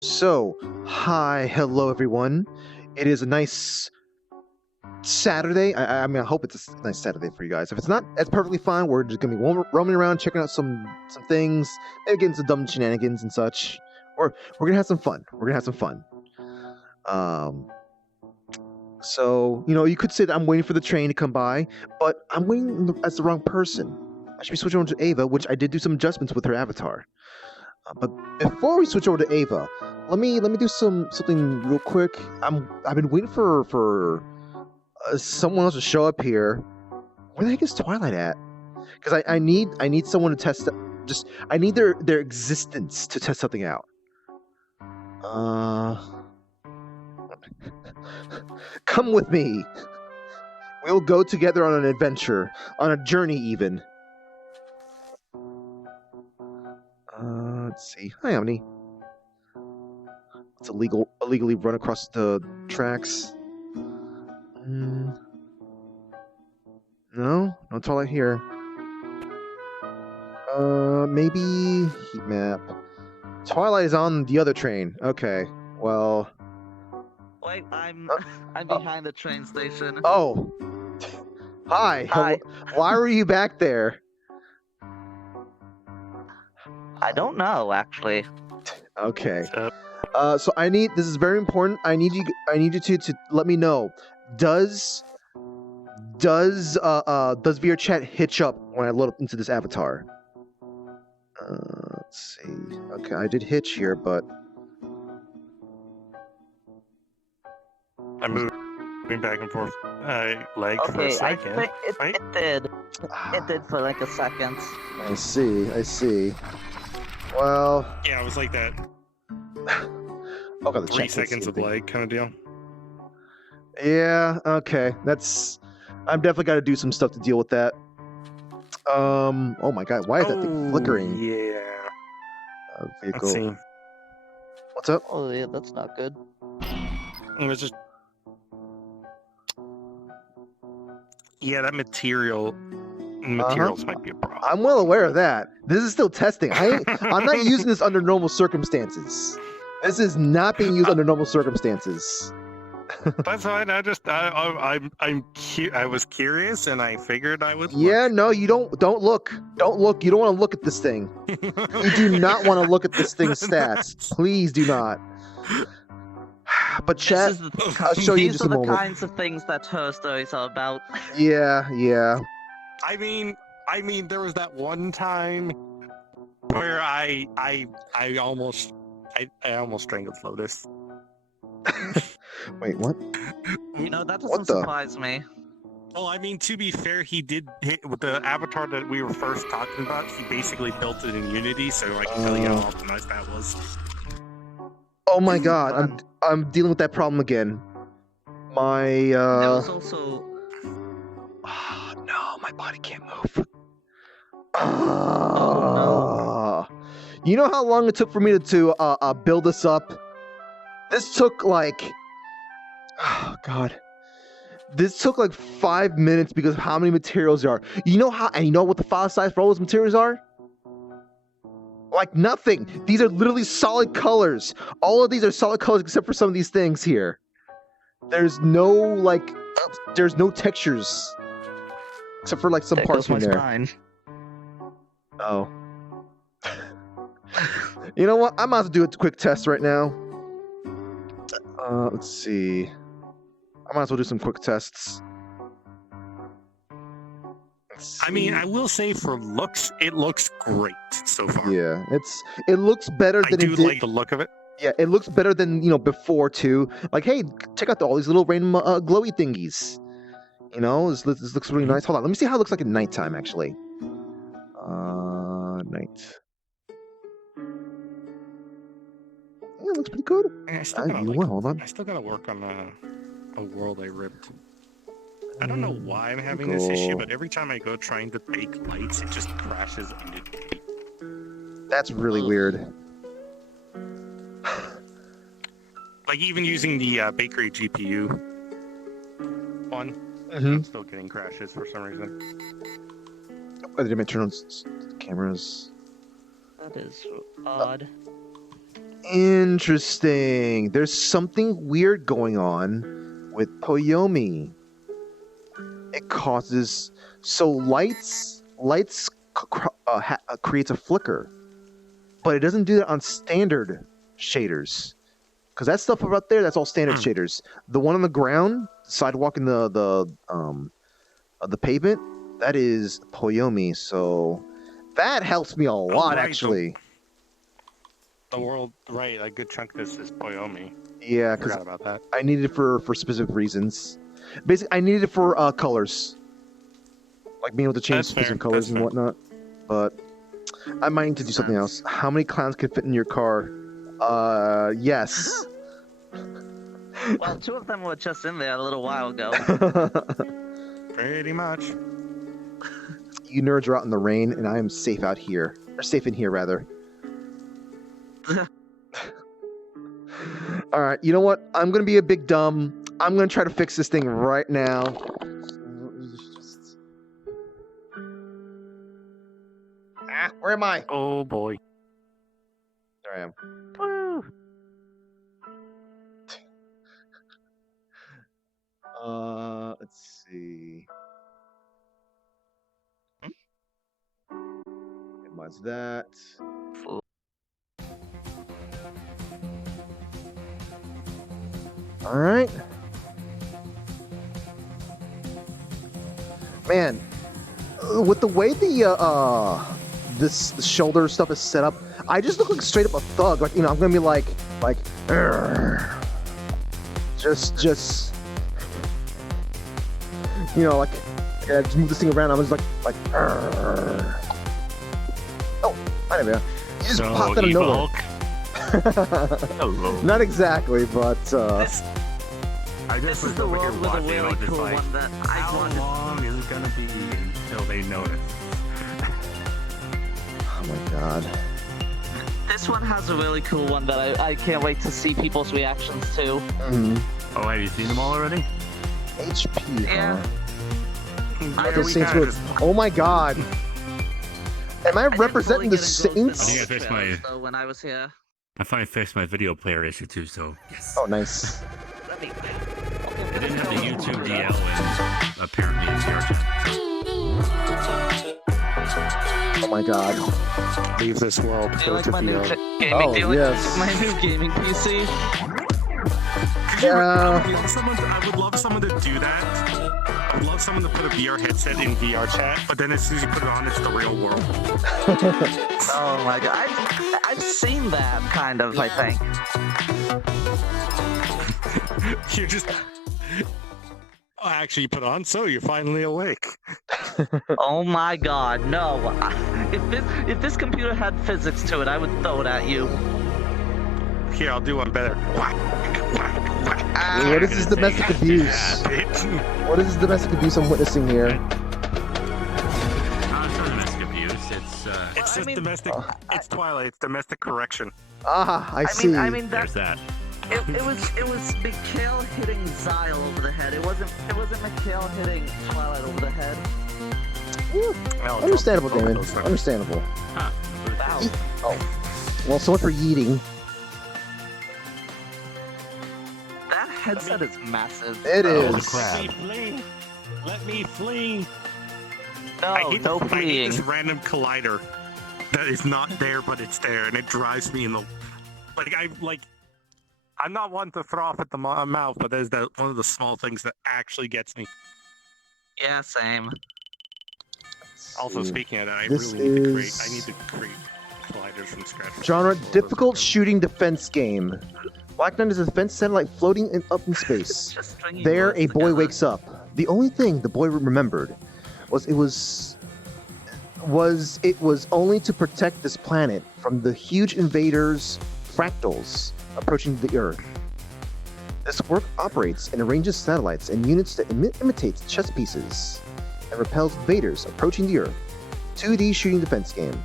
So, hello everyone. It is a nice Saturday. I mean, I hope it's a nice Saturday for you guys. If it's not, that's perfectly fine. We're just gonna be roaming around, checking out some things, maybe getting some dumb shenanigans and such. We're gonna have some fun. Um, so you could say that I'm waiting for the train to come by, but I'm waiting as the wrong person. I should be switching over to Ava, which I did do some adjustments with her avatar. But before we switch over to Ava, let me do something real quick. I've been waiting for someone else to show up here. Where the heck is Twilight at? Because I need someone to test. I need their existence to test something out. Come with me. We'll go together on an adventure, on a journey even. Let's see. Hi, Omni. It's illegally run across the tracks. No Twilight here. Maybe heat map. Twilight is on the other train. Okay, well. Wait, I'm behind the train station. Oh. Hi. Hi. Why were you back there? I don't know, actually. Okay. So this is very important. I need you to let me know. Does VRChat hitch up when I load up into this avatar? Let's see. Okay, I did hitch here, but I'm moving back and forth. Leg for a second. I think it did. It did for like a second. I see. Well. Yeah, it was like that. Okay, 3 seconds of lag kind of deal. Yeah. Okay. I'm definitely got to do some stuff to deal with that. Oh my God! Why is that thing flickering? Yeah. Vehicle. Let's see. What's up? Oh yeah, that's not good. It was just. Yeah, that materials might be a problem. I'm well aware of that. This is still testing. I'm not using this under normal circumstances. This is not being used under normal circumstances. That's fine. I was curious, and I figured I would. Yeah, no, you don't look. Don't look. You don't want to look at this thing. You do not want to look at this thing's stats. Please do not. But chat, I'll show you just a moment. These are the kinds of things that her stories are about. Yeah. I mean, there was that one time where I almost strangled Lotus. Wait, what? That doesn't surprise me. Well, I mean, to be fair, he did hit with the avatar that we were first talking about. He basically built it in Unity, so I can tell you how optimized that was. Oh my God, I'm dealing with that problem again. My There was also. Oh, no, my body can't move. Oh no. You know how long it took for me to build this up? This took like, oh God, this took like 5 minutes because of how many materials there are. You know what the file size for all those materials are? Like nothing. These are literally solid colors. All of these are solid colors except for some of these things here. There's no textures except for like some parts in there. Spine. Oh. You know what? I'm about to do a quick test right now. Let's see. I might as well do some quick tests. I mean, I will say for looks, it looks great so far. Yeah, it looks better than it did. I do like the look of it. Yeah, it looks better than before too. Like, hey, check out all these little random glowy thingies. This looks really nice. Hold on, let me see how it looks like at nighttime actually. Night. Yeah, it looks pretty good. I still gotta work on a world I ripped. I don't know why I'm having this issue, but every time I go trying to bake lights, it just crashes immediately. That's really weird. Like even using the bakery GPU one, I'm still getting crashes for some reason. I didn't turn on cameras. That is odd. Interesting. There's something weird going on with Poyomi. It causes lights creates a flicker, but it doesn't do that on standard shaders. Because that stuff up there, that's all standard shaders. The one on the ground, sidewalk, and the pavement, that is Poyomi. So that helps me a lot, right, actually. The world, right? A good chunk of this is Poyomi. Yeah, I because forgot about that. I needed it for specific reasons. Basically, I needed it for colors, like being able to change That's fair, specific colors that's and fair. whatnot. But I might need to do something else. How many clowns can fit in your car? Yes. Well, 2 of them were just in there a little while ago. Pretty much. You nerds are out in the rain, and I am safe out here. Or safe in here, rather. Alright, you know what? I'm gonna be a big dumb. I'm gonna try to fix this thing right now. Where am I? Oh boy. There I am. Woo. Let's see. Minimize that. All right. Man, with the way this shoulder stuff is set up, I just look like straight up a thug. Like, you know, I'm gonna be like, "Arr." just, you know, like, yeah, just move this thing around. I'm just like, "Arr." Oh, I know. You just popped out of nowhere. Hello. Not exactly, but I This just is was the over here world with a watching, really just cool like, one that I how wanted. long is it gonna be until they notice? oh my god. This one has a really cool one that I can't wait to see people's reactions to. Oh, have you seen them all already? HP, Yeah. huh? There The we Saints go. were. Oh my god. Am I I did representing fully the get engrossed Saints? in I all think I the fixed my- trailers, though, when I was here. I finally fixed my video player issue too, so yes. Oh, nice. Let me. I didn't have the YouTube DL and apparently it's VRChat. Oh my god. Leave this world. Do you like my new gaming? Oh, do you like yes. my new gaming PC? I would love someone to do that. I would love someone to put a VR headset in VRChat, but then as soon as you put it on, it's the real world. Oh my god, I've seen that kind of. I think. You're just. Oh, actually, you put it on, so you're finally awake. Oh my god, no! If this computer had physics to it, I would throw it at you. Here, I'll do one better. Whack, whack, whack. What is this domestic abuse? What is this domestic abuse I'm witnessing here? No, it's not domestic abuse. It's just domestic. It's Twilight. It's domestic correction. Ah, I see. I mean There's that. It was Mikhail hitting Zyle over the head. It wasn't Mikhail hitting Twilight over the head. Well, Understandable, both of Damon. those things. Understandable. Huh. Wow. Oh. Well, so much for yeeting. That headset is massive. It Oh, is. Let me flee. Let me flee. No, I hate no I hate fleeing. this random collider that is not there, but it's there, and it drives me in the I'm not one to throw off at the mouth, but there's that one of the small things that actually gets me. Yeah, same. Also, speaking of that, I This really need to create. is- I need to create colliders from scratch. Genre: difficult shooting defense game. Black Knight is a defense satellite floating up in space. Just stringing There, words a boy together. wakes up. The only thing the boy remembered was it was only to protect this planet from the huge invaders, fractals, approaching the Earth. This work operates and arranges satellites and units that imitate chess pieces and repels invaders approaching the Earth. 2D shooting defense game.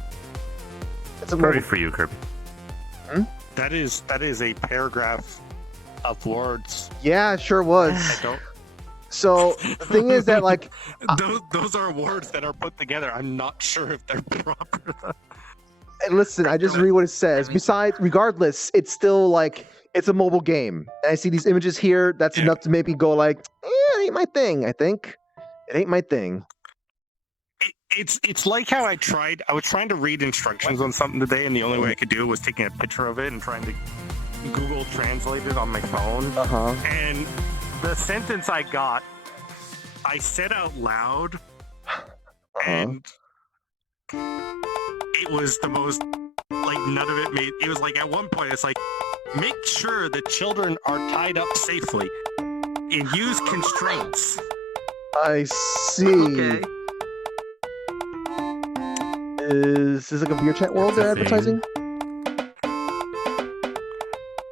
It's a Ready mobile. for you, Kirby. Hmm? That is a paragraph of words. Yeah, it sure was. I don't. So the thing is that, like, Those are words that are put together. I'm not sure if they're proper. Listen, I just read what it says. Besides, regardless, it's still like it's a mobile game. And I see these images here. That's enough to make me go like, it ain't my thing. I think it ain't my thing. It's like how I was trying to read instructions on something today, and the only way I could do it was taking a picture of it and trying to Google Translate it on my phone. And the sentence I got, I said out loud, and it was the most, like, none of it made, it was like, at one point, it's like, make sure the children are tied up safely and use constraints. I see. Okay. Is this like a VRChat world they're advertising?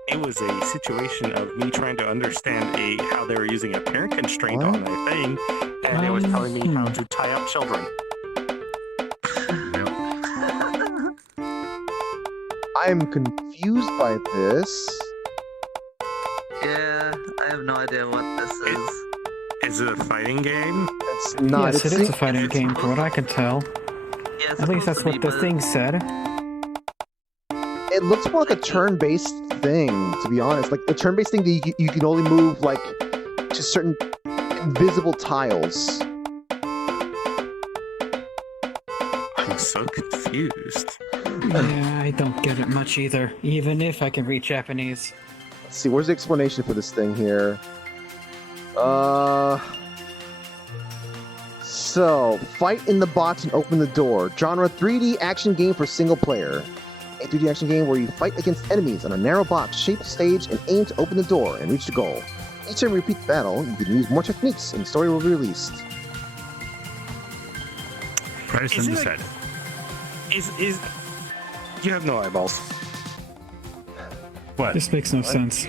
It was a situation of me trying to understand how they were using a parent constraint on a thing, and it was telling me how to tie up children. I'm confused by this. Yeah, I have no idea what this is. Is it a fighting game? It's not. Yes, it is a fighting game, from what I can tell. Yeah, At least that's what the thing said. It looks more like a turn-based thing, to be honest. Like a turn-based thing that you can only move like to certain invisible tiles. I'm so confused. Yeah, I don't get it much either, even if I can read Japanese. Let's see, where's the explanation for this thing here? So, fight in the box and open the door. Genre 3D action game for single player. A 3D action game where you fight against enemies on a narrow box, shape stage, and aim to open the door and reach the goal. Each time you repeat the battle, you can use more techniques and the story will be released. Price and said. Is you have no eyeballs. What? This makes no sense.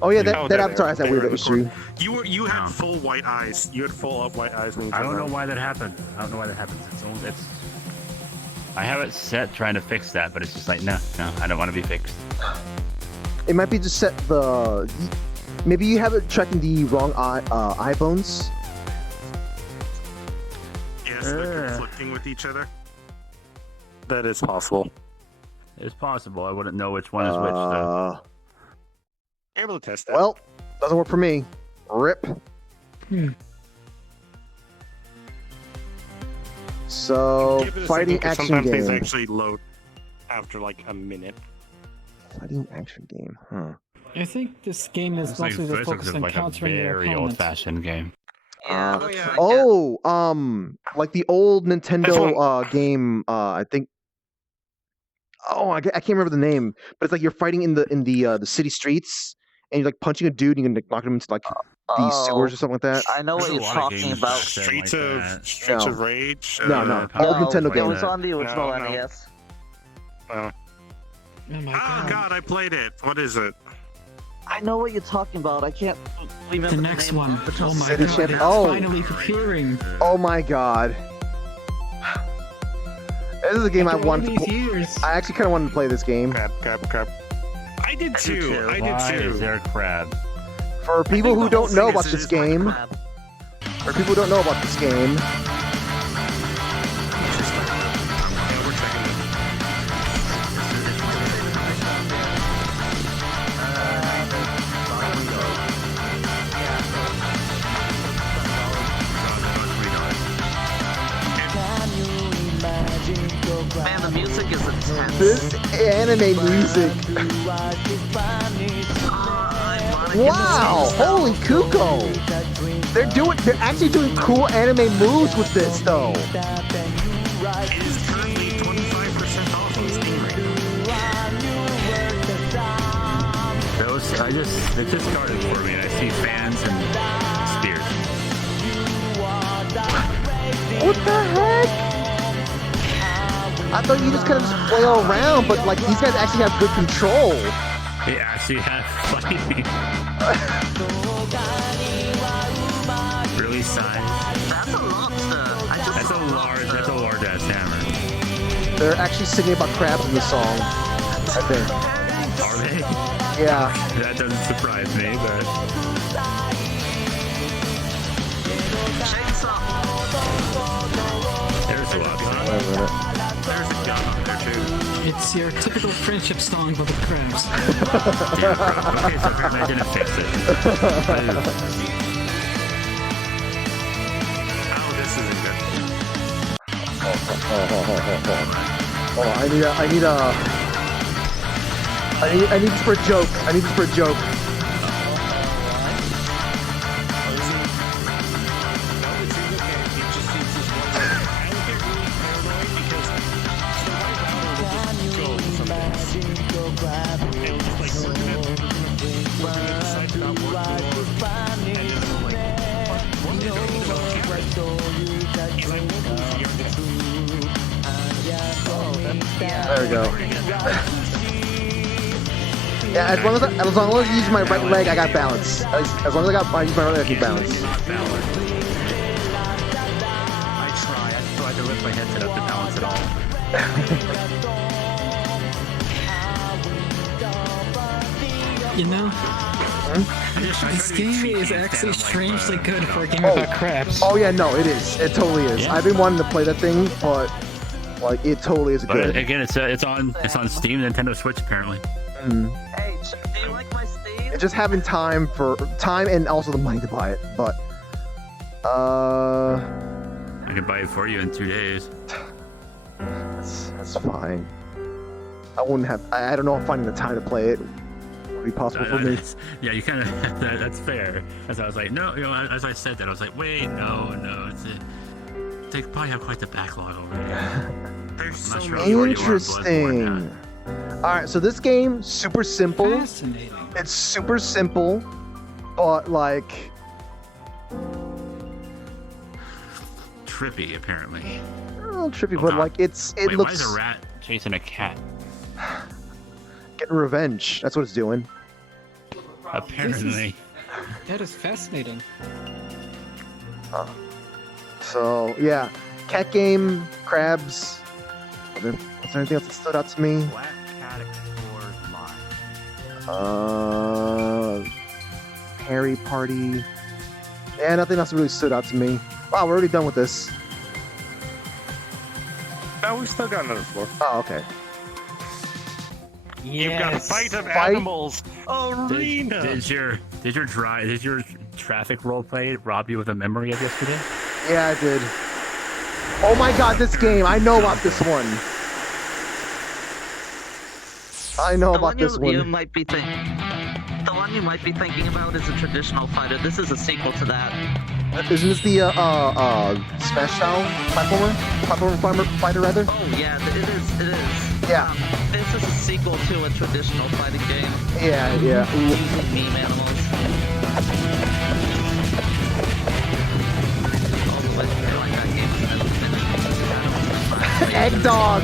Oh yeah, that avatar has that weird issue. You had full white eyes. You had full up white eyes when you I don't know that. why that happened. I don't know why that happens. It's I have it set trying to fix that, but it's just like, no, I don't want to be fixed. It might be just set the... Maybe you have it tracking the wrong eye bones. Yes, they're conflicting with each other. That is possible. It's possible. I wouldn't know which one is which, though. You're able to test that. Well, doesn't work for me. Rip. So, Give it a fighting second, 'cause action sometimes these game. actually load after like a minute. Fighting action game, huh? I think this game is It's like, mostly just this focused looks on like a countering your very opponents. old-fashioned game. Yeah, Oh, that's yeah. what I get. Like the old This Nintendo game. I think. Oh, I can't remember the name, but it's like you're fighting in the city streets, and you're like punching a dude, and you can knock him into like the sewers or something like that. I know what There's a you're lot of talking games about. that said Streets like of that. Streets No. of Rage. No, old Nintendo It game. was on the original No. NES. Oh my Oh god. god, I played it. What is it? I know what you're talking about. I can't remember The next name one. off the top Oh of my City god, Champ- it's oh. finally appearing. Oh my god! This is a game I After all wanted to. these years. I actually kind of wanted to play this game. Crap. I did too. I Why did is too. there a crab? For people who the whole don't know thing about is this it is like game, Crap. for people who don't know about this game, Yeah, we're checking it. Man, the music is intense. this anime music. Wow! Holy Kuko! They're actually doing cool anime moves with this though. It is currently 25% off on Steam right now. It just started for me. I see fans and spears. What the heck? I thought you just kind of just flail around, but like these guys actually have good control. They actually have fighting. Really size. That's a lobster. That's a large ass hammer. They're actually singing about crabs in the song, I think. Are they? Yeah. That doesn't surprise me, but Chainsaw. there's a lot. Wait a minute. There's there's a gun up there too. It's your typical friendship song but with crabs. Yeah, bro. Okay, so apparently I didn't fix it. Oh, this isn't good. Oh, I need this for a joke. I need this for a joke. There we go. Yeah, as long as I use my right leg, I got balance. As long as I use my right leg, I can balance. I tried to lift my headset up to balance it all. You know, this game is actually strangely good for a game about crabs. Oh yeah, no, it is. It totally is. Yeah. I've been wanting to play that thing, but like it totally is But good. again, it's on Steam, Nintendo Switch apparently. Hey, do you like my Steam? It's just having time and also the money to buy it. But I can buy it for you in 2 days. that's fine. I wouldn't have. I don't know if finding the time to play it would be possible for me. Yeah, you kind of. That's fair. As I was like, no, as I said that, I was like, wait, no, they probably have quite the backlog over there. There's I'm not so sure many. if you already want Bloodborne Interesting. All right, so this game super simple. Fascinating. It's super simple, but like Trippy, apparently. a little trippy, Oh, but God. like it Wait, looks why is a rat chasing a cat? getting revenge. That's what it's doing. Apparently. That is fascinating. So yeah, cat game, crabs. Was there anything else that stood out to me? Black Cat Explores Live. Harry Party. Yeah, nothing else really stood out to me. Wow, we're already done with this. No, we still got another floor. Oh, okay. You've got Fight of Fight? Animals Arena. Did your traffic roleplay rob you of a memory of yesterday? Yeah, I did. Oh my god, this game! I know about this one. I know about this one. You might be the one you might be thinking about is a traditional fighter. This is a sequel to that. Isn't this the Smash style platformer fighter rather? Oh yeah, it is. Yeah. This is a sequel to a traditional fighting game Yeah. using meme animals. Although I feel like that game has never finished. Egg dog.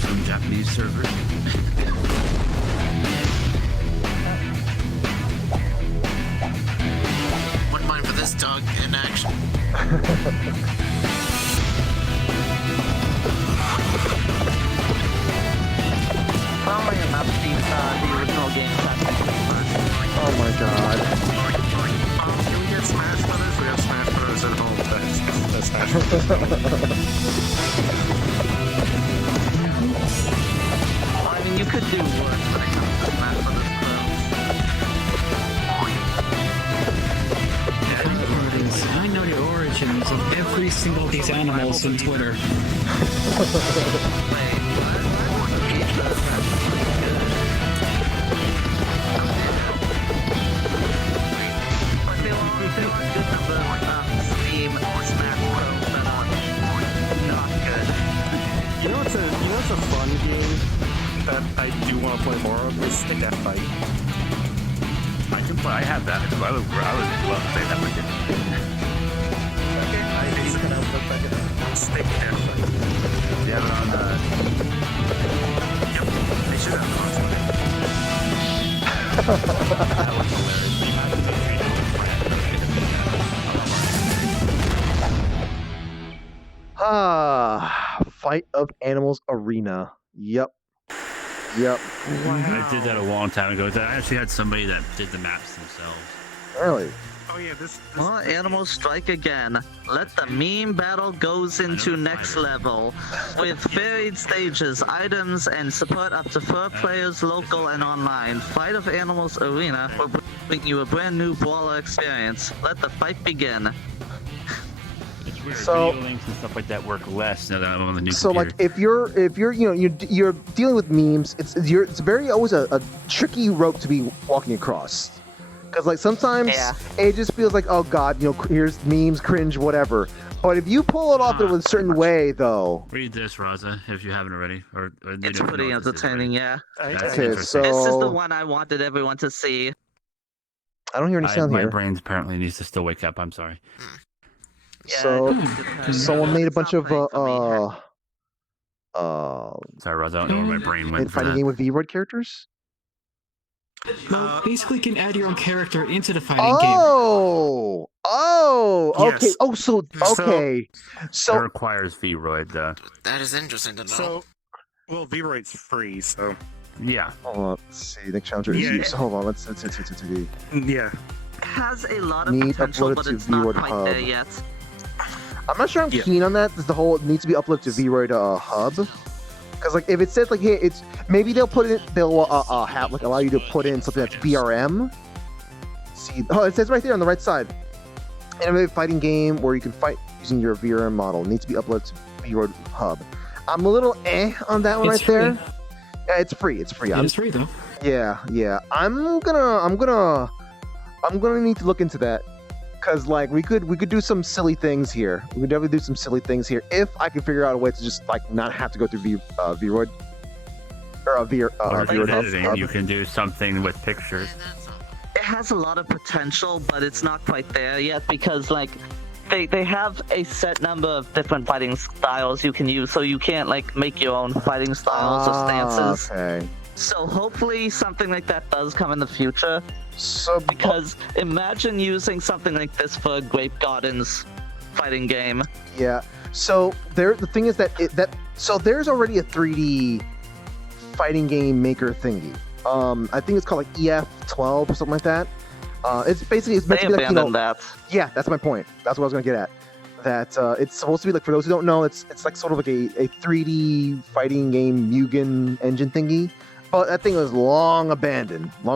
From Japanese server. One mind for this dog in action. Probably enough the original game Oh my god. Can we get Smash Brothers? We have Smash Brothers at home. That's Smash Brothers. I mean, you could do worse when it comes to Smash Brothers I know the origins of every single of these animals on Twitter. Steam or Smash Bros. That are not good. You know what's a fun game that I do want to play more of is the Death Fight. I can play. I have that. I would love to play that with you. Stick Death Fight. You have it on. Yep, they should have That was Fight of Animals Arena. Yep. Yep. I did that a long time ago. I actually had somebody that did the maps themselves. Really? Oh yeah, this Well, animals strike again. Let the meme battle goes into next level with varied stages, items, and support up to 4 players, local and online. Fight of Animals Arena will bring you a brand new brawler experience. Let the fight begin. It's weird. So- Video links and stuff like that work less now that I'm on the new So computer. like if you're you're dealing with memes, it's very always a tricky rope to be walking across. Because like sometimes Yeah. it just feels like, oh god, here's memes, cringe, whatever. But if you pull it off in a certain way, though. Read this, Raza, if you haven't already. Or you It's don't pretty know what this is entertaining, already. yeah. That's Okay, interesting. This is the so one I wanted everyone to see. I don't hear any sound my here. brain apparently needs to still wake up. I'm sorry. Yeah, So it depends. someone made a It's bunch not of playing for me. Sorry, Raza. I don't know where my brain went for fighting that. game with VRChat characters. Well, basically, you can add your own character into the fighting game. Okay. Yes. Oh, so okay. It So requires V-Roid. That is interesting to know. so. Well, V-Roid's free, so Yeah. hold on, let's see. Nick Challenger is Yeah. used. Hold on, let's yeah. Has a lot of Need potential, uploaded but to it's not VROID quite Hub. there yet. I'm not sure I'm Yeah. keen on that. The whole it needs to be uploaded to VROID Hub. Because like if it says like, hey, it's maybe they'll put it. They'll have like allow you to put in something that's VRM. See, oh, it says right there on the right side. Animated fighting game where you can fight using your VRM model needs to be uploaded to VROID Hub. I'm a little on that one It's right free. there. Yeah, it's free. It's free. It is free though. Yeah. I'm gonna need to look into that. Cause like we could do some silly things here. We could definitely do some silly things here if I can figure out a way to just like not have to go through VROID or Or VROID editing, Hub. you can do something with pictures. It has a lot of potential, but it's not quite there yet because like they have a set number of different fighting styles you can use, so you can't like make your own fighting styles or stances. Okay. So hopefully something like that does come in the future. So Because imagine using something like this for a Grape Gardens fighting game. yeah. So the thing is that so there's already a 3D fighting game maker thingy. I think it's called like EF12 or something like that. It's meant They to be like, abandoned that. yeah, that's my point. That's what I was gonna get at. That it's supposed to be like, for those who don't know, it's like sort of like a 3D fighting game Mugen engine thingy. But that thing was long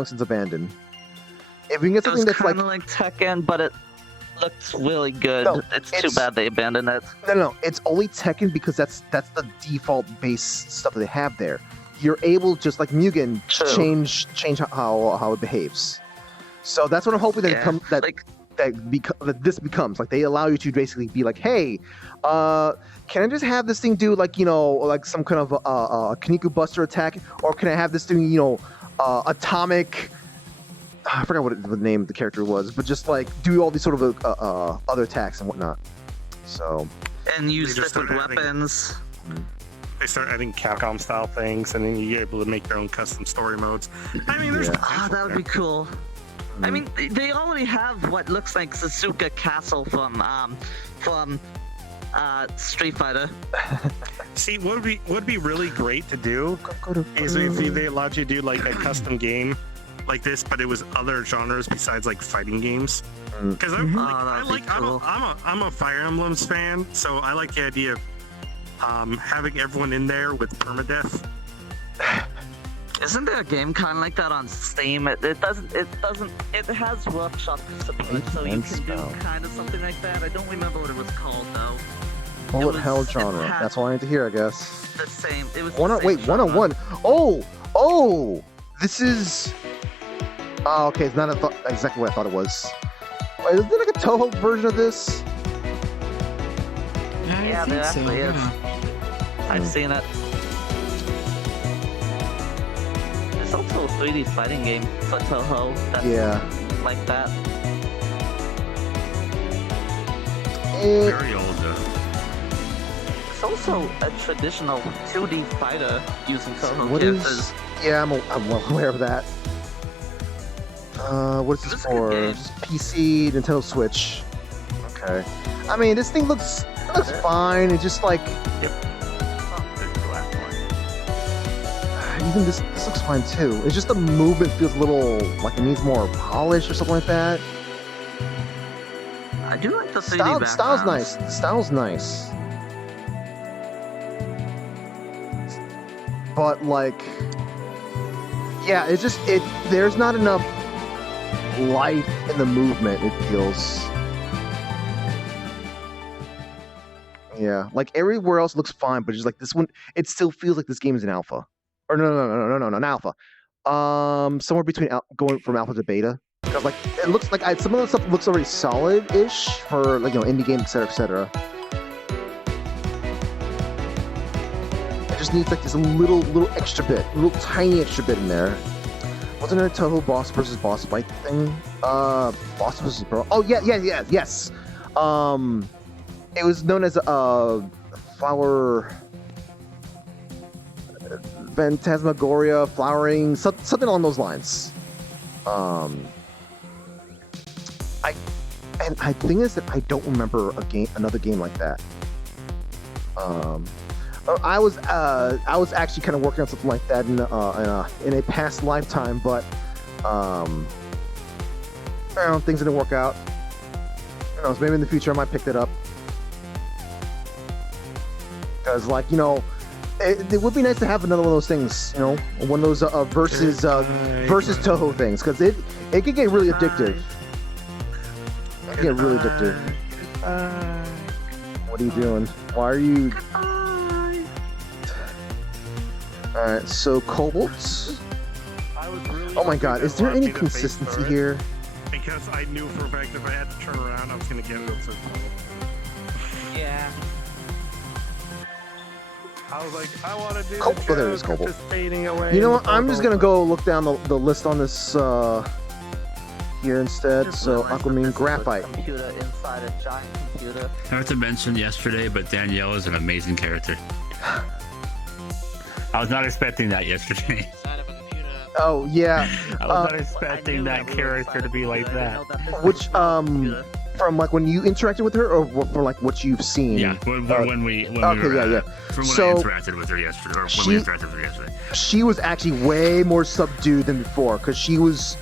since abandoned. If we can get It was something that's like kind of like Tekken, but it looked really good. No, it's too it's- bad they abandoned it. no, it's only Tekken because that's the default base stuff that they have there. You're able, just like Mugen, True. change how it behaves. So that's what I'm hoping that Yeah, it comes that like that this becomes like, they allow you to basically be like, hey, can I just have this thing do like like some kind of Kaniku Buster attack, or can I have this thing atomic? I forgot what the name of the character was, but just like do all these sort of other attacks and whatnot. So and use They just different start adding- weapons. They start adding Capcom style things, and then you're able to make their own custom story modes. I mean, there's Yeah. Ah, that would be cool. I mean, they already have what looks like Suzuka Castle from Street Fighter. See, what would be really great to do is if they allowed you to do like a custom game like this, but it was other genres besides like fighting games. Because Oh, that'd be cool. I'm a Fire Emblems fan, so I like the idea of having everyone in there with permadeath. Isn't there a game kind of like that on Steam? It has workshop support, so you can do kind of something like that. I don't remember what it was called though. bullet was- hell it genre. had- That's all I need to hear, I guess. The same. It was the 101. same genre. Oh, this is. Oh, okay. It's not exactly what I thought it was. Wait, is there like a Toho version of this? Yeah, I there think so, actually is. yeah. I've seen it. There's also a 3D fighting game for Toho that's Yeah. like that. Very old though. It's also a traditional 2D fighter using Toho What characters. is? Yeah, I'm well aware of that. What is this It's a good for? game. Just PC, Nintendo Switch. Okay. I mean, this thing looks fine. It's just like, Yep. Oh, there's the last one. even this looks fine too. It's just the movement feels a little like it needs more polish or something like that. I do like the 3D Style's backgrounds. nice. The style's nice. But like, yeah, it's just there's not enough life in the movement, it feels. Yeah, like everywhere else looks fine, but just like this one, it still feels like this game is an alpha. Or no, an alpha. Somewhere between going from alpha to beta. Because like it looks like some of the stuff looks already solid-ish for like indie game, etc., etc. It just needs like this little extra bit, little tiny extra bit in there. Wasn't there a Toho boss versus boss fight thing? Boss versus bro. Oh yes. It was known as flower phantasmagoria, flowering, something along those lines. I think is that I don't remember another game like that. I was actually kind of working on something like that in a past lifetime, but things didn't work out. Who knows? Maybe in the future I might pick that up. Because like it would be nice to have another one of those things, one of those versus Toho things, because it can get really addictive. It can get really addictive. What are you doing? Why are you? All right, so Cobalt. Oh my God, is there any consistency here? Because I knew for a fact if I had to turn around, I was gonna get it. Yeah. I was like, I want to do Oh, there it is, Cobalt. just fading away. You know what? I'm just gonna go look down the list on this here instead. So Aquamarine Graphite. Computer inside a giant computer. Not to mention yesterday, but Danielle is an amazing character. I was not expecting that yesterday. Side of a computer. Oh yeah. I was not expecting that character to be like that. Which from like when you interacted with her, or from like what you've seen? Yeah, when we okay, were, yeah. From when So, I interacted with her yesterday, or when we interacted with her yesterday. She was actually way more subdued than before, because she's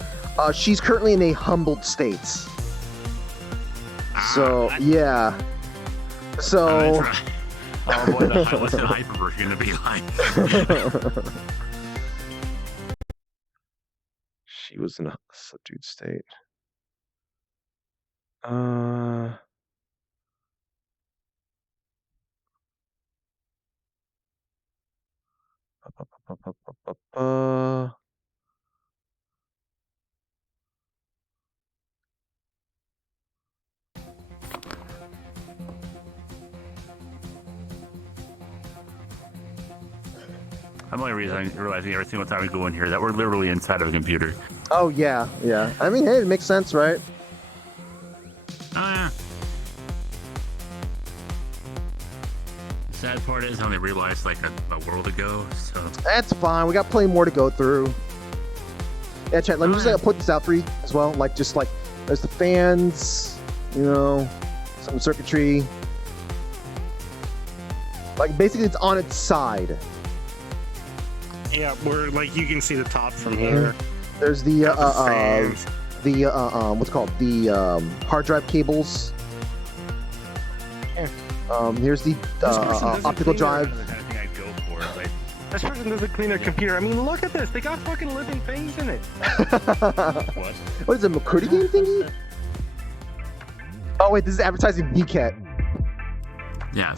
currently in a humbled state. So yeah. So. Oh boy, what's the hyper version gonna be like? She was in a subdued state. I'm only realizing every single time we go in here that we're literally inside of a computer. Oh yeah. I mean, hey, it makes sense, right? Oh yeah. The sad part is I only realized like a world ago, so. That's fine. We got plenty more to go through. Yeah, chat. Let me just put this out for you as well. Like, just like there's the fans, some circuitry. Like, basically, it's on its side. Yeah, where like you can see the top from here. There's the fans. what's it called, the hard drive cables. Here's the optical drive. This person doesn't clean their computer. I mean, look at this. They got fucking living things in it. What? What is it, McCurdy game thingy? Oh wait, this is advertising VKet. Yeah,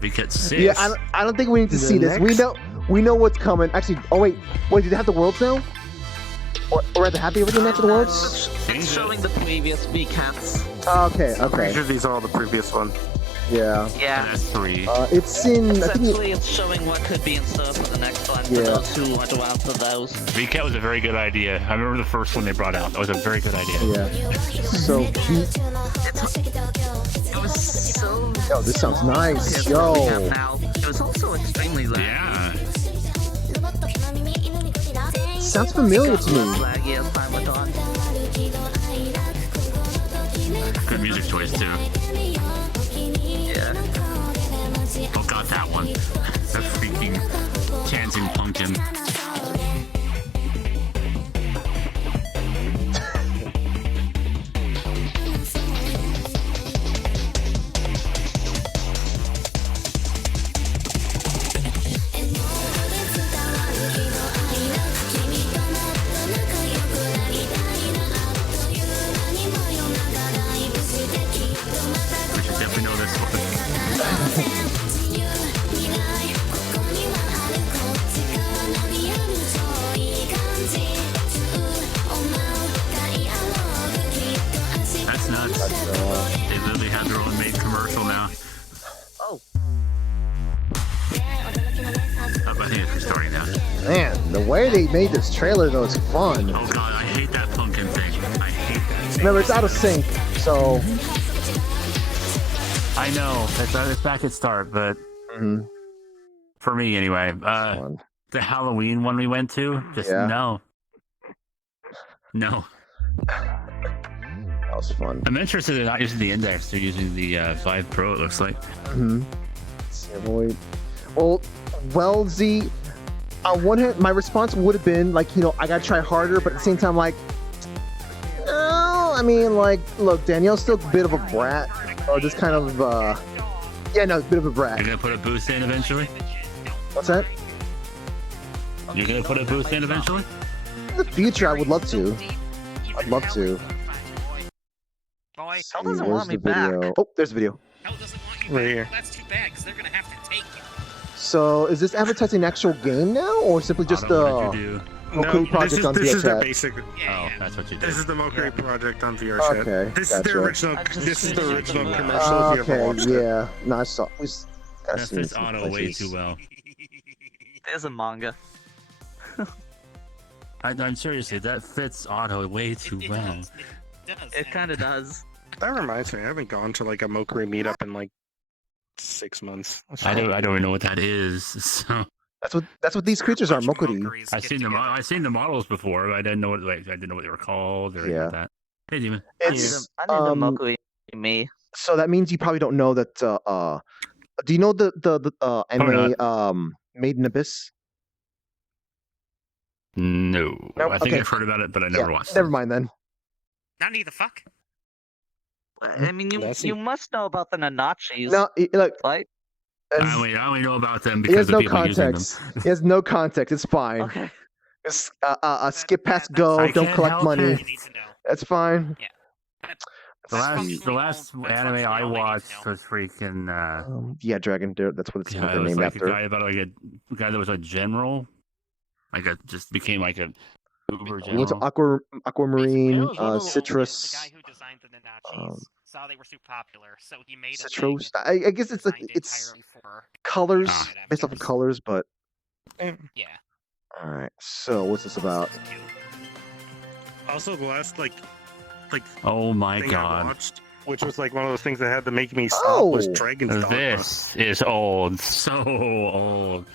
VKet 6. Yeah, I don't think we need to see this. We know what's coming. Actually, wait, do they have the worlds now? Or are they happy with the next to the worlds? It's showing the previous VKets. Okay. Pretty sure these are all the previous ones. Yeah. Yeah. That's 3. It's in. I think Essentially, it's showing what could be in store for the next one. Yeah. For those who want to answer those. VKet was a very good idea. I remember the first one they brought out. That was a very good idea. Yeah. So. It was so. Yo, this sounds nice. It Yo. was also extremely loud. Yeah. Sounds familiar to me. Laggy as time went on. Good music choice too. Yeah. Oh god, that one. The freaking Chanting Pumpkin. way they made this trailer though is fun. Oh god, I hate that pumpkin thing. I hate that. Remember, it's out of sync, so. I know it's back at start, but for me anyway, the Halloween one we went to, just no. That was fun. I'm interested in not using the index; they're using the 5 Pro. It looks like. Well, Z. On one hand, my response would have been like, I gotta try harder, but at the same time, like, no. I mean, like, look, Danielle's still a bit of a brat, or just kind of, a bit of a brat. You're gonna put a boost in eventually. What's that? You're gonna put a boost in eventually. In the future, I would love to. I'd love to. Hell doesn't want me back. Oh, there's the video. Hell doesn't want you Right back. here. That's too bad, because they're gonna have to take you. So, is this advertising an actual game now, or simply just What did you do? Mokuri project on this is their VRChat? basic. Oh, that's what you did. This is the Mokuri project on VRChat. Okay, This is gotcha. the original. This is the original commercial. Oh, If you ever okay, watched it. yeah. No, I saw. We gotta That see fits some auto way places. too well. There's a manga. I'm seriously, that fits auto way too It well. does. It does. It kind of does. That reminds me, I haven't gone to like a Mokuri meetup in like 6 months. I don't even know what that is. So That's what these creatures are, Mokuri. I've seen the models before, but I didn't know what I didn't know what they were called or anything like that. Hey, Demon. I need a Mokuri me. So that means you probably don't know that. Do you know the anime Made in Abyss? No, Nope, I think okay. I've heard about it, but I never watched Never it. mind then. Nani the fuck? I mean, That's you must know about the Nanachis, No, look. right? it's- I only know about them He has because no of people using them. context. He has no context. It's fine. Okay. Just, skip past go. I Don't can't collect help money. it. You need to know. That's fine. The last anime I watched was freaking. Yeah, Dragon. That's what it's Yeah, it they're was named like after. a guy about a guy that was a general, just became like a uber We went to general. Aquamarine, The Citrus, guy who designed the Nanachis saw they were super popular, so he made a Citrus. thing, I guess it's like designed it's entirely for. colors Ah. based off of colors, but Yeah. all right. So what's this about? Also, the last like Oh my thing I god! watched, which was like one of those things that had to make me stop, was Oh. Dragon's Dogma. This is old, so old.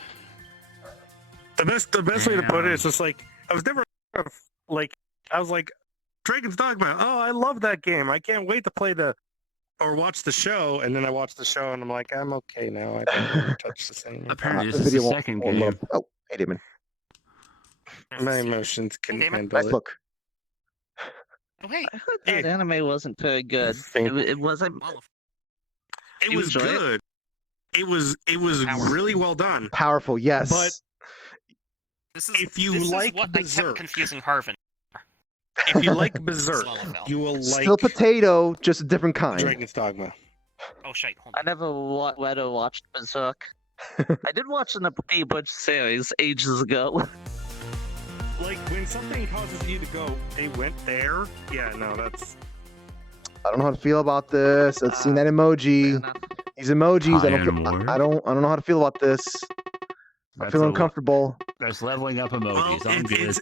The best way to put it Damn. is just like I was never like I was like Dragon's Dogma. Oh, I love that game. I can't wait to play or watch the show. And then I watched the show and I'm like, I'm okay now. I don't want to touch this anymore. Apparently, The this is the won't- second won't game. load up. Oh, hey, Damon. My emotions can Damn it. handle Nice it. look. Oh, hey. I heard that anime wasn't very good. Thank- It wasn't. It You was enjoy it? good. It was really well done. Powerful, yes. But This If you this like is what I Berserk- kept confusing Harvin. if you like Berserk, Swallowfell. you will like Still potato, just a different kind. Dragon's Dogma. Oh shit, hold I on. never read or watched Berserk. I did watch an Butch series ages ago. Like when something causes you to go, they went there. Yeah, no, that's I don't know how to feel about this. Let's see that emoji. These emojis. I don't know how to feel about this. I feel uncomfortable. There's leveling up well, emojis. I'm good.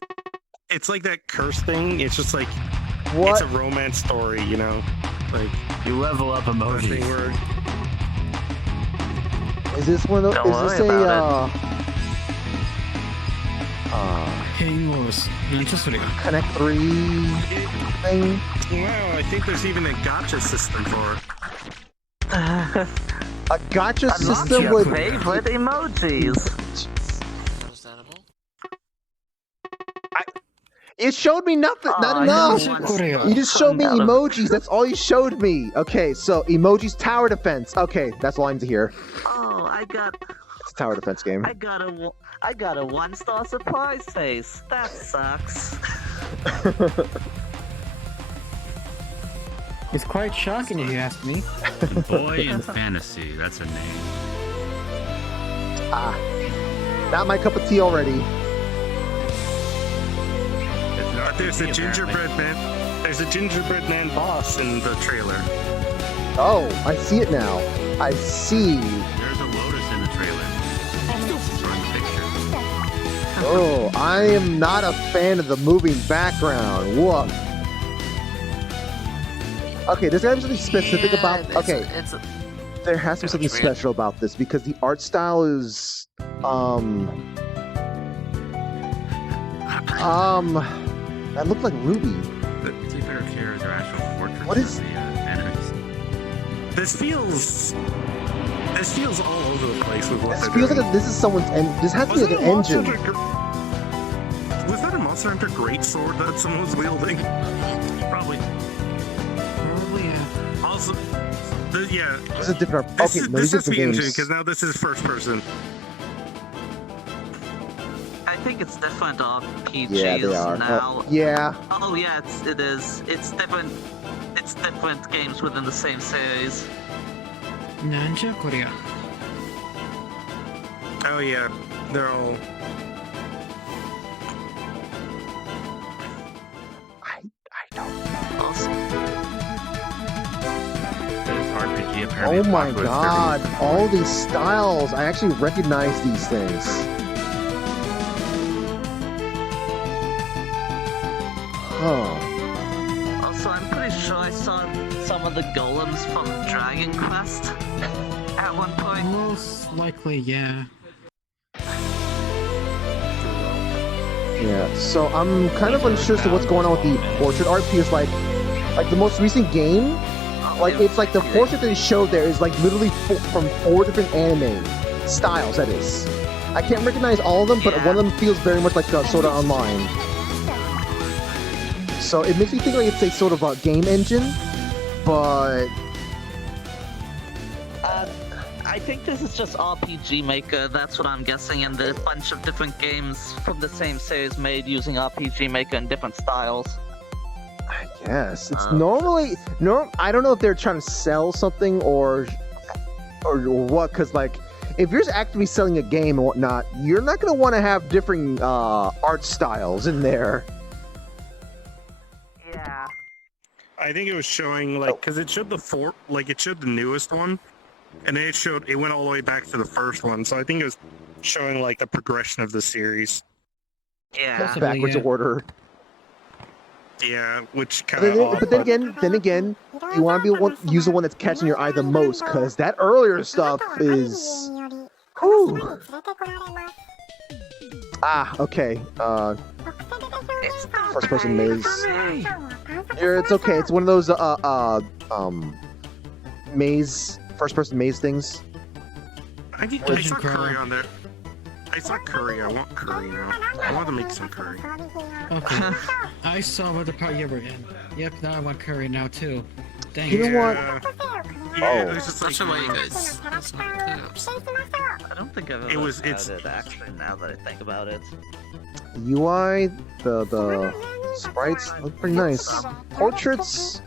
it's like that curse thing. It's just like What? it's a romance story, you know. Like You level up a thing emojis. where Is this one of those? Don't Is this worry Connect 3 thing? wow, I think there's even a gotcha system for it. A gotcha Unlock system your with favorite emojis. It showed me nothing. Aw, Not I enough. know once- You just showed me None of- emojis. That's all you showed me. Okay, so emojis tower defense. Okay, that's all I need to hear. Oh, I got It's a tower defense game. a 1-star surprise face. That sucks. It's quite shocking if you ask me. Boy in Fantasy. That's a name. Not my cup of tea already. There's a gingerbread man. There's a gingerbread man boss in the trailer. Oh, I see it now. I see. There's a lotus in the trailer. From the picture. Oh, I am not a fan of the moving background. Woof. Okay, there's gotta be something specific about. Okay, there has to be something special about this because the art style is that looked like Ruby. The two better characters are actual portraits What is- of the enemies. This feels all over the place with what This they're feels doing. like this is someone's this has to be like an engine. Was that a Monster Hunter greatsword that someone was wielding? Probably. Probably, yeah. Also, yeah. This is different. This Okay, is, no, this these are is the different engine games. because now this is first person. I think it's different RPGs Yeah, they are. now. Yeah. Oh yeah, it is. It's different. It's different games within the same series. Nanja Korea. Oh yeah, they're all. I don't know. Also, This RPG apparently. Oh my Apocalypse god, 30. all these styles. I actually recognize these things. Huh. also, I'm pretty sure I saw some of the golems from Dragon Quest at one point. Most likely, yeah. Yeah, so I'm kind of unsure as to what's going on with the portrait art because like the most recent game, like it's like the portrait that they showed there is like literally from 4 different anime styles. That is, I can't recognize all of them, but Yeah. one of them feels very much like Sword Art Online. So it makes me think like it's a sort of a game engine, but I think this is just RPG Maker. That's what I'm guessing, and a bunch of different games from the same series made using RPG Maker in different styles. I guess it's normally I don't know if they're trying to sell something or what, because like if you're just actively selling a game and whatnot, you're not gonna want to have different art styles in there. Yeah. I think it was showing like because it showed it showed the newest one, and then it went all the way back to the first one. So I think it was showing like the progression of the series. Yeah. Possibly, Backwards yeah. order. Yeah, which But kind of. then again, you want to use the one that's catching your eye the most, because that earlier stuff is. Whew. Ah, okay. First person maze. It's okay. It's one of those maze, first person maze things. I saw curry on there. I saw curry. I want curry now. I want to make some curry. Okay. I saw what the part you were in. Yep, now I want curry now too. Dang You it. know what? Yeah, it was just like. Such a way, guys. That's not good. I don't think I've ever It's had it actually. Now that I think about it. UI, the sprites look pretty nice. Portraits,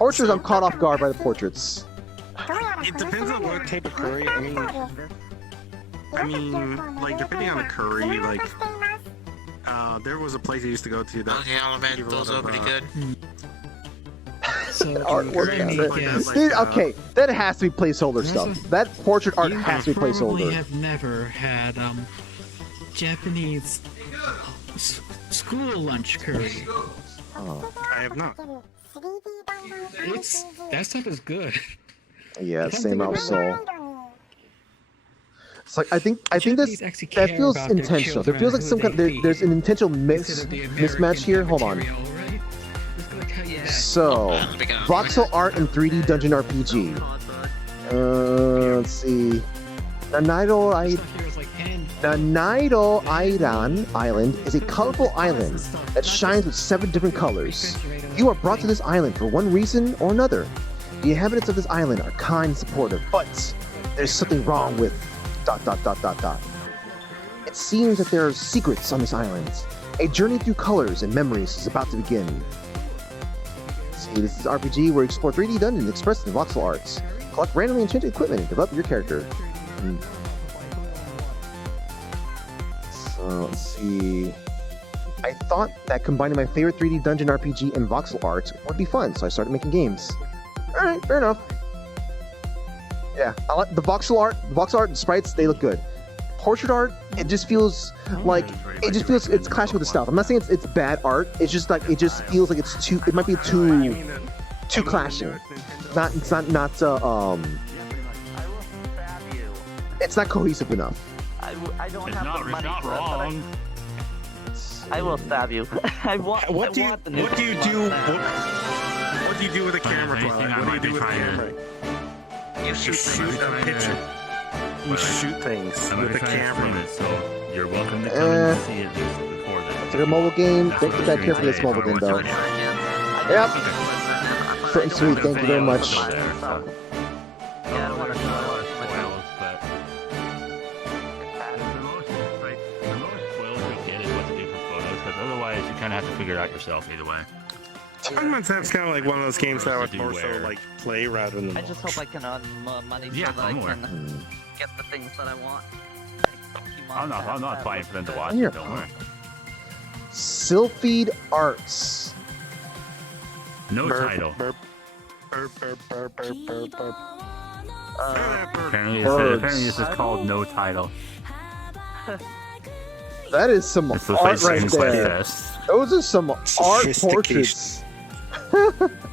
I'm caught off guard by the portraits. It depends on what type of curry. I mean, like depending on the curry, like there was a place I used to go to that. Okay, I'll admit, gave a those lot are of, pretty good. So, Artwork let on me it. guess. Dude, okay, that has to be placeholder That's stuff. That portrait art You has to be probably placeholder. have never had Japanese school lunch curry. Oh, I have not. That stuff is good. yeah, I don't same think I've out ever- soul. It's like I think Japanese this actually that care feels about their intentional. There children feels like and some who kind. they There's an intentional Instead of the mismatch here. Hold on. material, right? Just gonna tell you that. So, voxel art and 3D dungeon RPG. Let's see. Nanaido Stuff here is like hand- Island is a colorful island that shines with 7 different colors. You are brought to this island for one reason or another. The inhabitants of this island are kind and supportive, but there's something wrong with ... It seems that there are secrets on this island. A journey through colors and memories is about to begin. See, this is RPG where you explore 3D dungeons expressed in voxel arts. Collect randomly enchanted equipment and develop your character. So, let's see. I thought that combining my favorite 3D dungeon RPG and voxel art would be fun, so I started making games. Alright, fair enough. Yeah, I like the voxel art and sprites, they look good. portrait art, it just feels like it's clashing with the style. I'm not saying it's bad art. It's just like it just feels like it's too. It might be too clashing. It's not. It's not cohesive enough. I don't It's have not, the it's money not for it, but wrong. I will stab you. What do you do with a camera, anything, Twilight? I What do you might do be with a trying to- camera? You You shoot shoot things. a picture. You shoot things I'm with gonna a try to stream camera. it, so you're welcome to come and see it before this. It's like a mobile game. That's Don't what get I'm that doing care for this today, mobile if I game want though. to. Yep. Okay. Short and sweet. Thank you very much. Yeah, I don't want to spoils, but the most spoils we get is what to do for photos, because otherwise you kind of have to figure it out yourself either way. Sometimes that's kind of like one of those games that I would more so Beware. like play rather than I just hope I can earn more money so Yeah, that I I'm aware. can get the things that I want. I'm not fighting for them to watch Here. it, don't worry. Sylphid Arts. No Burp, title. burp, burp, burp, burp, burp, burp, burp. Apparently, Birds. this is called No Title. That is some This looks art like right Dragon Quest there. Fest. Those are some art Sophistication. portraits.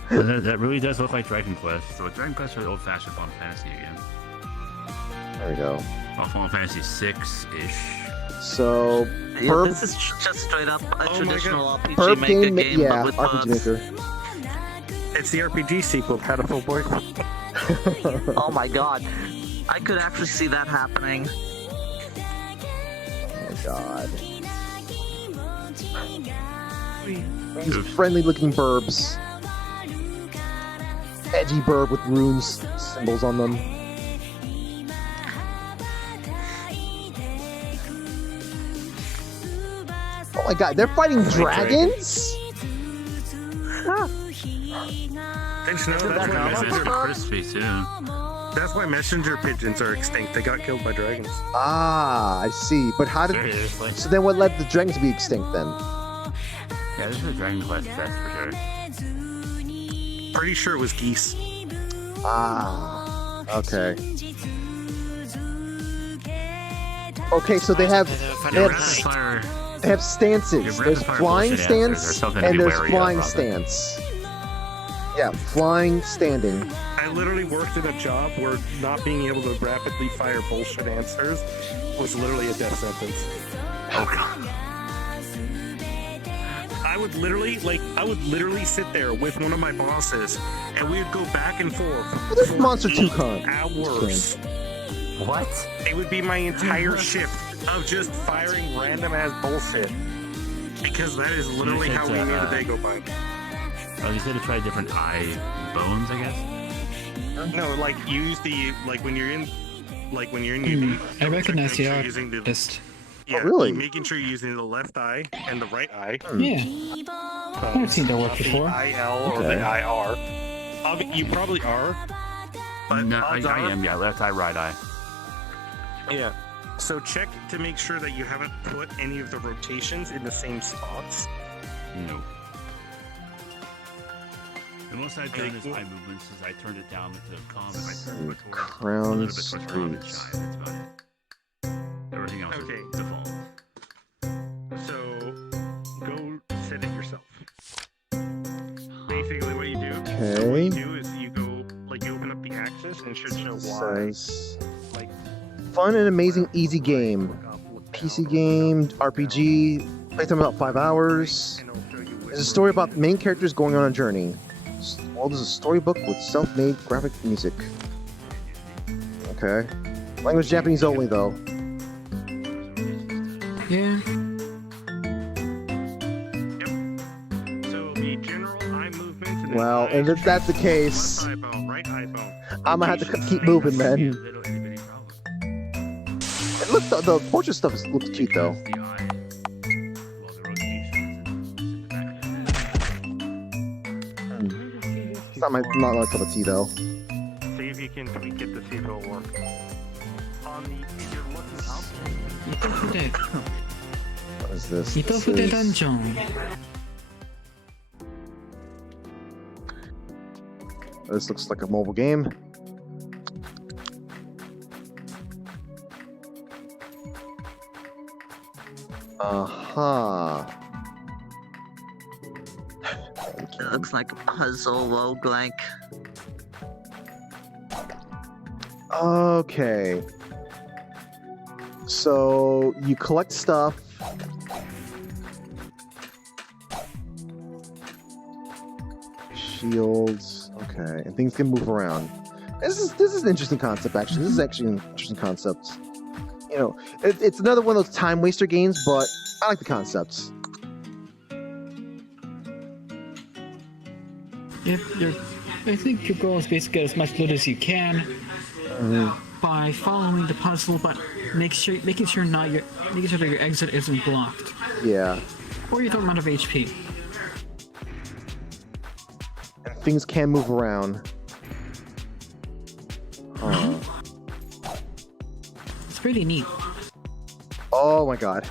That really does look like Dragon Quest. So Dragon Quest is an old-fashioned Final Fantasy again. There we go. Well, Final Fantasy 6-ish. So, Yeah, Burp- this is just straight up a my traditional RPG Burp Maker game, game, yeah, but with RPG birds. Maker. It's the RPG sequel, Hatful Boyfriend. Oh my god. I could actually see that happening. Oh god. These friendly-looking burbs. Edgy burb with runes symbols on them. Oh my god, they're fighting dragons? Thanks, no, that's why, It's messenger, crispy too. that's why messenger pigeons are extinct. They got killed by dragons. Ah, I see. But how did... Seriously. So then what led the dragons to be extinct then? Yeah, this is a Dragon Quest Fest for sure. Pretty sure it was geese. Ah, okay. Okay, so they have Your rapid fire. stances. Your There's rapid fire flying bullshit answers are stance something to and be there's wary of, flying Robin. stance. Yeah, flying standing. I literally worked in a job where not being able to rapidly fire bullshit answers was literally a death sentence. Oh god. I would literally sit there with one of my bosses, and we would go back and forth. This for Monster 2 8 con. hours. What? It would be my entire shift of just firing random ass bullshit. Because that is literally how we made the day go by. Oh, you said to try different eye bones, I guess? No, like use the when you're in UV. I recognize make the sure you're using the artist. yeah, really? making sure you're using the left eye and the right eye. Yeah, I've seen that work Not the before. IL or Okay. the IR. You probably are. But No, I odds are, am, yeah. Left eye, right eye. Yeah. So check to make sure that you haven't put any of the rotations in the same spots. No. The most I've done is eye movements is I turned it down to calm if I turned it towards a Crown little bit towards calm and Streets. shy. That's about it. Everything else Okay. is default. So go set it yourself. Basically, what you do. So what Okay. you do is you go you open up the axis and it should show It Y. says Like fun and amazing easy game. look up, look PC down, game, RPG, playtime about 5 hours. and it'll show you which It's a story rotation about the main characters going on a journey. The world is a storybook with self-made graphic music. Okay. Language Japanese only though. Yeah. So the general eye movements. And Well, and if that's the case, left eye bone, right eye bone. I'm gonna have to Rotations, keep same. moving A then. little itty bitty problem. It looks the portrait stuff looks cute though. Because the eye, well, the rotation is in the back of the head. It's not my cup of tea though. See if you can tweak it to see if it'll work. On the, if you're looking up, 糸筆 What is this? 糸 This 筆 is- ダンジョン This looks like a mobile game. It looks like a puzzle roguelike. Okay. So you collect stuff. Shields. Okay, and things can move around. This is an interesting concept. Actually, this is actually an interesting concept. You know, it's another one of those time waster games, but I like the concepts. I think your goal is basically get as much loot as you can by following the puzzle, but making sure that your exit isn't blocked. Yeah. Or you don't run out of HP. And things can move around. It's pretty neat. Oh my god.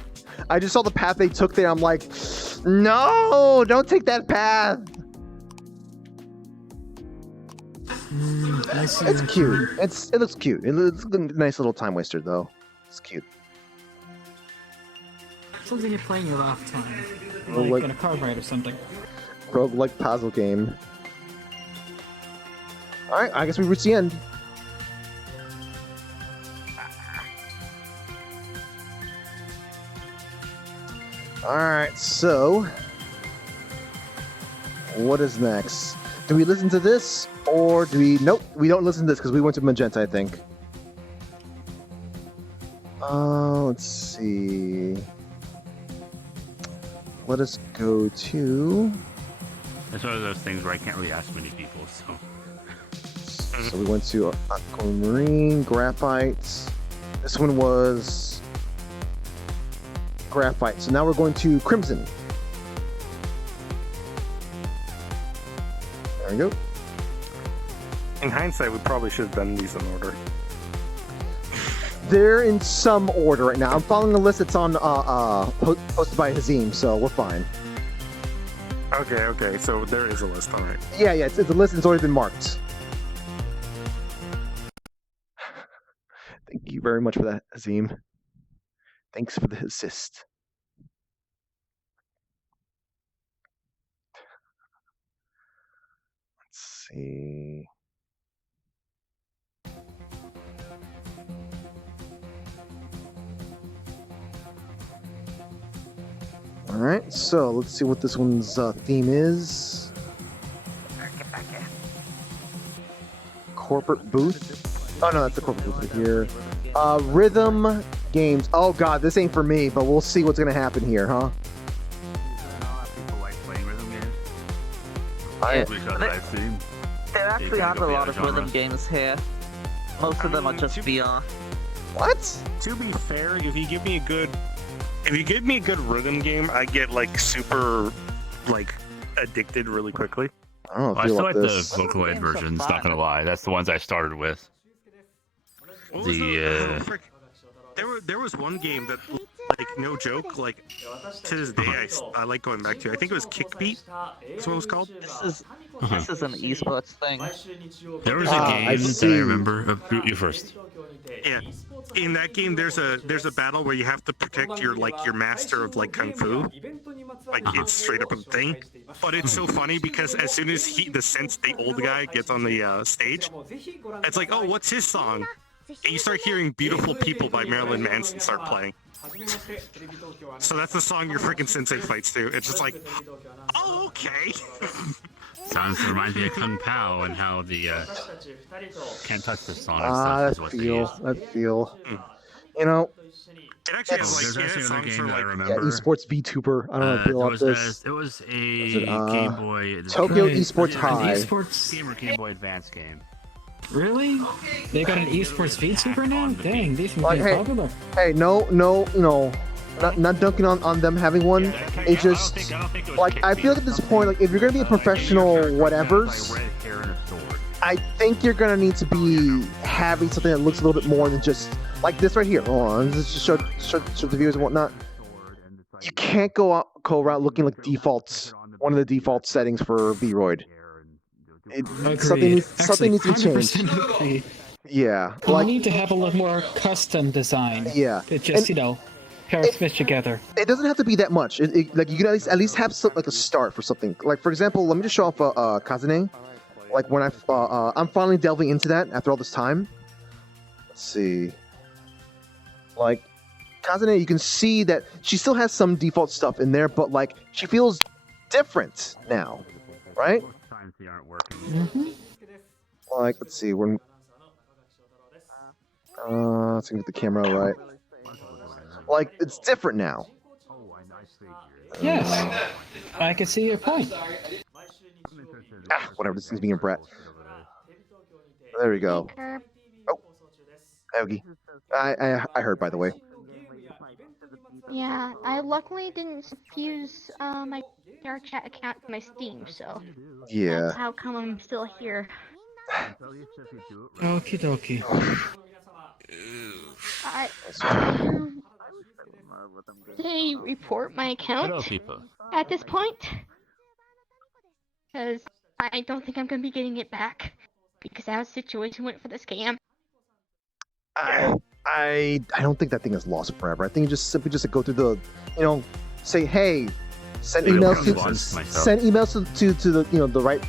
I just saw the path they took there. I'm like, no, don't take that path. It's cute. It looks cute. It looks a nice little time waster though. It's cute. Something you're playing your off time. Like- Like on a car ride or something. Roguelike puzzle game. Alright, I guess we reached the end. Alright, so what is next? Do we listen to this or do we... Nope, we don't listen to this because we went to Magenta, I think. Let's see. Let us go to... It's one of those things where I can't really ask many people, so... So we went to Aquamarine, Graphite. This one was Graphite. So now we're going to Crimson. There we go. In hindsight, we probably should have done these in order. They're in some order right now. I'm following a list that's on posted by Hazim, so we're fine. Okay, so there is a list, alright. Yeah, it's a list that's already been marked. Thank you very much for that, Hazim. Thanks for the assist. Let's see. Alright, so let's see what this one's theme is. Corporate booth? Oh no, that's the corporate booth right here. Rhythm games. Oh god, this ain't for me, but we'll see what's gonna happen here, huh? People like playing rhythm games. Yeah, I've seen. there actually aren't a lot of rhythm games here. Most of them are just VR. What? To be fair, if you give me a good rhythm game, I get like super like addicted really quickly. I don't know. I still like the this. Vocaloid versions, not gonna lie. That's the ones I started with. What was there was one game that, like, no joke, like, to this day I like going back to. I think it was Kickbeat. That's what it was called. This is an esports thing. There was a game that I remember. You first. Yeah. In that game, there's a battle where you have to protect your master of like kung fu. Like it's straight up a thing. But it's so funny because as soon as the old guy gets on the stage, it's like, oh, what's his song? And you start hearing "Beautiful People" by Marilyn Manson start playing. So that's the song your freaking sensei fights to. It's just like, oh, okay. Reminds me of Kung Pao and how the can't touch this song and stuff is what they use. That feel. You know, It actually has There's like actually another songs game for that I like yeah, remember. esports VTuber. I don't know if you about this. It was a Was it, Game Boy. Tokyo Right. Esports An High. Esports? Game or Game Boy Advance game. Really? They got an esports VTuber now? Dang, these Like, are hey, popular. Hey, no, not dunking on them having one. It's just I don't think it was like I feel like at this point, like if you're gonna be a professional whatevers, I think you're gonna need to be having something that looks a little bit more than just like this right here. Hold on, let's just show the viewers and whatnot. You can't go around looking like defaults. One of the default settings for Vroid. Something needs to be changed. 100% agree. Yeah, You like need to have a little more custom design. yeah. It just, And- Parrots fish together. It doesn't have to be that much. Like you can at least have like a start for something. Like for example, let me just show off Kazane. Like when I'm finally delving into that after all this time. Let's see. Like Kazane, you can see that she still has some default stuff in there, but like she feels different now, right? Times they aren't working. Mm-hmm. Like let's see when. Let's get the camera right. Like it's different now. Yes, I can see your point. Whatever. This is being a brat. There we go. Oh, Ogie. I heard, by the way. Yeah, I luckily didn't fuse my VRChat account to my Steam, so Yeah. that's how come I'm still here. Okie dokie. They report my account Hello, people. at this point, because I don't think I'm gonna be getting it back because how the situation went for the scam. I don't think that thing is lost forever. I think you just simply just go through the, say hey, send emails to the the right,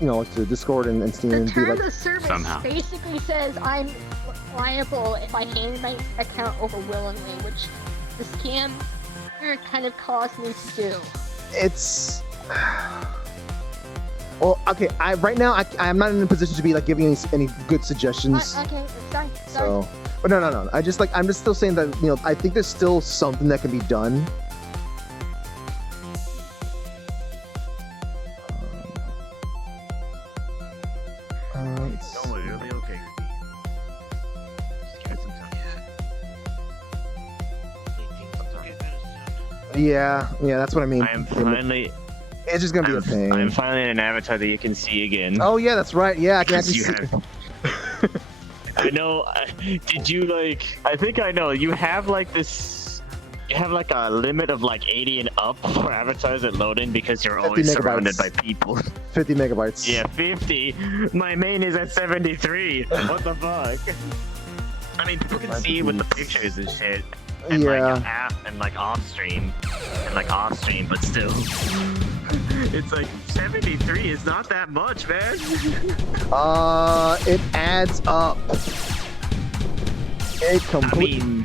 to Discord and Steam The and be terms like of service somehow. basically says I'm liable if I hand my account over willingly, which the scam kind of caused me to do. it's. Well, okay. I'm not in a position to be like giving any good suggestions. Okay, sorry. So, but no. I'm just still saying that I think there's still something that can be done. Don't worry, it'll be okay. Just give it some time. Yeah, that's what I mean. I am finally. It's just gonna be a pain. I'm finally in an avatar that you can see again. Oh yeah, that's right. Yeah, I can actually You see. have- I know. Did you like? I think I know. You have like this. You have like a limit of like 80 and up for avatars that load in because you're 50 always megabytes. surrounded by people. 50 megabytes. Yeah, 50. My main is at 73. What the fuck? I mean, people can see with the pictures and shit. And like off stream, but still. It's like 73 is not that much, man. It adds up. It completely.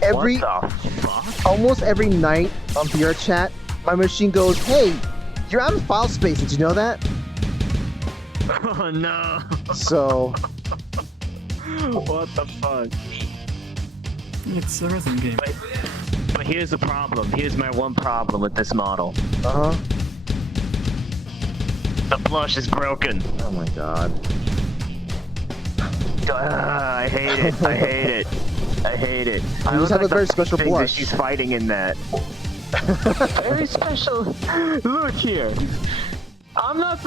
What the fuck? Almost every night on VRChat, my machine goes, "Hey, you're out of file space. Did you know that?" Oh no. So. What the fuck? It's a rhythm game. But here's the problem. Here's my one problem with this model. Uh huh. The blush is broken. Oh my god. I hate it. I hate it. I hate it. I You just have a like very the special thing that blush. she's fighting in that. Very special. Look here. I'm not.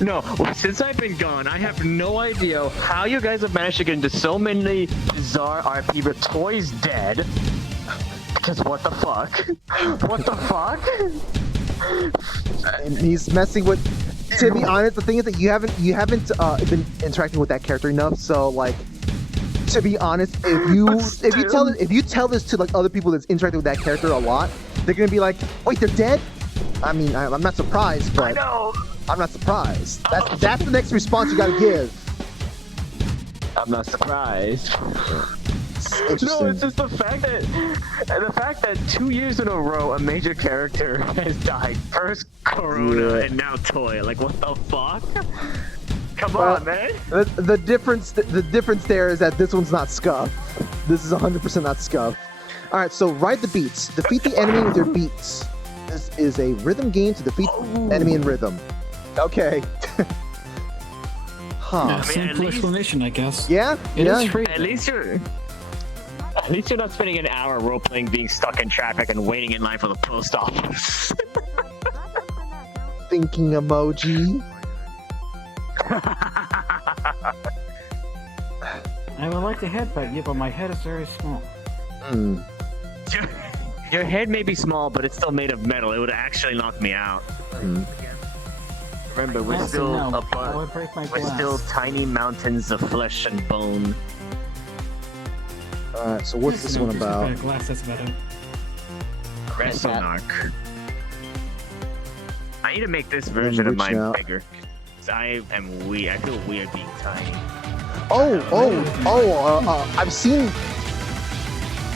No, since I've been gone, I have no idea how you guys have managed to get into so many bizarre RP with toys dead. Because what the fuck? What the fuck? And he's messing with. To be honest, the thing is that you haven't been interacting with that character enough. So like, to be honest, if you tell this to like other people that's interacting with that character a lot, they're gonna be like, wait, they're dead? I mean, I'm not surprised, but I know. I'm not surprised. That's the next response you gotta give. I'm not surprised. No, it's just the fact that 2 years in a row a major character has died. First Corona and now Toy. Like what the fuck? Come on, man. The difference there is that this one's not scuff. This is 100% not scuff. All right, so ride the beats. Defeat the enemy with your beats. This is a rhythm game to defeat enemy in rhythm. Okay. Huh. Yeah, simple explanation, I guess. Yeah. It is free. At least you're not spending an hour role-playing being stuck in traffic and waiting in line for the post office. Thinking emoji. I would like to headbutt you, but my head is very small. Your head may be small, but it's still made of metal. It would actually knock me out. Remember, we're still I would break my we're glass. still tiny mountains of flesh and bone. Alright, so what's this one about? Glass, that's about it. Resonark. I need to make this version of mine bigger. 'Cause I feel weird being tiny.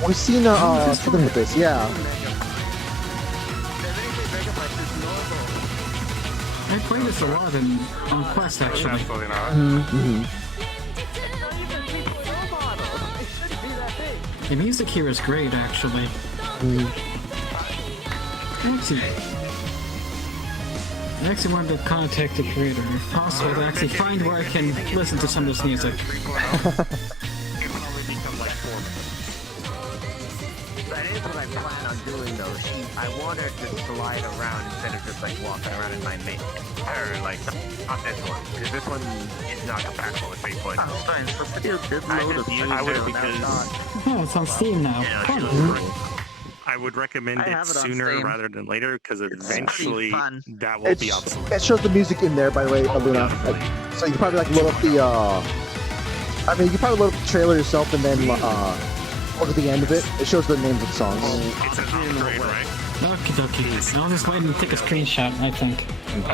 We've seen something with this, yeah. I played this a lot on Quest actually. Absolutely not. The music here is great actually. I actually wanted to contact the creator, if possible, to actually find where I can listen to some of this music. It would only become like 4 minutes. That is what I plan on doing though. I want her to slide around instead of just like walking around in my main. Or like, not this one, because this one is not compatible with 3.0. Oh, fine. So video did load a few I would there, because Oh, it's on Steam now. Fun. I would recommend I it have it on sooner Steam. rather than later because eventually fun. that will be obsolete. It shows the music in there, by the way, Luna. Like, so you can probably like load up the I mean, you can probably load up the trailer yourself and then look at the end of it. It shows the names of the songs. It's an upgrade, right? Okie dokie. I'll just wait and take a screenshot, I think.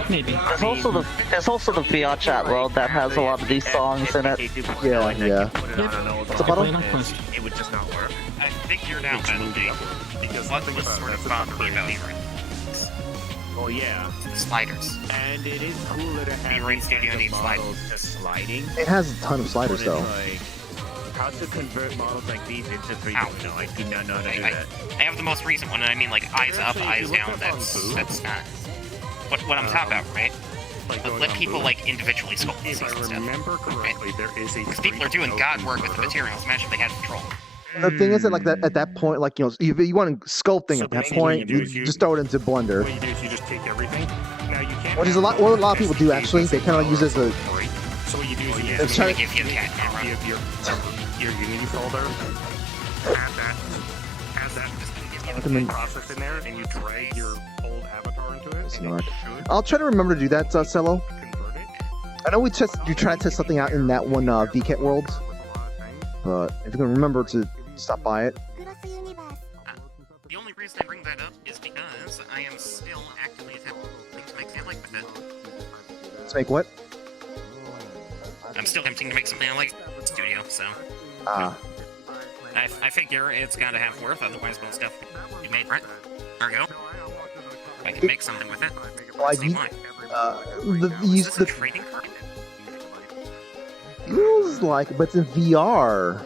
Maybe. There's also the VRChat world that has a lot of these songs in it. Yeah. It's a bottle? Play it on Quest. It would just not work. I figured out that Because what think was about sort it, of that's bumpy an about upgrade. Well, yeah. sliders. And it is cooler to have V-Ray these Studio kinds of needs models to sliding. It has a ton of sliders But though. it's like, how to convert models like these into 3.0? I do not know how to do that. I have the most recent one, and I mean like eyes up, eyes down. That's not what I'm talking about, right? Like But going let on people Boom. like individually sculpt If these I and stuff. remember correctly, there is a Because people are doing 3.0 god work with the converter. materials. Imagine if they had control. The thing is that like that at that point, like if you want sculpting So at that basically point, what you do you is you- just throw it into Blender. What you do is you just take everything. Now you can't. Which is have what a lot of both people do, SDKs actually. They kinda use it as a- free. So what you do is you It's just trying Give you a cat camera. give your Unity folder, add that process in there, and you drag your old avatar into it. And it should I'll try to remember to do that, Cello. convert it. I know you try to test something out in that one VKet world, but if you can remember to stop by it. The only reason I bring that up is because I am still actively attempting to make something like that. Let's make what? I'm still attempting to make something like Studio, so Ah, I figure it's gotta have worth, otherwise most stuff be made, right? There we go. If I can make something with it. well, See why. use Is this a the trading card? feels like, but it's in VR.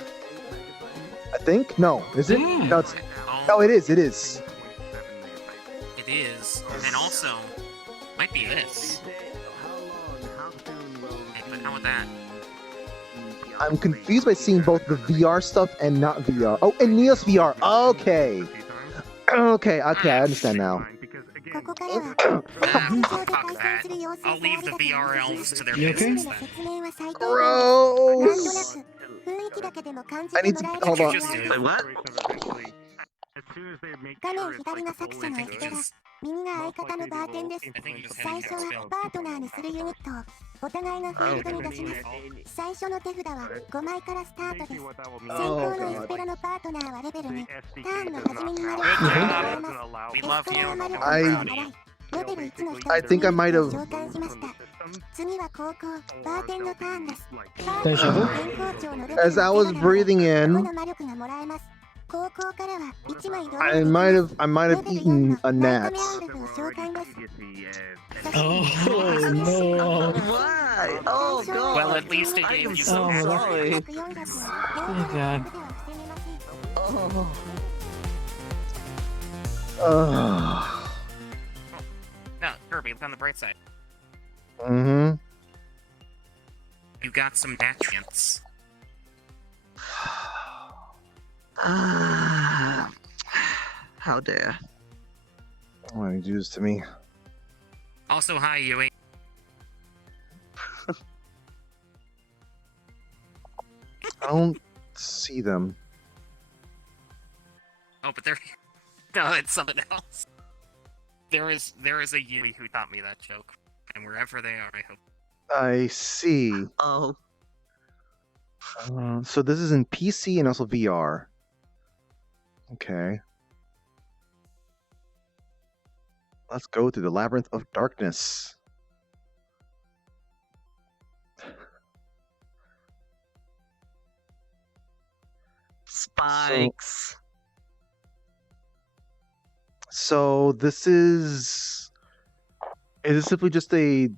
I think. No, is it? Yeah. No, it's. Oh, Oh, it is. It is. it is. And also, might be this. Hey, but how about that? I'm confused by seeing both the VR stuff and not VR. Oh, and Neos VR. Okay. Okay. I understand now. Fuck that. I'll leave the VR elves to their You okay? business then. Gross. I need to hold on. Just do. Wait, what? As soon as they make 画面 sure it's 左の like 作者 I の think 人 you が just 右が相方のバーテンです I think you just 最 have 初 to は spill. パートナーにするユニットをお互いのフィールドに出します最初の手札は5枚からスタートです basically what that will mean. 先行のエスペラのパートナーはレベル The 2 SDK ターンの does 初め not に魔 have 力 Good を job. 与えます allow We エス love ペラ you. の魔力を I- 払いレベル1の人 I think I might have- 召喚しました次は高校バーテンのターンです大丈夫健康長のレベル As I was breathing 5 in, の魔力がもらえます高校からは1枚ドラ I イブ might have eaten a gnat. Oh no. Why? Oh god. Well, at least it I gave am you so some sorry. Oh god. Oh. Ugh. No, Kirby, look on the bright side. Mm-hmm. You got some nutrients. Ah. How dare. Why did you do this to me? Also, hi, Yui. I don't see them. Oh, but there. No, it's something else. There is a Yui who taught me that joke, and wherever they are, I hope. I see. Oh. So this is in PC and also VR. Okay. Let's go through the Labyrinth of Darkness. Spikes. So this is this simply just a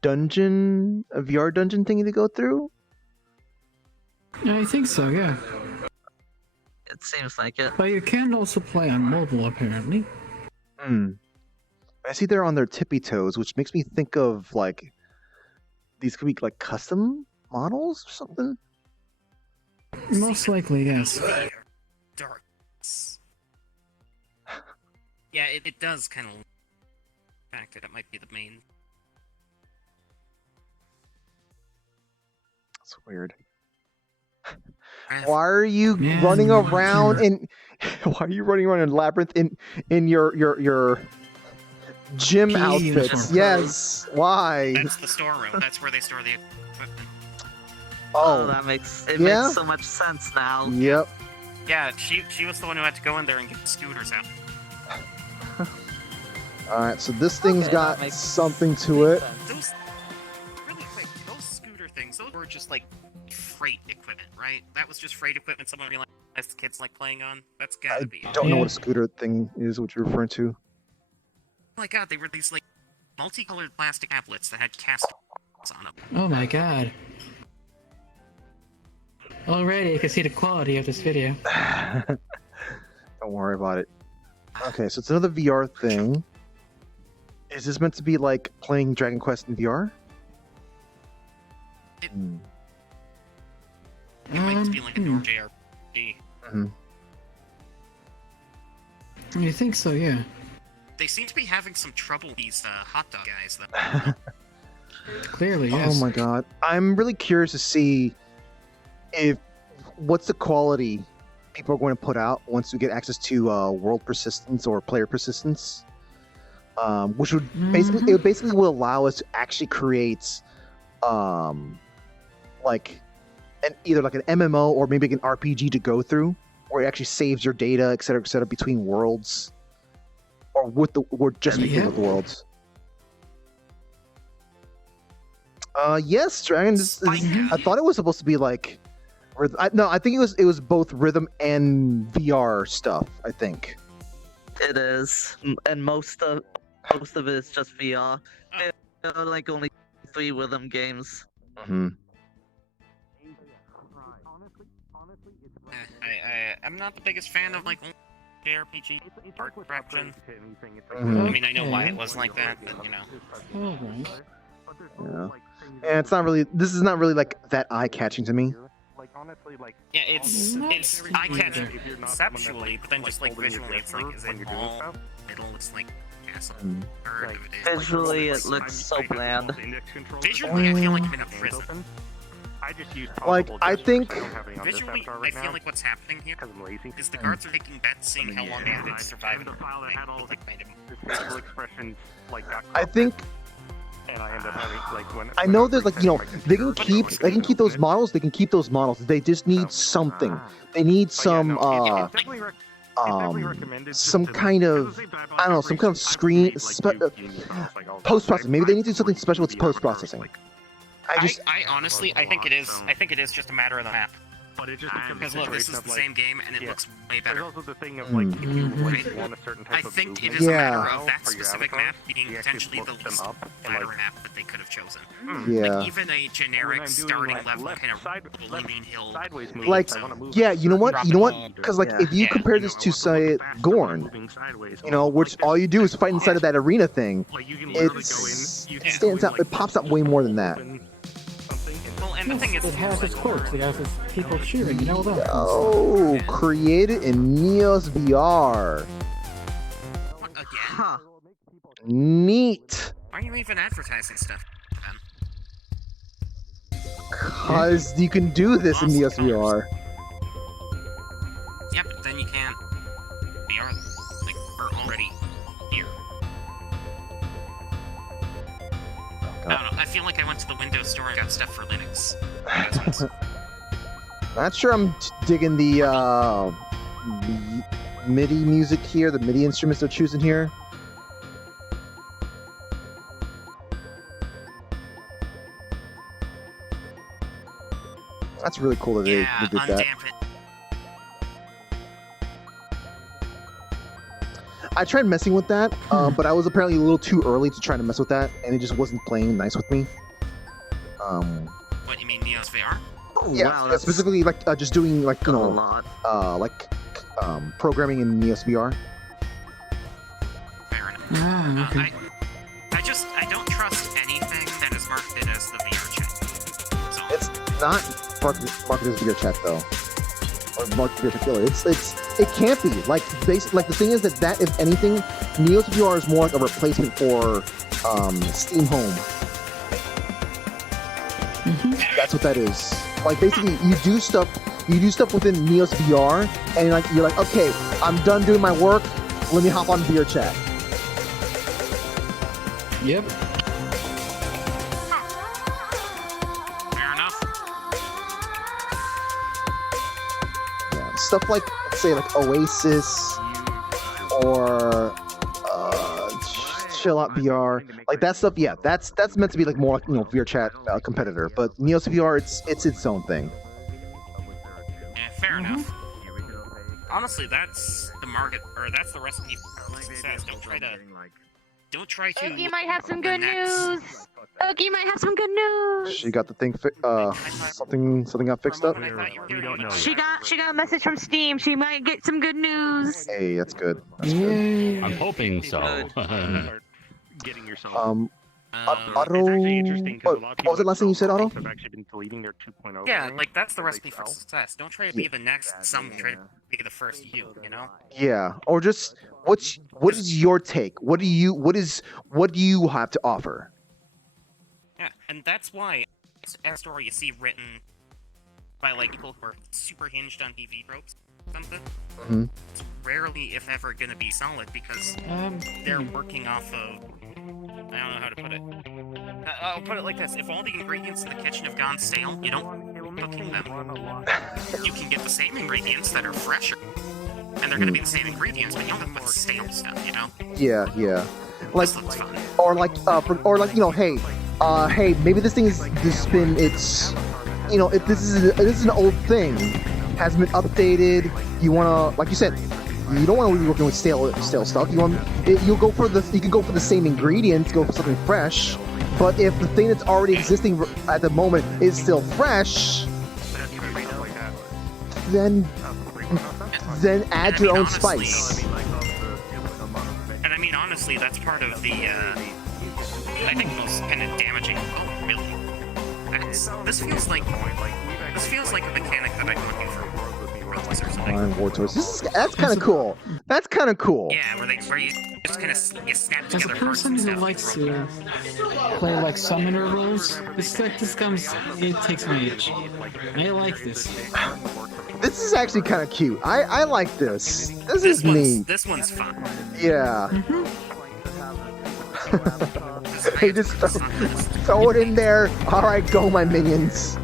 dungeon, a VR dungeon thingy to go through? I think so, yeah. It seems like it. But you can also play on mobile, apparently. I see they're on their tippy toes, which makes me think of like these could be like custom models or something. Most likely, yes. Dark. Yeah, it does kind of. Fact that it might be the main. That's weird. Why are you running around in? Why are you running around in Labyrinth in your gym PE outfits? uniform. Yes. Why? That's the storeroom. That's where they store the equipment. Oh, that makes makes so much sense now. Yep. Yeah, she was the one who had to go in there and get the scooters out. All right. So this thing's Okay, got that makes something to it. Those really quick, those scooter things, those were just like freight equipment, right? That was just freight equipment someone realized the kids like playing on. That's gotta be it. Don't know what a scooter thing is. What you're referring to? Oh my god, they were these like multicolored plastic tablets that had cast on them. Oh my god. Already, I can see the quality of this video. Don't worry about it. Okay, so it's another VR thing. Is this meant to be like playing Dragon Quest in VR? It might be like a door JRPG. You think so, yeah. They seem to be having some trouble with these hot dog guys, though. Clearly, yes. Oh my god. I'm really curious to see if what's the quality people are going to put out once we get access to world persistence or player persistence. Which would basically will allow us to actually create like either like an MMO or maybe like an RPG to go through where it actually saves your data, etc., between worlds. Or with the just between the worlds. Yes, Dragon. I thought it was supposed to be like, I think it was both rhythm and VR stuff. I think it is, and most of it is just VR. There are like only 3 rhythm games. I'm not the biggest fan of like JRPG art direction. I Mhm. mean, I know why it was like that, but you know. Alright. Yeah, and it's not really. This is not really like that eye-catching to me. Yeah, it's eye-catching conceptually, but then just like visually, it's like, is it all middle? It's like castle. Visually, it looks so bland. Visually, I feel like I'm in a prison. Like, I think Visually, I feel like what's happening here is the guards are taking bets, seeing how long they have to survive in the I think I know there's like, they can keep those models. They can keep those models. They just need something. They need some kind of, I don't know, some kind of screen post processing. Maybe they need to do something special with post processing. I honestly, I think it is. I think it is just a matter of the map. Because look, this is the same game, and it looks way better. There's also the thing of like, if you really want a certain type I of think it movement is a matter of that for your specific avatar, map being you actually potentially the look them least up and, flatter like, map that they could have chosen. Yeah. Like even a generic starting level kind of rolling hill. Like, yeah, you know what? Because like, if you compare this to say Gorn, which all you do is fight inside of that arena thing, it stands out. It pops out way more than that. Well, and the thing is, It has its quirks. It has its people cheering. You know that. Oh, created in Neos VR. again, Huh. Neat. why are you even advertising stuff? Cause you can do this in Neos VR. Yeah, but then you can't. We are like we're already here. I don't know. I feel like I went to the Windows Store got stuff for Linux. Not sure I'm digging the MIDI music here, the MIDI instruments they're choosing here. That's really cool that they did that. Undamp it. I tried messing with that, but I was apparently a little too early to try to mess with that, and it just wasn't playing nice with me. What, you mean Neos VR? Yeah, Wow, that's specifically like just doing like a lot. programming in Neos VR. Fair enough. Ah, okay. I don't trust anything that is marketed as the VRChat. So, It's not marketed as VRChat though, or marketed as killer. It can't be like like the thing is that if anything, Neos VR is more like a replacement for Steam Home. That's what that is. Like basically, you do stuff within Neos VR, and you're like, okay, I'm done doing my work. Let me hop on VRChat. Yep. fair enough. Yeah, stuff like say like Oasis or Chill Out VR, like that stuff. Yeah, that's meant to be like more like, VRChat competitor. But Neos VR, it's its own thing. Yeah, fair enough. Honestly, that's the market, or that's the recipe for success. Don't try to. Okie might have some good next- news. Okie might have some good news. She got the thing something got fixed up. I thought you were doing it. She got a message from Steam. She might get some good news. Hey, that's good. Yay. I'm hoping so. Getting yourself. Otto. It's actually interesting because a lot of people What was the last thing you said, Otto? have actually been deleting their 2.0. Yeah, version. like that's the recipe for success. Don't try to be the next some, try to be the first you know? Yeah, or just what is your take? What do you have to offer? Yeah, and that's why a story you see written by like people who are super hinged on PV tropes or something. Mhm. It's rarely, if ever, gonna be solid because they're working off of. I don't know how to put it. I'll put it like this: if all the ingredients in the kitchen have gone stale, you don't cooking them. You can get the same ingredients that are fresher, and they're gonna be the same ingredients, but you don't put stale stuff. You know? Yeah. Like This looks fun. hey, maybe this thing is if this is an old thing, hasn't been updated. You wanna, like you said, you don't want to be working with stale stuff. You can go for the same ingredients, go for something fresh. But if the thing that's already existing at the moment is still fresh, then add your own spice. And I mean, honestly, that's part of the, I think most kind of damaging. Oh, really? This feels like a mechanic that I'm looking for. Or something. War Toys. That's kind of cool. That's kind of cool. Yeah, where you just kind of snap As a together parts person and who stuff. likes to play like summoner roles, it takes my itch. I like this. This is actually kind of cute. I like this. This is neat. This one's fun. Yeah. They just throw it in there. All right, go my minions.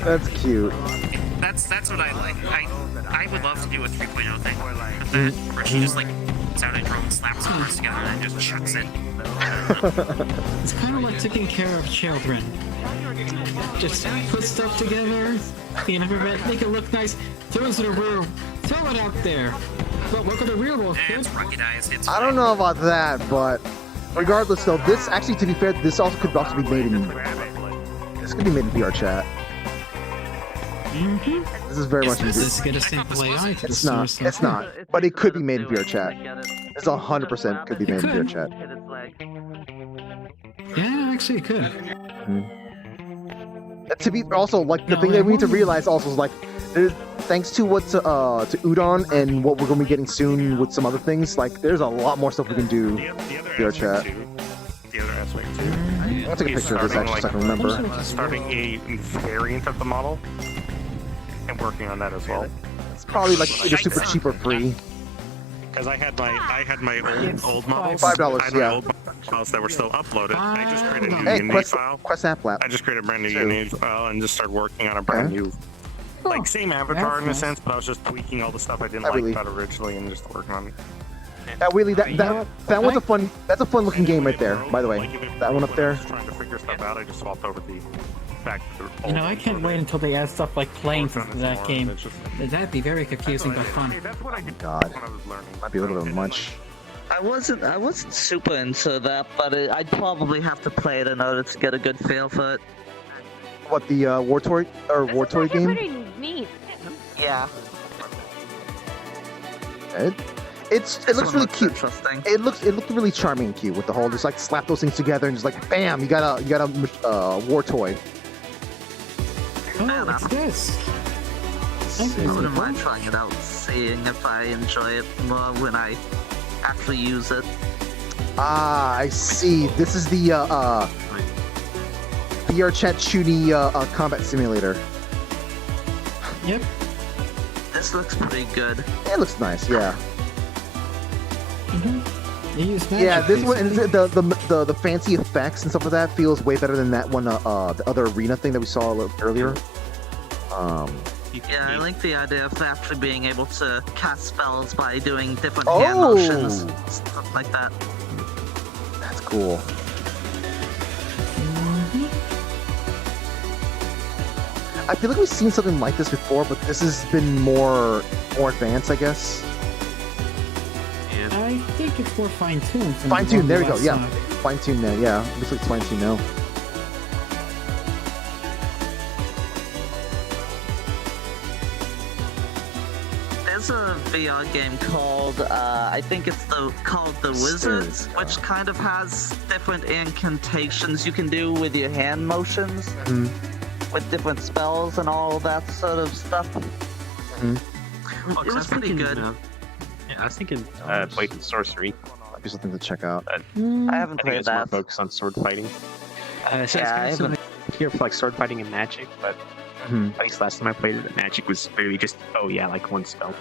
That's cute. That's what I like. I would love to do a 3.0 thing with that, where she just like sounded drum, slaps her words together, and then just chucks it. It's kind of like taking care of children. Just put stuff together, clean up a bit, make it look nice, throw it to the real, throw it out there. But look at the real world, kid. It's ruggedized. It's I don't know about that, but regardless, though, this actually, to be fair, this also could be made in. This could be made in VRChat. This is very much. This is gonna simple AI to It's not. It's not. But it could be made in VRChat. It's 100% could be made in could. VRChat. Yeah, actually it could. To be also like the thing that we need to realize also is like, there's thanks to what's to Udon and what we're gonna be getting soon with some other things. Like, there's a lot more stuff we can do. VRChat. The other aspect too. I'll take a picture of this actually so I can remember. Starting a variant of the model and working on that as well. It's probably like either super cheap or free. Because I had my old models. $5, I had my yeah. old models that were still uploaded. I just created a new Hey, Unity file. Quest App Lab. I just created a brand new Unity file and just started working on a brand new, like same avatar in a sense, but I was just tweaking all the stuff I didn't like about originally and just working on it. Yeah, Wheelie, that one's a fun. That's a fun looking game right there. By the way, that one up there. I was trying to figure stuff out. I just swapped over the back to the You know, I can't wait until they add stuff like planes into that game. That'd be very confusing but fun. God, might be a little bit much. I wasn't super into that, but I'd probably have to play it in order to get a good feel for it. What, the War Toy game? Pretty neat. Yeah. It looks really cute. Interesting. It looked really charming and cute with the whole just like slap those things together and just like bam, you got a war toy. Oh, what's this? I wouldn't mind trying it out, seeing if I enjoy it more when I actually use it. Ah, I see. This is the VRChat shooty combat simulator. Yep. This looks pretty good. It looks nice, yeah. You use magic, Yeah, this one and basically. the fancy effects and stuff like that feels way better than that one. The other arena thing that we saw a little earlier. Yeah, I like the idea of actually being able to cast spells by doing different hand motions, stuff like that. That's cool. I feel like we've seen something like this before, but this has been more advanced, I guess. I think it's more fine-tuned. Fine-tuned, there we go, yeah. Fine-tuned now, yeah. Looks like it's fine-tuned now. There's a VR game called, I think it's called The Wizards, which kind of has different incantations you can do with your hand motions, with different spells and all that sort of stuff. It was pretty good. Yeah, I was thinking Blade and Sorcery. Might be something to check out. I haven't I think played it's more that. focused on sword fighting. So Yeah, it's I kind of haven't. here for like sword fighting and magic, but at least last time I played it, the magic was really just like one spell.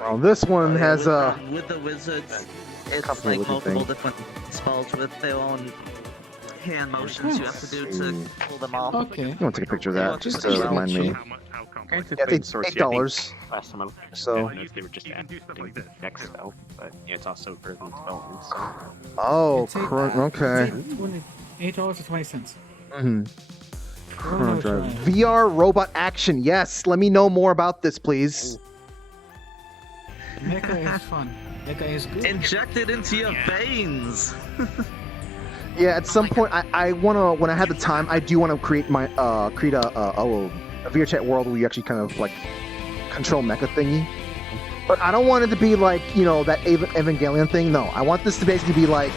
Well, this one has with the wizards, it's Couple like looking multiple thing. different spells with their own hand motions you have to do to pull them off. Okay. I want to take a picture of that just to remind me. Granted, Yeah, Blade and it's Sorcery, $8. Last time I looked, So- I don't know if they were just adding the next spell, but yeah, it's also early development. So. Oh, It's eight- okay. $8.20. Chrono Drive. VR robot action. Yes, let me know more about this, please. Mecha is fun. Mecha is good. Inject it into your veins. Yeah, at some point, I wanna, when I have the time, I do want to create my create a VRChat world where you actually kind of like control mecha thingy. But I don't want it to be like, you know, that Evangelion thing. No, I want this to basically be like,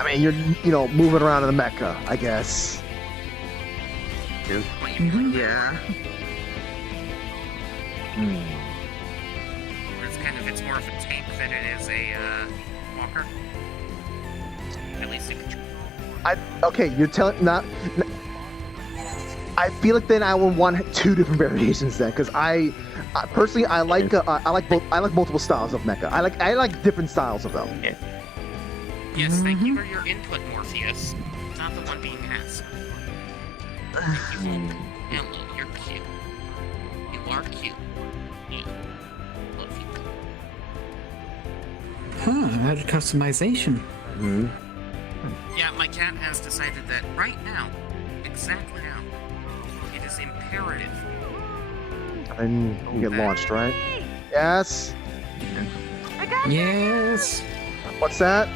I mean, you're, you know, moving around in the mecha, I guess. Yeah. It's more of a tank than it is a walker. At least in control. Okay, you're telling not. I feel like then I would want two different variations then, because I personally I like multiple styles of mecha. I like different styles of them. Yes, thank you for your input, Morpheus. Not the one being asked. Hello, you're cute. You are cute. Yeah. Love you. Huh, that customization. Yeah, my cat has decided that right now, exactly now, it is imperative. And you get launched, right? Yes. Yes. What's that?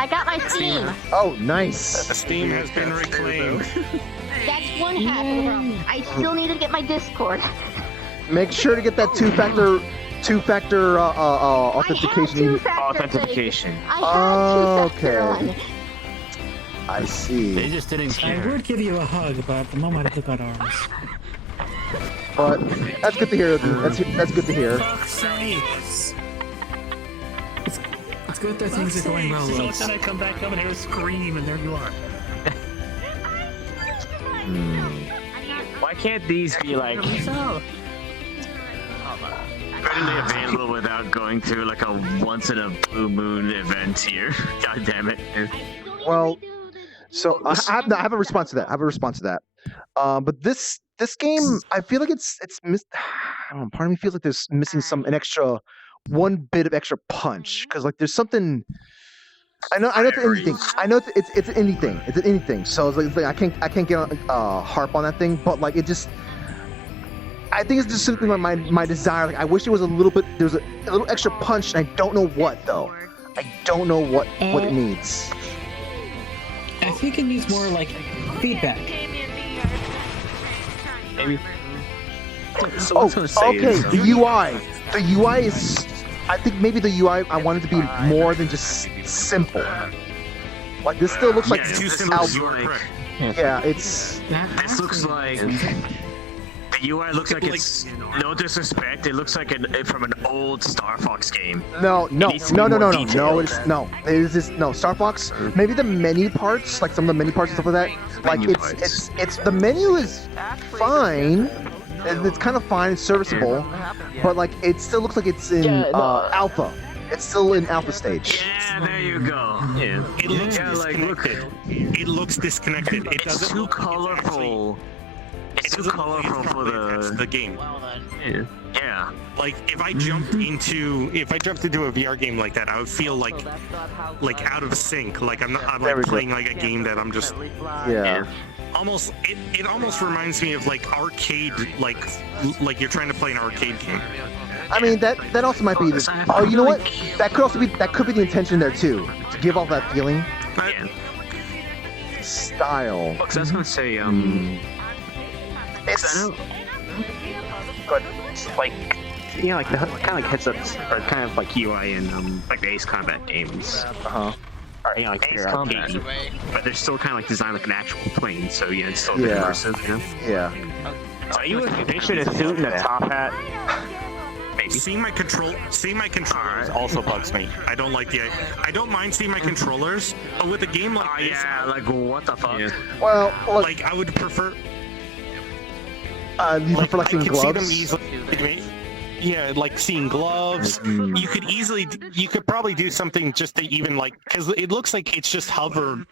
I got my Steam. Oh, nice. Steam has been reclaimed. That's one half of the problem. I still need to get my Discord. Make sure to get that two-factor authentication. Authentication. I had two-factor Okay. on. I see. They just didn't I care. would give you a hug, but at the moment I took out arms. But that's good to hear. That's good to hear. Fuck's sake. It's good that things are going well, So Rose. then I come back and hear a scream, and there you are. Why can't these be like readily available without going through like a once in a blue moon event here? God damn it. Well, so I have a response to that. But this game, I feel like it's missed. I don't know. Part of me feels like there's missing one bit of extra punch, because like there's something. I know it's anything. I know it's anything. It's anything. So it's like I can't get harp on that thing. But like it just, I think it's just simply my desire. Like I wish there was a little bit. There's a little extra punch, and I don't know what though. I don't know what it needs. I think it needs more like feedback. Maybe. So okay. The UI. The UI is. I think maybe the UI. I want it to be more than just simple. Like this still looks like It's too simple. Yeah, it's. This looks like the UI looks like it's no disrespect. It looks like from an old Star Fox game. No. It is just no Star Fox. Maybe the menu parts, like some of the menu parts and stuff like that. Like it's the menu is fine. It's kind of fine, it's serviceable, but like it still looks like it's in alpha. It's still in alpha stage. Yeah, there you go. Yeah. It looks disconnected. It looks disconnected. It's too colorful. It's too colorful for the game. Yeah. Like if I jumped into a VR game like that, I would feel like out of sync. Like I'm like playing like a game that I'm just almost. It almost reminds me of like arcade, like you're trying to play an arcade game. I mean that also might be. Oh, you know what? That could be the intention there too, to give off that feeling. Style. Because I was gonna say it's like like the kind of like heads ups or kind of like UI in like the Ace Combat games. Or like Ace Combat, but they're still kind of like designed like an actual plane. So it's still immersive. Yeah. Are you a fish in a suit and a top hat? Maybe. Seeing my controllers also bugs me. I don't like I don't mind seeing my controllers, but with a game like this, like what the fuck? Yeah. Well, like I would prefer. You prefer like seeing gloves? See them easily. Yeah, like seeing gloves. You could probably do something just to even like, because it looks like it's just hover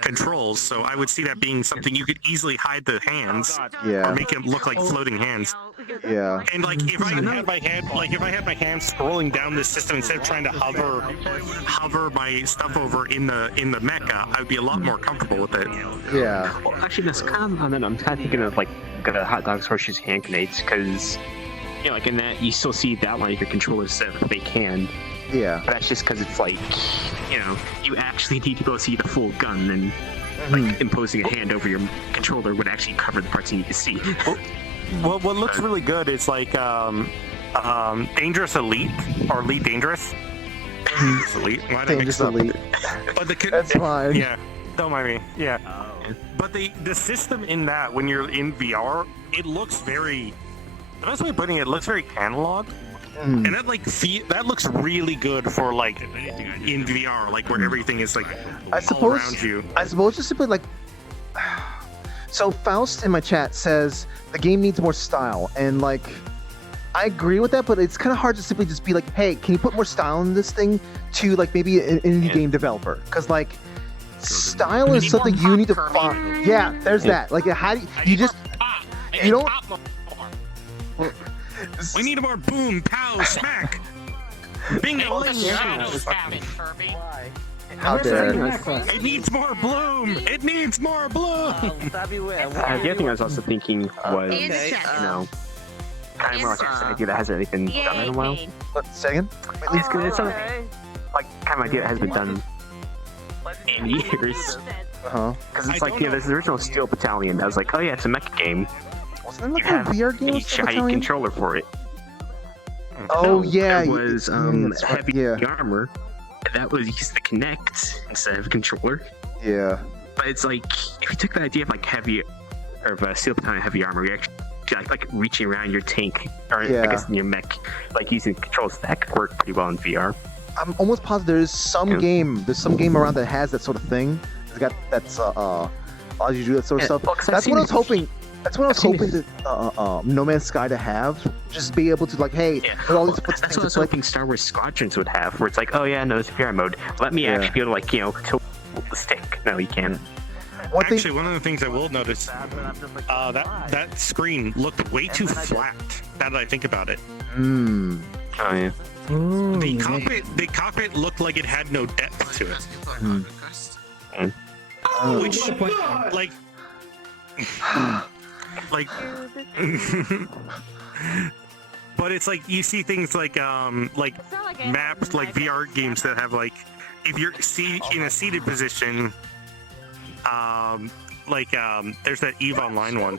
controls. So I would see that being something you could easily hide the hands, or make it look like floating hands. Yeah. And like if I had my hand, scrolling down this system instead of trying to hover my stuff over in the mecha, I'd be a lot more comfortable with it. Yeah. Well, actually, that's kind of. I'm kind of thinking of like the hot dogs, horseshoes, hand grenades, because. Like in that, you still see the outline of your controller set with a fake hand. Yeah. But that's just because it's like, you actually need to go see the full gun, and like imposing a hand over your controller would actually cover the parts you need to see. Well, what looks really good is like Dangerous Elite or Elite Dangerous. Dangerous Elite. Why did I mix up? Elite. But That's fine. Yeah. Don't mind me. Yeah. But the system in that, when you're in VR, it looks very. The best way of putting it looks very analog, and that that looks really good for like in VR, like where everything is like all around you. I suppose just simply like. So Faust in my chat says the game needs more style, and like, I agree with that, but it's kind of hard to simply just be like, hey, can you put more style in this thing to like maybe an indie game developer? Because like, style is something you need to find. Yeah, there's that. Like, how do you just you don't. We need more boom, pow, smack. Bingo! How dare! It needs more bloom. It needs more bloom. The other thing I was also thinking was, kind of more like an idea that hasn't really been done in a while. Let's say again. It's like kind of idea that hasn't been done in years. Because it's like there's the original Steel Battalion. I was like, oh yeah, it's a mecha game. Wasn't it like a VR game? You giant controller for it. Oh yeah, it was heavy armor. That was used to connect instead of a controller. Yeah. But it's like if you took the idea of like Steel Battalion heavy armor, you actually like reaching around your tank or I guess in your mech, like using controls, that could work pretty well in VR. I'm almost positive there's some game around that has that sort of thing. It's got that's allows you to do that sort of stuff. That's what I was hoping. That's what I was hoping that No Man's Sky to have. Just be able to like, hey, put all these That's what I was hoping Star Wars Squadrons would have, where it's like, oh yeah, no, it's VR mode. Let me actually be able to like, tilt the stick. No, you can't. Actually, one of the things I will notice, that screen looked way too flat. Now that I think about it. Oh yeah. Ooh, The cockpit looked like it had no depth to it. Which, like, but it's like you see things like maps, like VR games that have like, if you're in a seated position, there's that EVE Online one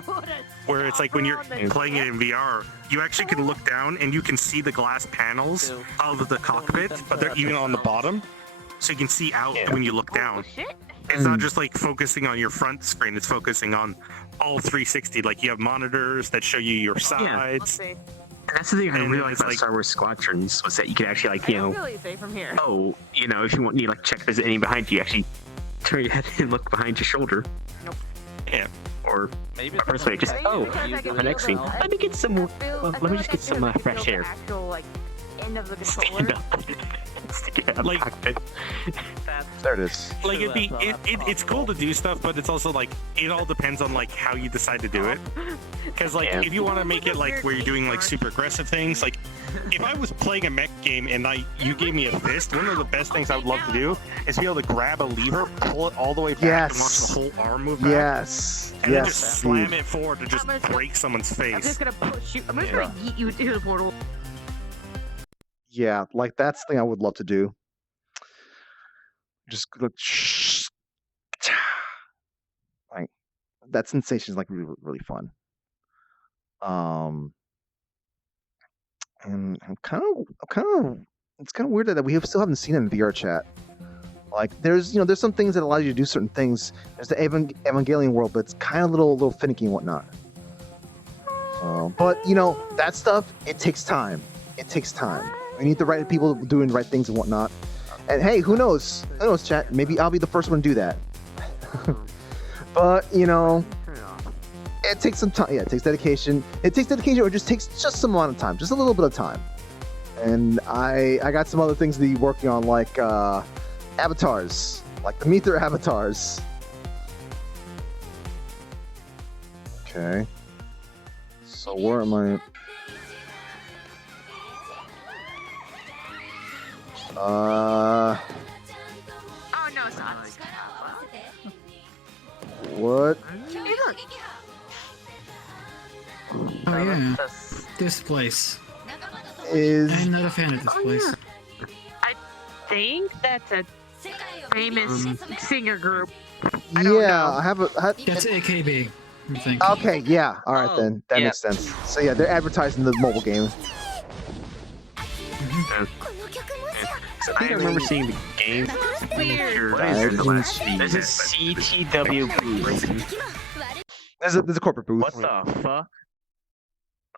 where it's like when you're playing it in VR, you actually can look down and you can see the glass panels of the cockpit, but they're even on the bottom, so you can see out when you look down. It's not just like focusing on your front screen, it's focusing on all 360. Like you have monitors that show you your sides. And that's the thing I realized about Star Wars Squadrons was that you could actually if you want to like check if there's any behind you, actually turn your head and look behind your shoulder. Nope. Yeah. Or personally, just the next scene. Let me get some. Let me just get some fresh air. Stand up. Stick it out like, cockpit. There it is. Like it's cool to do stuff, but it's also like it all depends on like how you decide to do it. Because like if you want to make it like where you're doing like super aggressive things, like if I was playing a mech game and you gave me a fist, one of the best things I would love to do is be able to grab a lever, pull it all the way back, and watch the whole arm move back. And then just slam it forward to just break someone's face. I'm just gonna push you. I'm just gonna yeet you into the portal. Yeah, like that's the thing I would love to do. Just like, like that sensation is like really, really fun. And I'm kind of, it's kind of weird that we still haven't seen it in VRChat. Like there's some things that allow you to do certain things. There's the Evangelion world, but it's kind of a little finicky and whatnot. But that stuff, it takes time. It takes time. We need the right people doing the right things and whatnot. And hey, who knows? Who knows, chat? Maybe I'll be the first one to do that. But it takes some time. Yeah, it takes dedication. It takes dedication, or it just takes some amount of time, just a little bit of time. And I got some other things to be working on, like avatars, like the Meter avatars. Okay. So where am I? Oh no, it's not. What? Hey, look. Oh yeah, this place. I'm not a fan of this place. I think that's a famous singer group. I have a. That's AKB. I think. Okay, yeah. All right then, that makes sense. So yeah, they're advertising the mobile game. I think I remember seeing the game. There's a CTW booth. There's a corporate booth. What the fuck?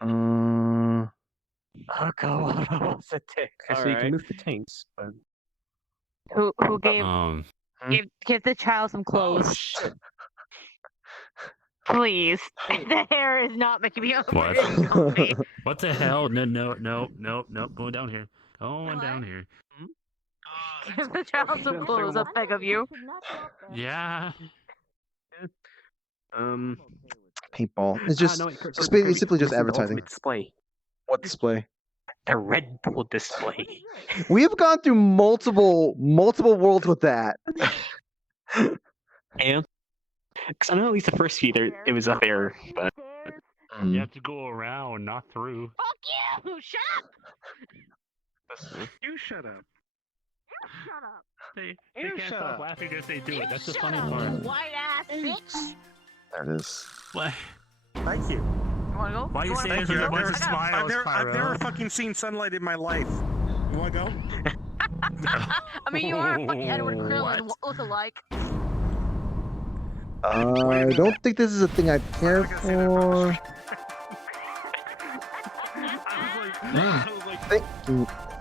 Oh god, what's a tick? So you can move the tanks, but... Who give the child some clothes? Please. The hair is not making me What? What the hell? No. Going down here. Going down here. Give the child some clothes, I beg of you. Yeah. Paintball. It's just it's simply just advertising. Display. What display? The Red Bull display. We have gone through multiple worlds with that. And because I know at least the first few there it was up there, but you have to go around, not through. Fuck you! Shut up! You shut up. Shut up! They can't stop laughing as they do it. That's the funny part. White ass bitch! There it is. What? Thank you. You wanna go? Why you saying Thank you. a bunch of smiles, I've never fucking seen sunlight in my life. You wanna go? I mean, you are fucking Edward Krillin look-alike. I don't think this is a thing I care for.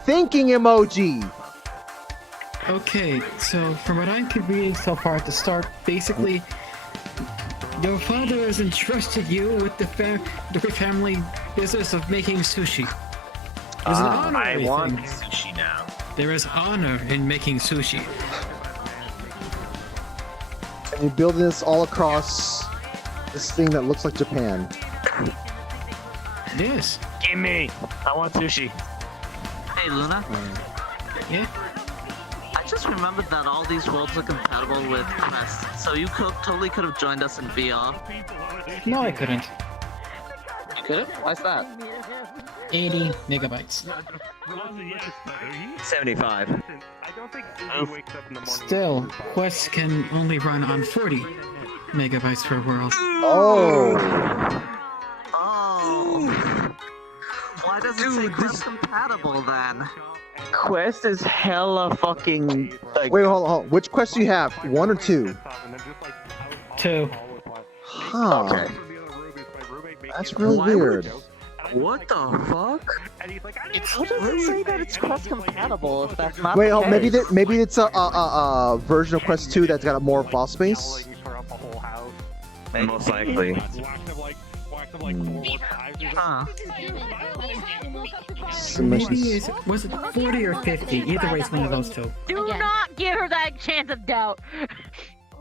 Thinking emoji. Okay, so from what I'm reading so far at the start, basically Your father has entrusted you with the family business of making sushi. There's an honor I in want everything. sushi now. There is honor in making sushi. And you're building this all across this thing that looks like Japan. Yes. Gimme! I want sushi. Hey, Luna. Yeah? I just remembered that all these worlds are compatible with Quest, so you totally could have joined us in VR. No, I couldn't. You couldn't? Why's that? 80 megabytes. 75. I don't think he wakes up in the morning. Still, Quest can only run on 40 megabytes per world. Oh! Oh! Why does it say Quest compatible then? Quest is hella fucking like. Wait, hold on. Which quest do you have? 1 or 2? 2. Huh. Okay. That's really weird. What the fuck? How does it say that it's Quest compatible if that's not Wait, the case? maybe it's a version of Quest 2 that's got more file space? Most likely. Huh. Maybe was it 40 or 50? Either way, it's one of those two. Do not give her that chance of doubt.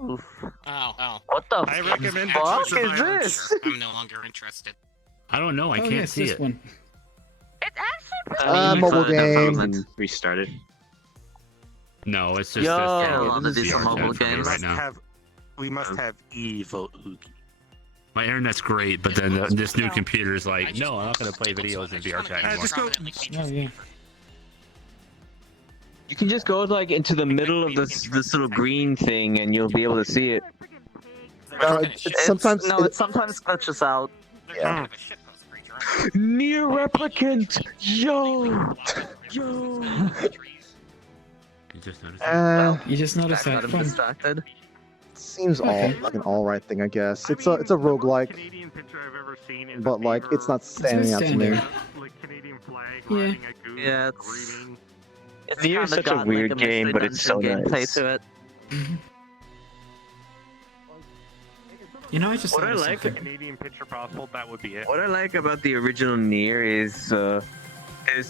Oof. Ow. What the I recommend fuck the choice of is violence. this? I'm no longer interested. I don't know. I Oh, can't yes, see this it. one. It's actually pretty Mobile game. Restarted. No, it's just Yo, this these are mobile VRChat for me games. right now. We must have evil Oogie. My internet's great, but then this new computer is like, no, I'm not gonna play videos in VRChat anymore. Just go. Oh, yeah. You can just go like into the middle of this little green thing, and you'll be able to see it. Sometimes it sometimes glitches out. Yeah. Near replicant, yo. You just noticed. You just noticed that. I'm Fun. distracted. Seems like an alright thing, I guess. It's a roguelike, but like it's not standing out to me. Yeah. Yeah, it's Nier's kinda such a got, weird like, a game, but mystery it's so dungeon gameplay nice. to it. You know, I just What I noticed like- something. Canadian picture possible, that would be it. What I like about the original Nier is the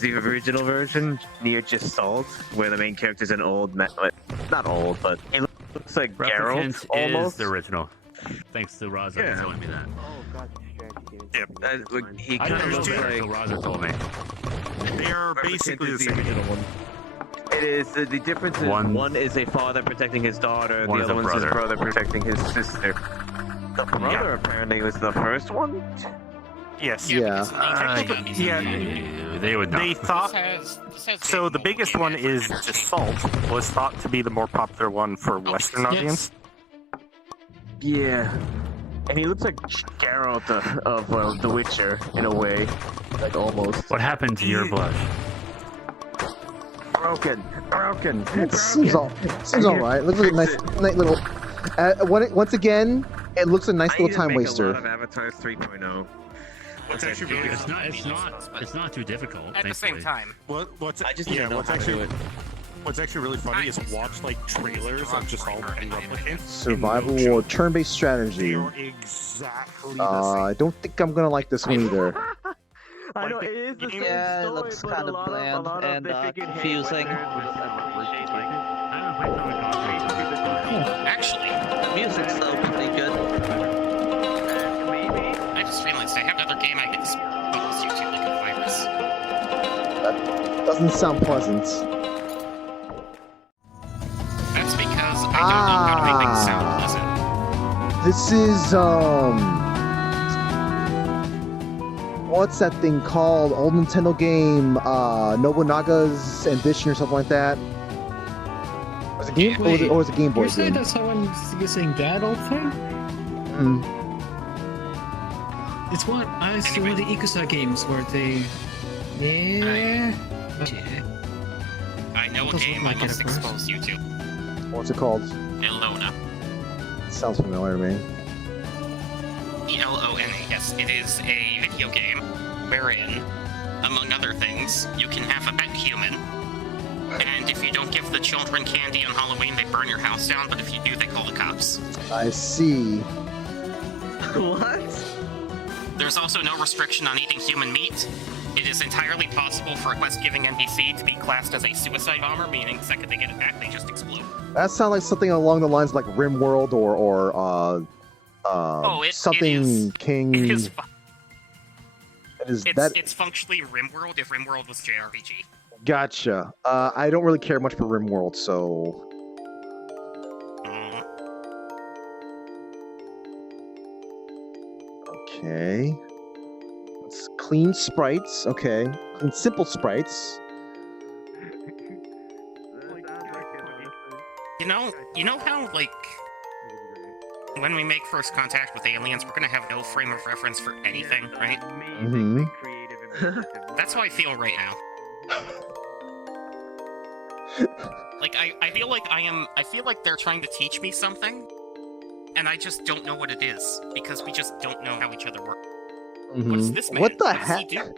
original version, Nier just Salt, where the main character's an old not old, but he looks like Geralt Replicant almost. is the original. Thanks to Raza Yeah. telling me that. He I kind of didn't know looks that like until Raza told me. They are basically the same. It is the difference is one is a father protecting his daughter, One the is other a one's his brother. brother protecting his sister. The brother apparently was the first one. Yes. Yeah. They would know. They thought. So the biggest one is just Salt was thought to be the more popular one for Western audience. Yeah. And he looks like Geralt of The Witcher in a way, like almost. What happened to your blush? Broken. It seems alright. Looks like a nice little. Once again, it looks a nice little time waster. A lot of Avatars 3.0. What's actually really It's not too difficult. At the same thankfully. time, what's I just didn't know what's how to do actually it. what's actually really funny is watch like trailers of just all the replicants. Survival and no war, joke, turn-based strategy. They are exactly the I don't think I'm gonna like this one either. I know, it is the same Yeah, it story, looks but kind a of lot bland and they figured, hey, confusing. actually, The music's though pretty good. I just realized I have another game I can expose you to like a virus. Doesn't sound pleasant. That's because I don't know how to make things sound pleasant. This is what's that thing called? Old Nintendo game, Nobunaga's Ambition or something like that. Was it game or was it Game Boy You said game? that's how I'm using that old thing? Mm. It's one I see one of the Ikusa games where they. Yeah. I know a Doesn't game look I like it, must of course. expose you to. What's it called? Elona. Sounds familiar to me. Elona, yes. It is a video game wherein, among other things, you can have a pet human. And if you don't give the children candy on Halloween, they burn your house down, but if you do, they call the cops. I see. What? There's also no restriction on eating human meat. It is entirely possible for a quest-giving NPC to be classed as a suicide bomber, meaning the second they get it back, they just explode. That sounds like something along the lines of like RimWorld or something King. It is. That It's functionally RimWorld if RimWorld was JRPG. gotcha. I don't really care much for RimWorld, so okay. Let's clean sprites. Okay, clean simple sprites. You know how, like, when we make first contact with aliens, we're gonna have no frame of reference for anything, right? Mm-hmm. That's how I feel right now. Like, I feel like I feel like they're trying to teach me something, and I just don't know what it is, because we just don't know how each other work. What is this man? What the What does he heck? do?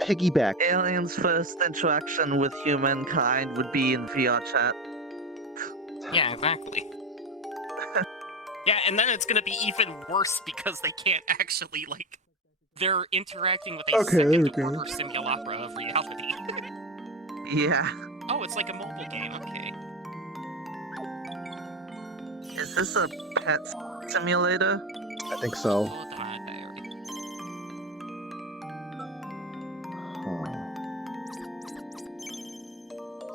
Piggyback. Aliens' first interaction with humankind would be in VRChat. Yeah, exactly. Yeah, and then it's gonna be even worse because they can't actually, like, they're interacting with a second-order simulacra of reality. Yeah. Oh, it's like a mobile game, okay. Is this a pet simulator? I think so. Oh, the Mad Diary.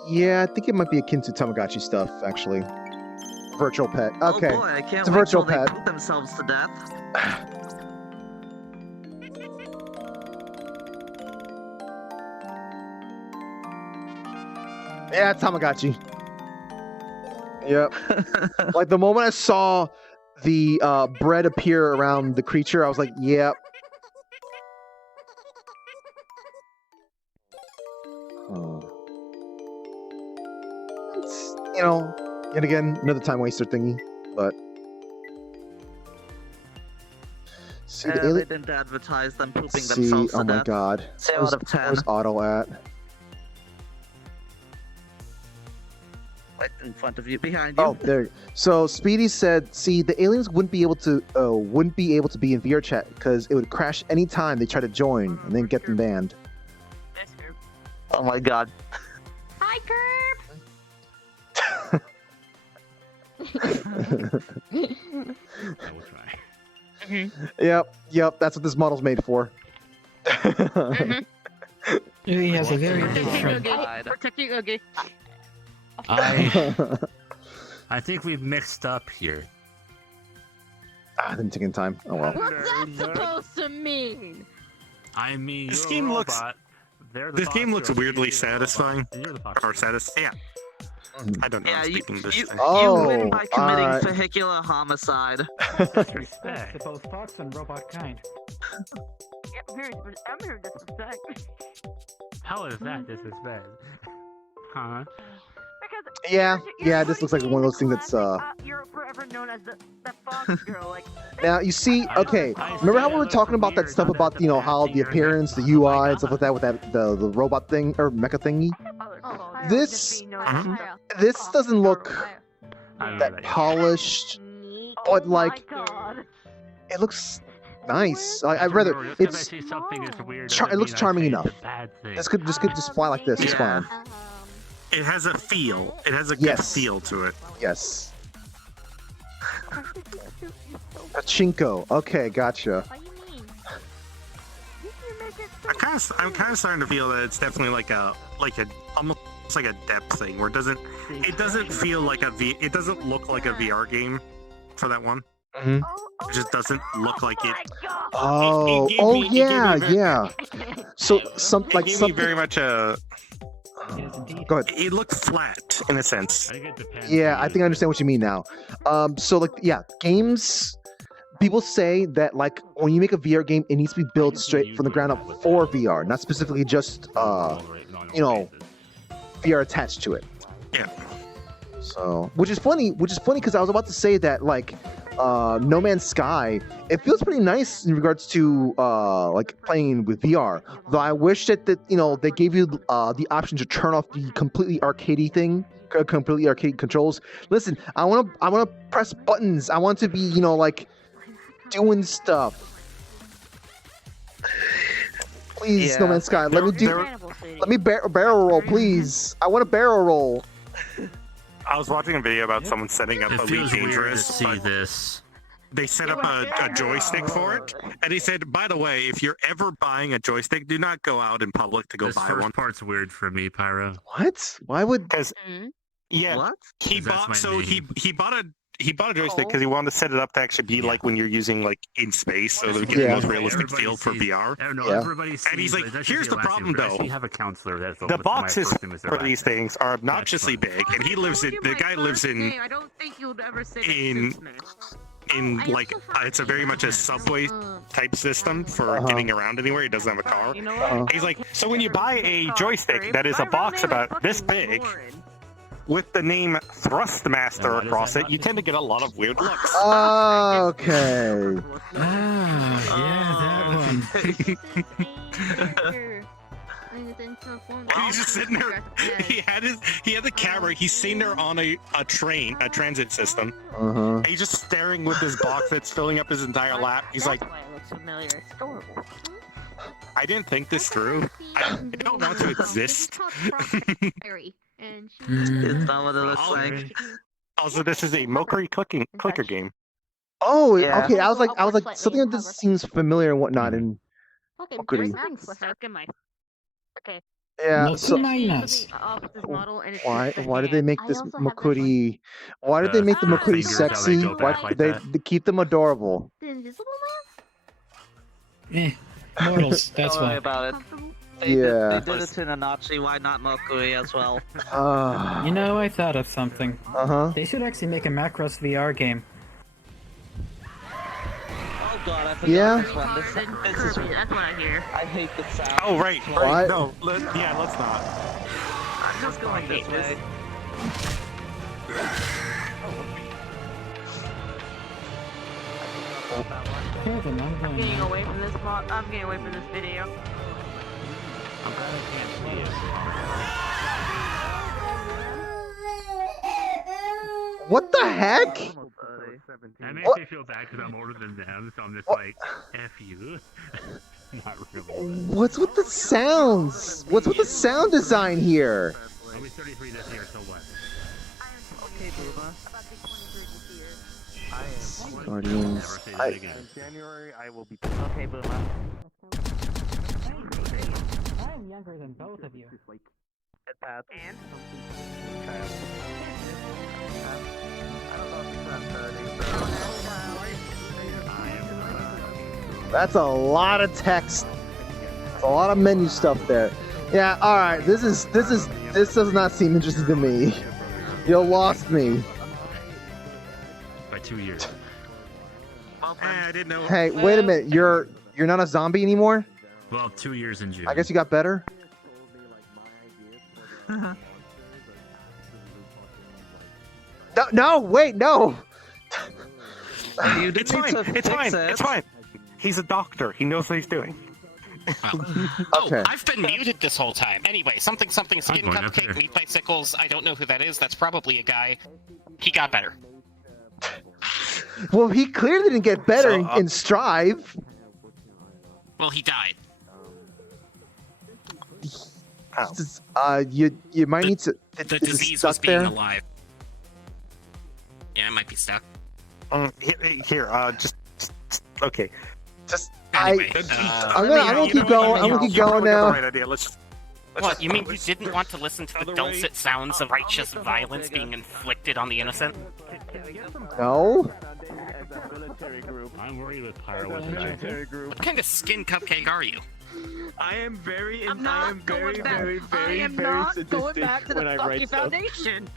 Yeah, I think it might be akin to Tamagotchi stuff, actually. Virtual pet. Okay. Oh boy, I can't It's a wait virtual till they pet. put themselves to death. Yeah, Tamagotchi. Yep. Like the moment I saw the bread appear around the creature, I was like, yep. It's, yet again, another time waster thingy, but. See, the They alien. didn't advertise them pooping See, themselves oh to my death. god. 0 out of 10. Where's Otto at? Right in front of you, behind you. Oh, there. So Speedy said, "See, the aliens wouldn't be able to be in VRChat because it would crash any time they try to join and then get them banned." Oh my god. Hi, Curb! I will try. Yep. That's what this model's made for. He has a very big front. Protecting Oogie. I think we've mixed up here. Didn't take in time. Oh well. What's that supposed to mean? I mean, This you're game a looks- robot. They're the This boss, game looks you're a weirdly robot, satisfying. and you're the boss. Yeah. I don't know. Yeah, I'm you, speaking this you, thing. Oh, you win by committing alright. vehicular homicide. Disrespect. To both fox and robot kind. I'm here to disrespect. How is that disrespect? Huh? Yeah. This looks like one of those things that's You're forever known as the fox girl, like. Now you see. Okay, remember how we were talking about that stuff about how the appearance, the UI, and stuff like that with that the robot thing or mecha thingy. This doesn't look that polished, but like it looks nice. I'd rather it's it looks charming enough. This could just fly like this. It's fine. It has a feel. It has a good feel to it. Yes. Pachinko. Okay, gotcha. I'm kind of starting to feel that it's definitely like a almost like a depth thing where it doesn't feel like it doesn't look like a VR game for that one. Mm-hmm. It just doesn't look like it. Yeah. So It gave me very much a. Go ahead. It looked flat in a sense. Yeah, I think I understand what you mean now. So games. People say that like when you make a VR game, it needs to be built straight from the ground up for VR, not specifically just VR attached to it. Yeah. So, which is funny because I was about to say that like No Man's Sky, it feels pretty nice in regards to like playing with VR. Though I wish that they gave you the option to turn off the completely arcadey thing, completely arcade controls. Listen, I want to press buttons. I want to be doing stuff. Please, Yeah. No Man's Sky, let me barrel roll, please. I want a barrel roll. I was watching a video about someone setting up It Elite feels weird to Dangerous, see but this. they set up a joystick for it, and he said, by the way, if you're ever buying a joystick, do not go out in public to go This buy first one. part's weird for me, Pyro. What? Why would? Because yeah, What? he 'Cause that's bought my so name. he bought a joystick because he wanted to set it up to actually be like when you're using like in space, so that we get the Yeah. most realistic Everybody feel for sees- VR. No, Yeah. everybody sees, And he's like, that should here's be the last problem, name, but I though. actually have a counselor that's The my boxes first name is their for last these name. things are obnoxiously big, and he lives in the guy lives in I don't think you'd ever say in- like it's a very much a subway type system for getting around anywhere. He doesn't have a car. You know what? He's like, so when you buy a joystick that is a box about this big with the name Thrustmaster across it, you tend to get a lot of weird looks. Okay. Yeah, that one. He's just sitting there. He had the camera. He's sitting there on a transit system. And he's just staring with this box that's filling up his entire lap. He's like, That's why it looks familiar. It's adorable. I didn't think this through. I don't want to exist. And she Is that what it looks like? Also, this is a Mokuri clicker game. Oh, Yeah. okay. I was like, Slightly something like this cover. seems familiar and whatnot. And fucking Mokuri. Stuck in my. Okay. yeah, so Mokuminus. why did they make I this also have this Makuri? Why did they make the Ah, Makuri fingers, how they sexy? go back Why like they that. keep them adorable? The Invisible Man? Mortals, that's Don't worry why. about it. Comfortable? They did it to Nanachi, why not Mokuri as well? You know, I thought of something. They should actually make a Macross VR game. Oh god, I forgot Yeah. this one. This is That's what I hear. I hate the sound. Oh, right. What? No, let's not. I'm just going this way. Kevin, I'm I'm going getting away from this I'm getting away from this video. What the heck? That makes What? me feel bad because I'm older than them, so I'm just like, F you. Not really. What's with the sounds? What's with the sound design here? I'll be 33 this year, so what? Okay, Booba. Guardians. Never say that again. In January, I will be. Okay, Booba. I'm younger than both of you. Get that. And? I don't know if it's not 30, so... That's a lot of text. That's a lot of menu stuff there. Yeah, alright, this does not seem interesting to me. You lost me. By 2 years. I didn't know. Hey, wait a minute, you're not a zombie anymore? Well, 2 years in June. I guess you got better? No, wait, no! You It's fine. It's fine. It's fine. He's a doctor. He knows what he's doing. Okay. I've been muted this whole time. Anyway, something skin going up cupcake there. meat bicycles. I don't know who that is. That's probably a guy. He got better. Well, he clearly didn't get better So, in Strive. Well, he died. You might need to... The is it disease stuck was being there? alive. Yeah, it might be stuck. Just okay. Just... Anyway, I'm gonna keep going. I'm gonna keep going now. Right idea. Let's what, you mean you didn't want to listen to the dulcet sounds of righteous violence being inflicted on the innocent? No? I'm worried with Pyro with the What kind of skin cupcake are you? I am very, I'm not going back. I am not going back to the fucking foundation.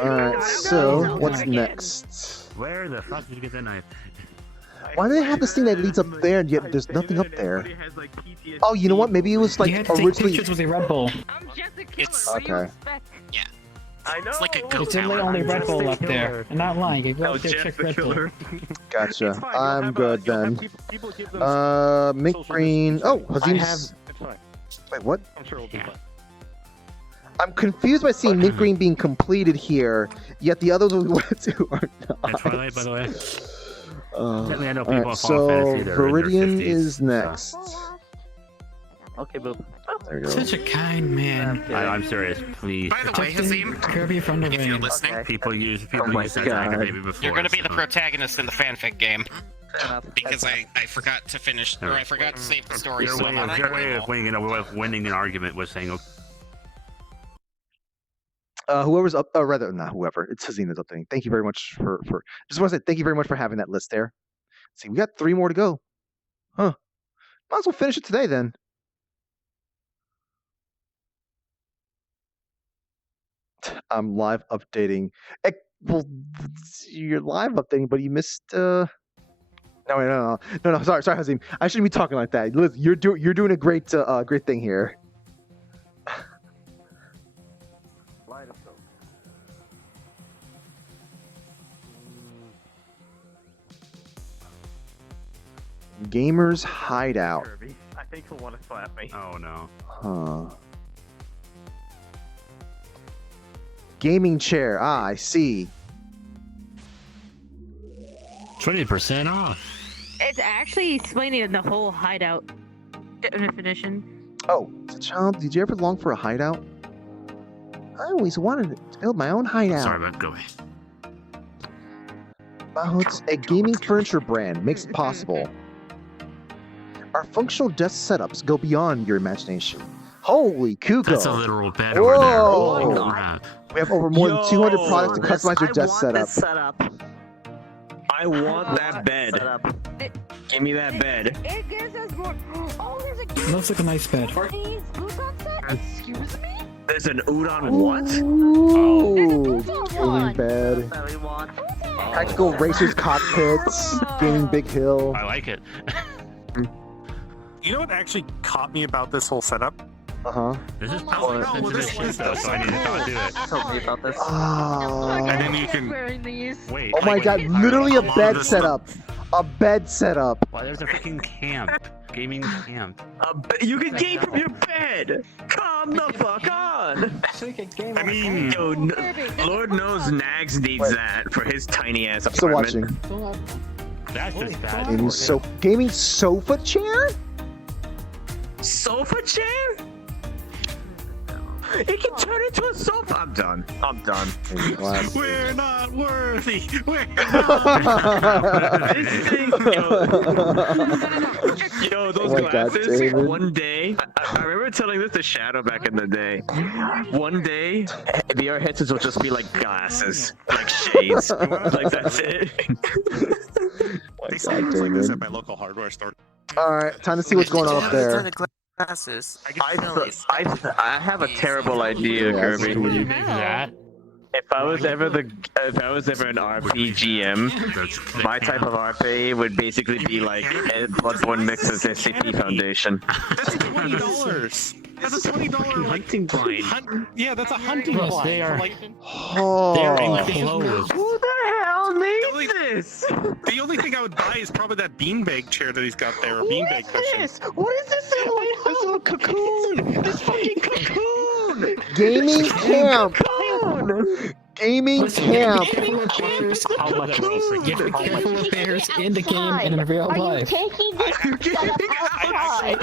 Alright, so what's next? Where the fuck did you get that knife? Why do they have this thing that leads up there and yet there's nothing up there? Oh, you know what? Maybe it was like you had to take originally... pictures with a Red Bull. I'm just a killer. It's- What do you Okay. expect? Yeah. I know. It's like a It's goat only tower. only Red just Bull a up there. killer. I'm not lying. You go Oh, up there, Jeff check the Red Bull. killer. Gotcha. It's fine. I'm good You'll have then. people give them Mint social Green... Oh, distancing. Hazim's... It's fine. Wait, what? I'm sure it'll be fine. I'm confused by seeing Mint Green being completed here, yet the others we went to are At not. Twilight, by the way. Certainly I know All people right, in Final so Fantasy that are in their Viridian 50s, is so- next. Okay, boop. There you go. Such a kind man. I'm serious, please. By the way, Hazim, Kirby from the if you're rain. listening, People use my that God. dragon baby before. you're gonna be the so- protagonist in the fanfic game. Because I forgot to finish, or I forgot to save the story. Your So way, I'm not your way able. of winning an argument was saying, Whoever's up, rather not whoever, it's Hazina's updating. Thank you very much for. Just want to say thank you very much for having that list there. See, we got 3 more to go. Huh? Might as well finish it today then. I'm live updating. Well, you're live updating, but you missed. No, no. Sorry, Hazim. I shouldn't be talking like that. Listen, you're doing a great thing here. Gamers Hideout. Kirby, I think he'll want to slap me. oh no. Huh. Gaming chair. Ah, I see. 20% off. It's actually explaining the whole hideout definition. Oh, as a child, did you ever long for a hideout? I always wanted to build my own hideout. Sorry, but go ahead. It's a gaming furniture brand makes it possible. Our functional desk setups go beyond your imagination. Holy Kuko! That's a literal bed over there. Whoa! Holy crap. We have over more than 200 products to This- customize your desk I want setup. this setup. I want that bed. Setup. Give me that bed. It gives us more. Oh, there's a Looks like a nice bed. Please, Bluetooth set? Excuse me? There's an udon what? Ooh, There's a gaming one. bed, That we want. practical racers cockpits, gaming big hill. I like it. You know what actually caught me about this whole setup? This is probably this shit though, so I need to go do it. Tell me about this. Oh, And then you can Wearing these. Wait. oh my wait, god, wait. literally a lot of bed this setup. A bed setup. Why, there's a freaking camp. Gaming camp. You can game from your bed. Come the fuck on. I mean, Yo, Lord knows Nags needs that for his tiny ass Still apartment. watching. That's just bad. Gaming sofa chair? Sofa chair? It can turn into a sofa. I'm done. we're not worthy. We're This thing, yo, those Oh my God, glasses. David. One day, I remember telling this to Shadow back in the day. One day, VR headsets will just be like glasses, like shades. Like that's it. They sell things like this at my local hardware store. All right, time to see what's going on up there. Glasses. I have a terrible idea, Yeah, Kirby. Would you make that? If I was ever an RPGM, my type of RP would basically be like Bloodborne mixes SCP Foundation. That's $20. That's a $20 Hunting blind. Yeah, that's a hunting Plus, blind. they are- Like, They're Oh, enclosed. Who the hell needs this? the only thing I would buy is probably that beanbag chair that he's got there, or beanbag cushion. What is this? This little cocoon! This fucking cocoon! gaming camp. Gaming camp. Careful with bears. How much Careful with bears in the game and in real Are life. you taking this setup outside?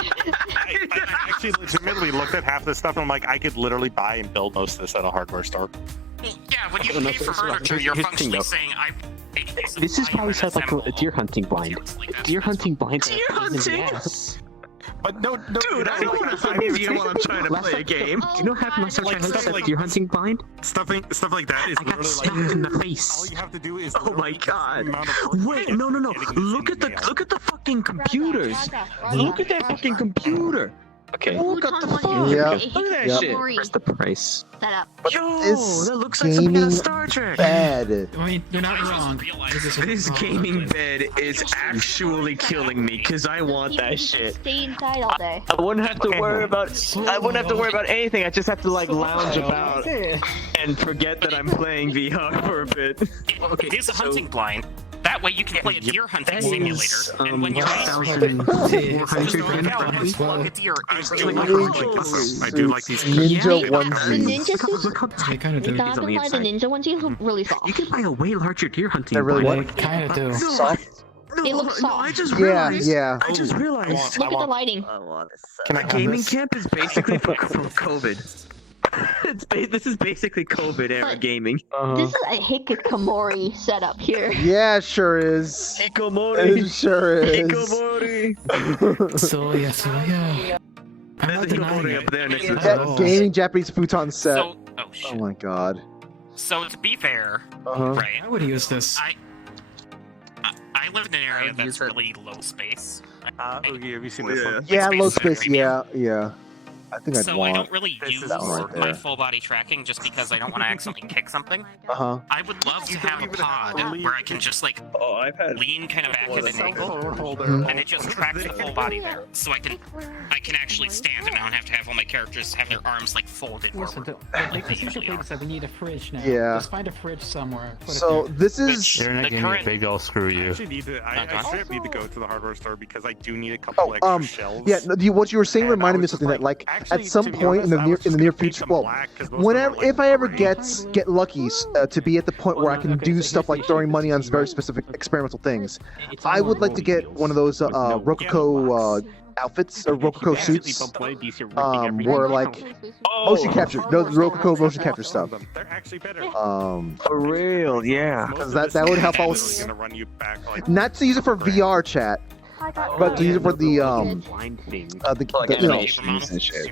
I actually legitimately looked at half this stuff and I'm like, I could literally buy and build most of this at a hardware store. Well, yeah, when you pay for furniture, you're functionally saying I. This is probably sounds like a deer hunting blind. Deer hunting blinds. Deer hunting? But no, Dude, I don't want to hunt deer while I'm trying to play a game. Do you know how much Like, I stuff set like- deer hunting blind? stuff like that is I got literally smacked like in the all face. you have to do is. Oh my god. amount of work Wait, you no. get getting Look this at the in mail. look at the fucking computers. Look at that fucking computer. Okay. Look at the fuck. Yep. Look at that Yep. shit. Where's the price? Setup. Yo, this that looks like some kind gaming of Star Trek. bed. I mean, you're not wrong. This gaming bed is actually killing me because I want that shit. Stay inside all day. I wouldn't have to worry about anything. I just have to like lounge about and forget that I'm playing VR for a bit. Okay, here's a hunting blind. That way you can play a deer hunting simulator, and when you're out, Plug plug a deer into your I do like these. Ninja The onesies. ninja suits? Look how They kind of You do. gotta buy the ninja ones. You look really soft. You can buy a way larger deer hunting They're really blind. what? They kind of do. Soft. They look soft. I just Yeah, realized. yeah. I just realized. Look at the lighting. Can I A have gaming this? camp is basically for COVID. This is basically COVID era But- gaming. This is a hikikomori setup here. Yeah, it sure is. Hikomori. It sure is. Hikomori. So yeah. I'm not There's a denying Hikomori it. up there next to Not the at Yeah, all. gaming Japanese futon set. So, oh Oh shit. my god. So to be fair, Uh-huh. right? I would use this. I live in an area would that's use it. really low space. Oogie, have you seen this one? Yeah, Space low is space. very Yeah. I think I'd So I want. don't really This use is that one right my there. full body tracking just because I don't want to accidentally kick something. Uh-huh. I would love to have a pod where I can just like Oh, I've had. lean kind of back at an angle, Mhm. and it just tracks the full body there, so I can actually stand and I don't have to have all my characters have their arms like folded Listen, forward. like the future players said, we need a fridge now. Yeah. Just find a fridge somewhere. Put So it this is. They're not The giving me a current- big ol' screw I you. actually need to. I Okay. straight up need to go to the hardware store because I do need a couple Oh, extra shelves. Yeah, no, what you were saying And I reminded me of was just something that, like, actually, at some to be point in the honest, I near was just near gonna paint future, them well, black 'cause most of them are, whenever like, if I ever gray. get lucky to be at the point where I can do stuff like throwing money on very specific experimental things, I would like to get one of those Rococo outfits or Rococo suits, where like motion capture, those Rococo motion capture stuff. They're actually better. For real, yeah. Most of that this would is help really us- gonna run you back, like, Not to use it for VR chat, but to use it for the Like you know, animations and shit.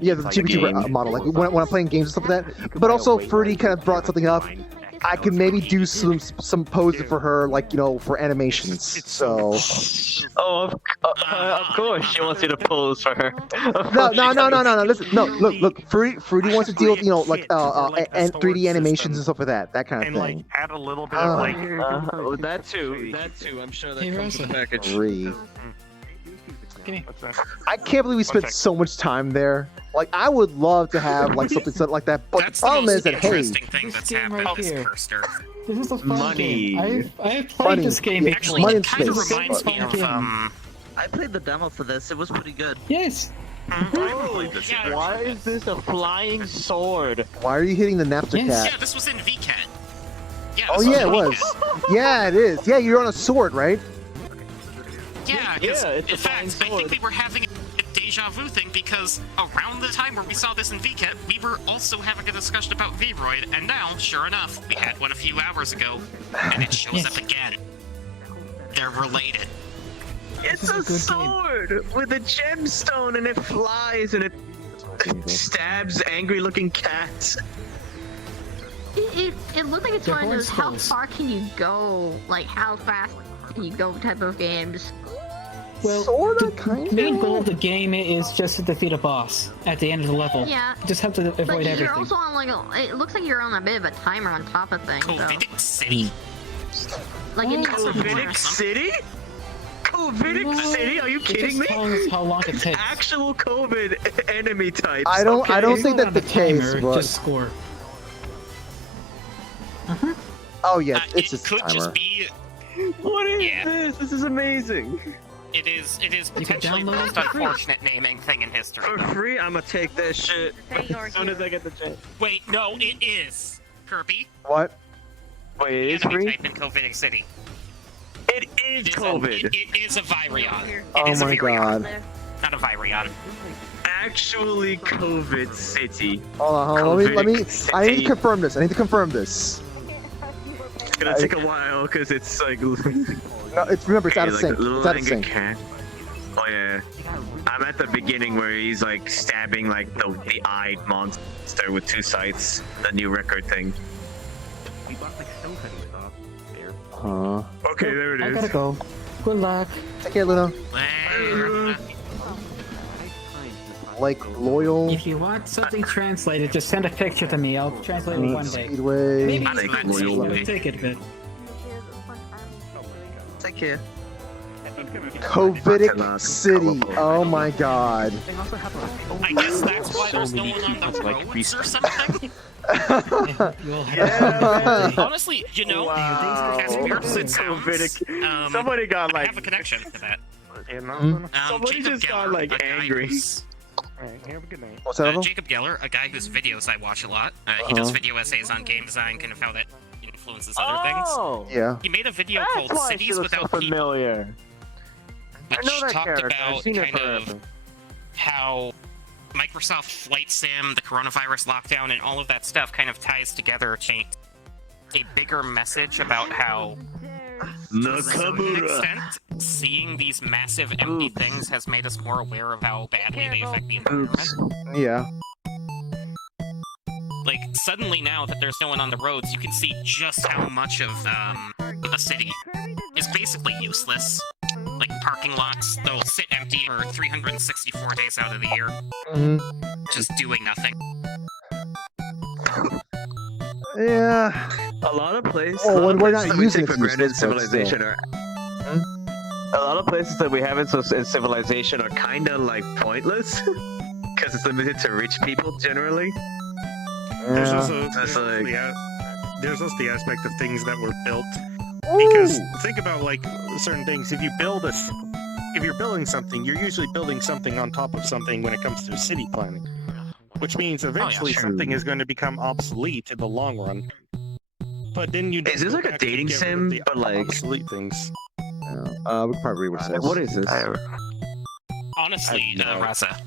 yeah, the GPT model, like when I'm playing games and stuff like that. But also, Fruity kind of brought something up. I could maybe do some posing for her, like, you know, for animations. So Oh, of course, she wants you to pose for her. no. Listen, no, look. Fruity wants to deal with, you know, like and 3D animations and stuff like that kind of and like thing. add a little bit of like. That too. I'm sure that Hey, comes with the Rosa. package. Free. Gimme. What's that? I can't believe we spent second. so much time there. Like, I would love to have like something like that, but That's the the problem most is that hey, interesting thing This that's game happened right this here. cursed earth. This is a fun Money. game. I've played Money. this game Yeah, before. Actually, Money it kind of space. reminds me of I played the demo for this. It was pretty good. Yes. yeah, Why is this a flying sword? why are you hitting the Napster Yes. cat? yeah, this was in VKet. Yeah, Oh this yeah, it in was. VKet. Yeah, it is. Yeah, you're on a sword, right? Yeah, 'cause Yeah, it's a in fact, flying I think sword. we were having a deja vu thing because around the time where we saw this in VKet, we were also having a discussion about V-Roid, and now, sure enough, we had one a few hours ago, and it shows Yes. up again. They're related. It's This is a a good game. sword with a gemstone and it flies and it stabs angry-looking cats. It looked like it's They're one of those how horns. far can you go, like how fast can you go type of games. Well, Sorta, the kinda. main goal of the game is just to defeat a boss at the end of the level. Yeah. You just have to But avoid you're everything. also on like it looks like you're on a bit of a timer on top of things. So. Covidic City. Like it needs some Covidic more. City? Covidic City? Are you It kidding just me? tells us how long it takes. Actual COVID enemy types. I don't okay? think that's the case, Timer, but just score. oh yeah, it's It just a could timer. just be. What is Yeah. this? This is amazing. It is can potentially the download most it for free. unfortunate naming thing in history. For free, I'm gonna take this shit as soon as I get the chance. Wait, no, it is. Kirby, What? Wait, it is enemy free? type in Covidic City. It is It is COVID. it is a Virion. It Oh is a my Virion, god. not a Virion. Actually COVID City. Hold on. Let me. Covidic I need to City. confirm this. It's gonna take a while because it's like No, remember, it's out of like sync. a little It's out of angry sync. cat. Oh yeah. I'm at the beginning where he's like stabbing like the eyed monster with two sights. The new record thing. Huh. Okay, there it I is. gotta go. Good luck. Take care, Luna. Where- Like loyal. If you want something translated, just send a picture to me. I'll translate it one day. Speedway. Maybe I it's think not loyal easy, way. it'll take it a bit. Take care. Covidic City. Oh my god. I guess that's why there's no one on the roads or something. You'll have Honestly, you know, as weird as it sounds, Covidic. Somebody got I like. have a connection to that. Somebody Jacob just got, Geller, like, a guy angry. who's- Alright, have a good night. What's that? Level? Jacob Geller, a guy whose videos I watch a lot. He does video essays on game design, kind of how that influences other things. Yeah. He made a video That's called why Cities she looks so Without People, familiar. which I know that talked character. about I've seen it kind of forever. how Microsoft Flight Sim, the coronavirus lockdown, and all of that stuff kind of ties together to a bigger message about how, to a certain extent, seeing these massive empty things has made us more aware of how badly they affect the environment. Yeah. Like, suddenly now that there's no one on the roads, you can see just how much of the city is basically useless. Like, parking lots, they'll sit empty for 364 days out of the year, just doing nothing. Yeah. A lot of places. Oh, when we're not that we using take it for granted useless, but civilization still. are. A lot of places that we have in civilization are kind of like pointless because it's limited to rich people generally. There's also there's also the aspect of things that were built. Because think about like certain things. If you're building something, you're usually building something on top of something when it comes to city planning, which means eventually something is going to become obsolete in the long run. But then you is this like a dating sim, but like obsolete things. We probably were saying. What is this? Honestly, Raza,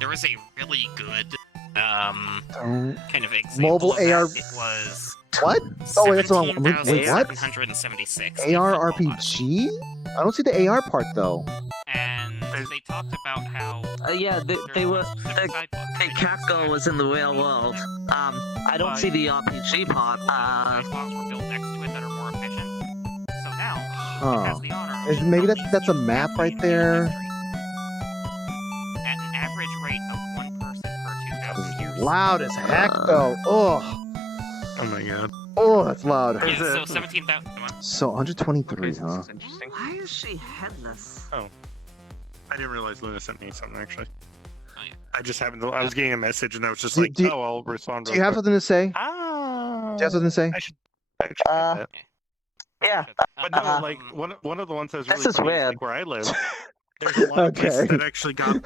there was a really good kind of example Mobile of that. AR. It was What? Oh, wait, that's the wrong. Wait, what? 17,776. AR RPG? I don't see the AR part though. And they talked about how Yeah, they were. Capco was in the real world. I don't see the RPG part. sidewalks were built next to it that are more efficient. So now it has the honor of Maybe that's a map right there. at an average rate of 1 person per 2,000 years. Loud as heck though. Oh. Oh my god. Oh, that's loud. Yeah, so 17,000. So 123, huh? Interesting. Why is she headless? Oh. I didn't realize Luna sent me something actually. I just happened to. I was getting a message and I was just like, do- "Oh, I'll respond." Do you have something to say? Do Ah. you have something to say? I should get that. Yeah. But no, like one of the ones that was really This is funny weird. like where I live. There's a lot of places Okay. that actually got.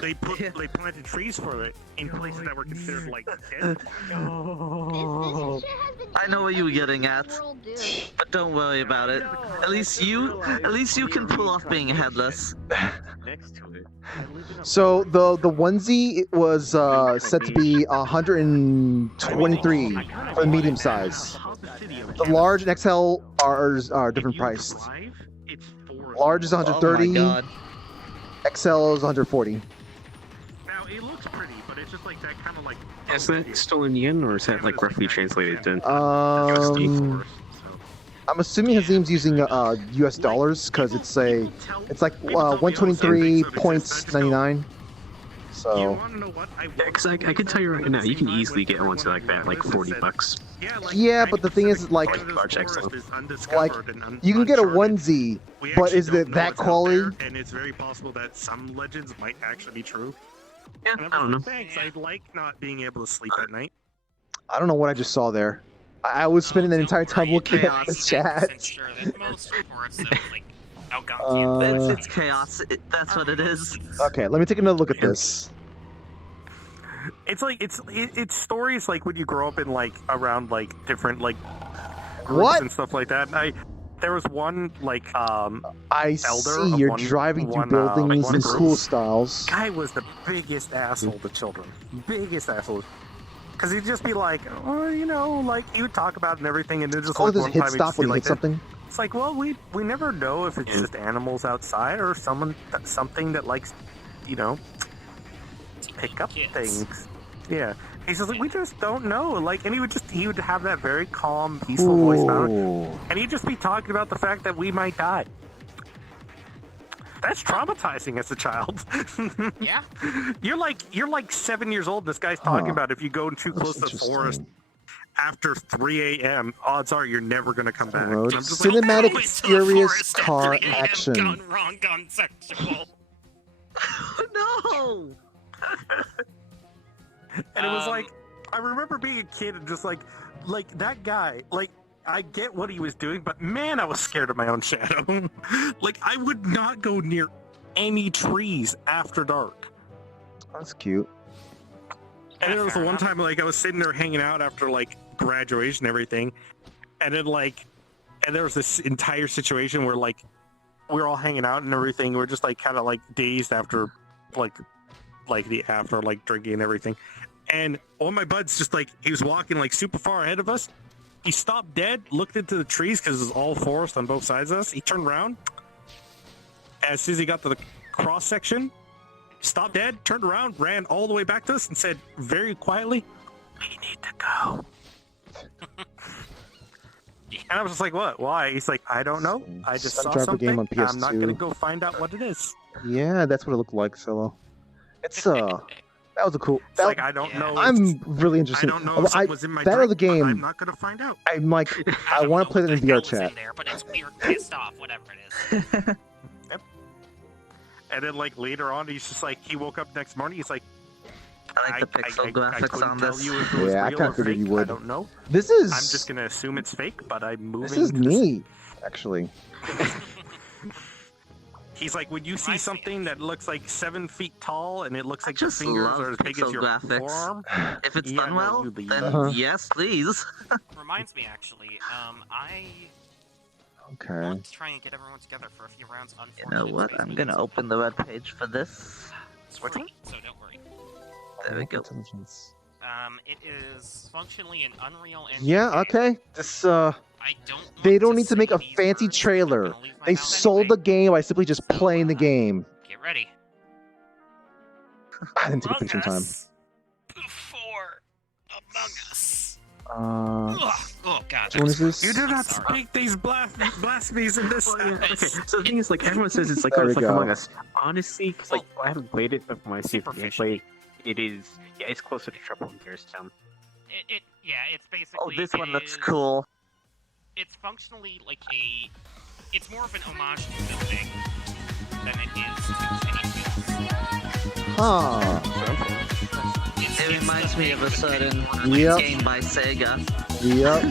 They planted trees for it in places that were considered like dead. I know what you were getting at, but don't worry about it. At least you can pull off being headless. Next to it. So the onesie was set to be 123 for the medium size. The large and XL are different priced. Large is 130. Oh my god. XL is 140. Now it looks pretty, but it's just like that kind of like. Is that still in yen or is that like roughly translated to? I'm assuming Hazim's using US dollars because it's like 123.99. So Because I can tell you right now, you can easily get one to like that, like $40. yeah, but the thing is like Large XL. like you can get a onesie, but is it that quality? And it's very possible that some legends might actually be true. Yeah, I don't know. Thanks. I like not being able to sleep at night. I don't know what I just saw there. I was spending the entire time looking at the chat. Sure that most reports of like It's chaos. That's what it is. Okay, let me take another look at this. It's like it's stories like when you grow up in like around like different like groups What? and stuff like that. There was one like I elder see of you're one- driving through one, buildings one in group. school styles. Guy was the biggest asshole to children. Biggest asshole. Because he'd just be like, oh, you know, like he would talk about it and everything, and then just Oh, like this one hit time he'd stop just when be you like hit something. It's like, well, we never know if it's just animals outside or something that likes, you know, pick up things. Yeah. He says, like, we just don't know. Like, and he would have that very calm, peaceful voice about it. And he'd just be talking about the fact that we might die. That's traumatizing as a child. Yeah. You're like 7 years old and this guy's talking about if you go too close to the forest after 3 a.m., odds are you're never going to come back. Road. I'm just like, Cinematic "Oh, furious car action. Gone wrong, gone sexual. No. And it was like, I remember being a kid and just like that guy, like, I get what he was doing, but man, I was scared of my own shadow. Like, I would not go near any trees after dark. That's cute. And there was the one time, like, I was sitting there hanging out after, like, graduation and everything, And then and there was this entire situation where we were all hanging out and everything. We're just kind of dazed after drinking and everything. And one of my buds just he was walking super far ahead of us. He stopped dead, looked into the trees because it's all forest on both sides of us. He turned around. As soon as he got to the cross section, stopped dead, turned around, ran all the way back to us and said very quietly, "We need to go." And I was just like, "What? Why?" He's like, "I don't know. I just saw something. Game on PS2. I'm not gonna go find out what it is." Yeah, that's what it looked like, Solo. It's that was a cool. I don't know. I'm really interested. I don't know if it was in my that drink, other game. I'm not gonna find out. I'm like, I want to play that in VRChat. There, but it's weird, pissed off, whatever it is. Yep. And then later on, he's just he woke up next morning. He's like, I like the pixel graphics on this. Yeah, I kind of figured you would. I don't know. This is. I'm just gonna assume it's fake, but I'm moving. This is neat, actually. He's like, when you see something that looks 7 feet tall and it looks like just the fingers love are as big as your graphics. forearm. If it's done no, well, you leave. then yes, please. Reminds me, actually, I Okay. want to try and get everyone together for a few rounds. You know what? I'm gonna open the web page for this. It's free, so don't worry. There we go. Intelligence. It is functionally an Unreal Engine. Yeah. Okay. This. I don't. They don't need to make a fancy trailer. They sold the game by simply just playing the game. Get ready. I didn't take a picture in time. Before Among Us. Oh god. What is this? You do not speak these blasphemies in this. Okay, so the thing is, everyone says it's There oh, we it's go. Among Us. Honestly, because I haven't played it, but when I see the Superficially. gameplay, it is, it's closer to Trouble in Gears Town. It's basically. Oh, this one looks cool. It's functionally it's more of an homage to the thing than it is to anything else. Huh. It reminds me of a certain Yep. game by Sega. Yep.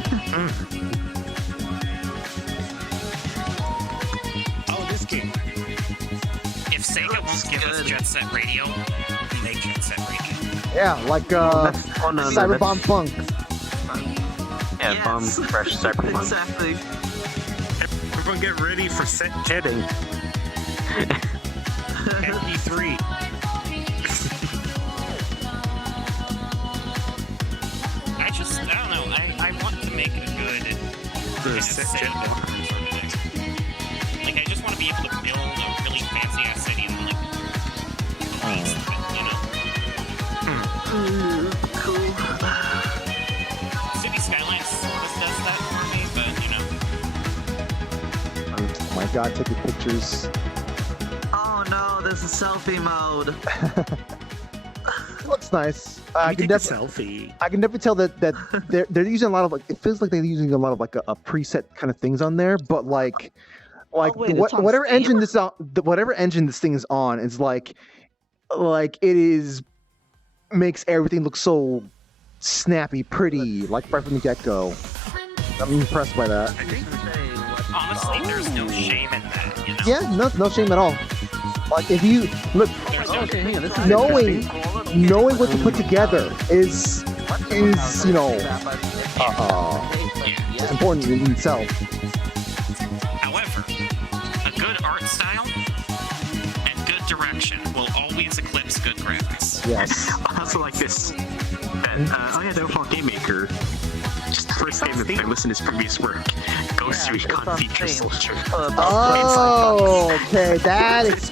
Oh, this game. If Sega won't give us Jet Set Radio, we make Jet Set Radio. Yeah, like Cyberbomb Funk. Yeah, Yes. Bomb Fresh Cyberpunk. Exactly. Everyone get ready for set jetting. MP3. I don't know. I want to make a good kind of set city jet. sort of thing. I just want to be able to build a really fancy ass city and release it, Cool. City Skylines sort of does that for me, but Oh my god, taking pictures. Oh no, there's a selfie mode. It looks nice. I can selfie. I can definitely tell that they're using a lot of it feels like they're using a lot of a preset kind of things on there, but wait, whatever engine whatever engine this thing is on is it is makes everything look so snappy, pretty, right from the get-go. I'm impressed by that. honestly, there's no shame in that, you know? Yeah, no shame at all. If you look, There's no Okay, hang on, this is knowing what to put together is it's important in itself. However, a good art style and good direction will always eclipse good graphics. Yes. I also like this. I had Overhaul Game Maker. Just the first game that I listened to his previous work. Ghost Recon Feature Soldier. Oh, okay, that is.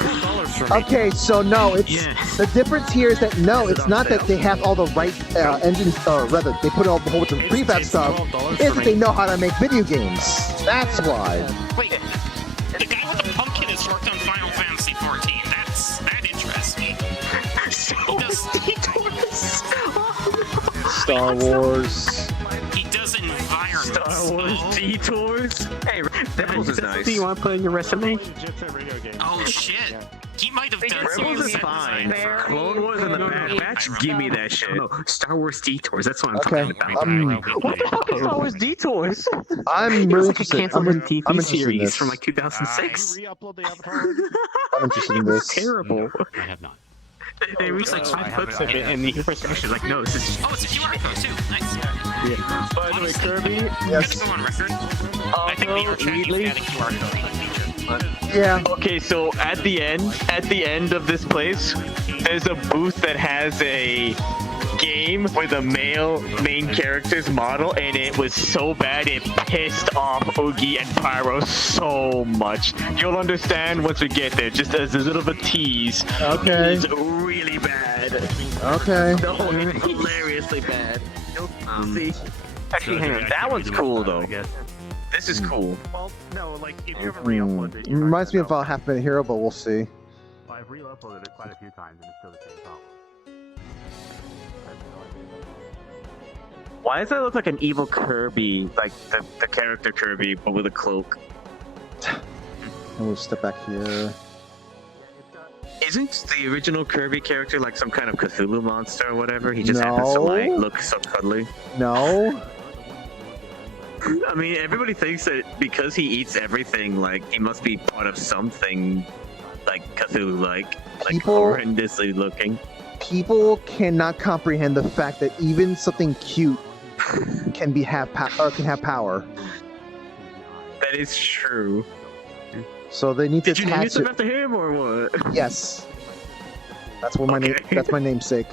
Okay, so no, it's the difference here is that no, it's not that they have all the right engines, or rather, they put all the whole bunch of prefab stuff. It's that they know how to make video games. That's why. Wait, the guy with the pumpkin has worked on Final Fantasy 14. That interests me. Star Wars. He does environments. Star Wars Detours. Hey, Rebels is nice. Do you want to put in your resume? Oh shit. He might have done some Rebels of is the fine. design. Clone Wars and the Bad Batch, give me that shit. No, Star Wars Detours, that's what I'm Okay, talking about. What the fuck is Star Wars Detours? I'm really interested. Canceled I'm TV interested in series this. from 2006. I'm interested in this. Terrible. I have not. They reached like 5 clips of it, and the first section like, no, this is. Oh, it's a QR code too. Nice. Yeah. By the way, Kirby. Yes. Can I go on record? I think VRChat needs to add a QR code feature. Yeah. Okay, so at the end of this place, there's a booth that has a game with a male main character's model, and it was so bad it pissed off Oogie and Pyro so much. You'll understand once we get there, just as a little bit of a tease. Okay. It's really bad. Okay. No, it's hilariously bad. See? Actually, hang on. That one's cool, though. This is cool. Well, no, like, if you haven't re-uploaded it, It reminds me of a Half Minute Hero, but we'll see. Well, I've re-uploaded it quite a few times and it's still the same problem. Why does that look like an evil Kirby? Like the character Kirby, but with a cloak. And we'll step back here. Isn't the original Kirby character like some kind of Cthulhu monster or whatever? He just happens to like look so cuddly. No. I mean, everybody thinks that because he eats everything, like he must be part of something like Cthulhu-like, like horrendously looking. People cannot comprehend the fact that even something cute can have power. That is true. So they need to Did you name attach yourself it. after him or what? Yes. That's what my name. That's my namesake.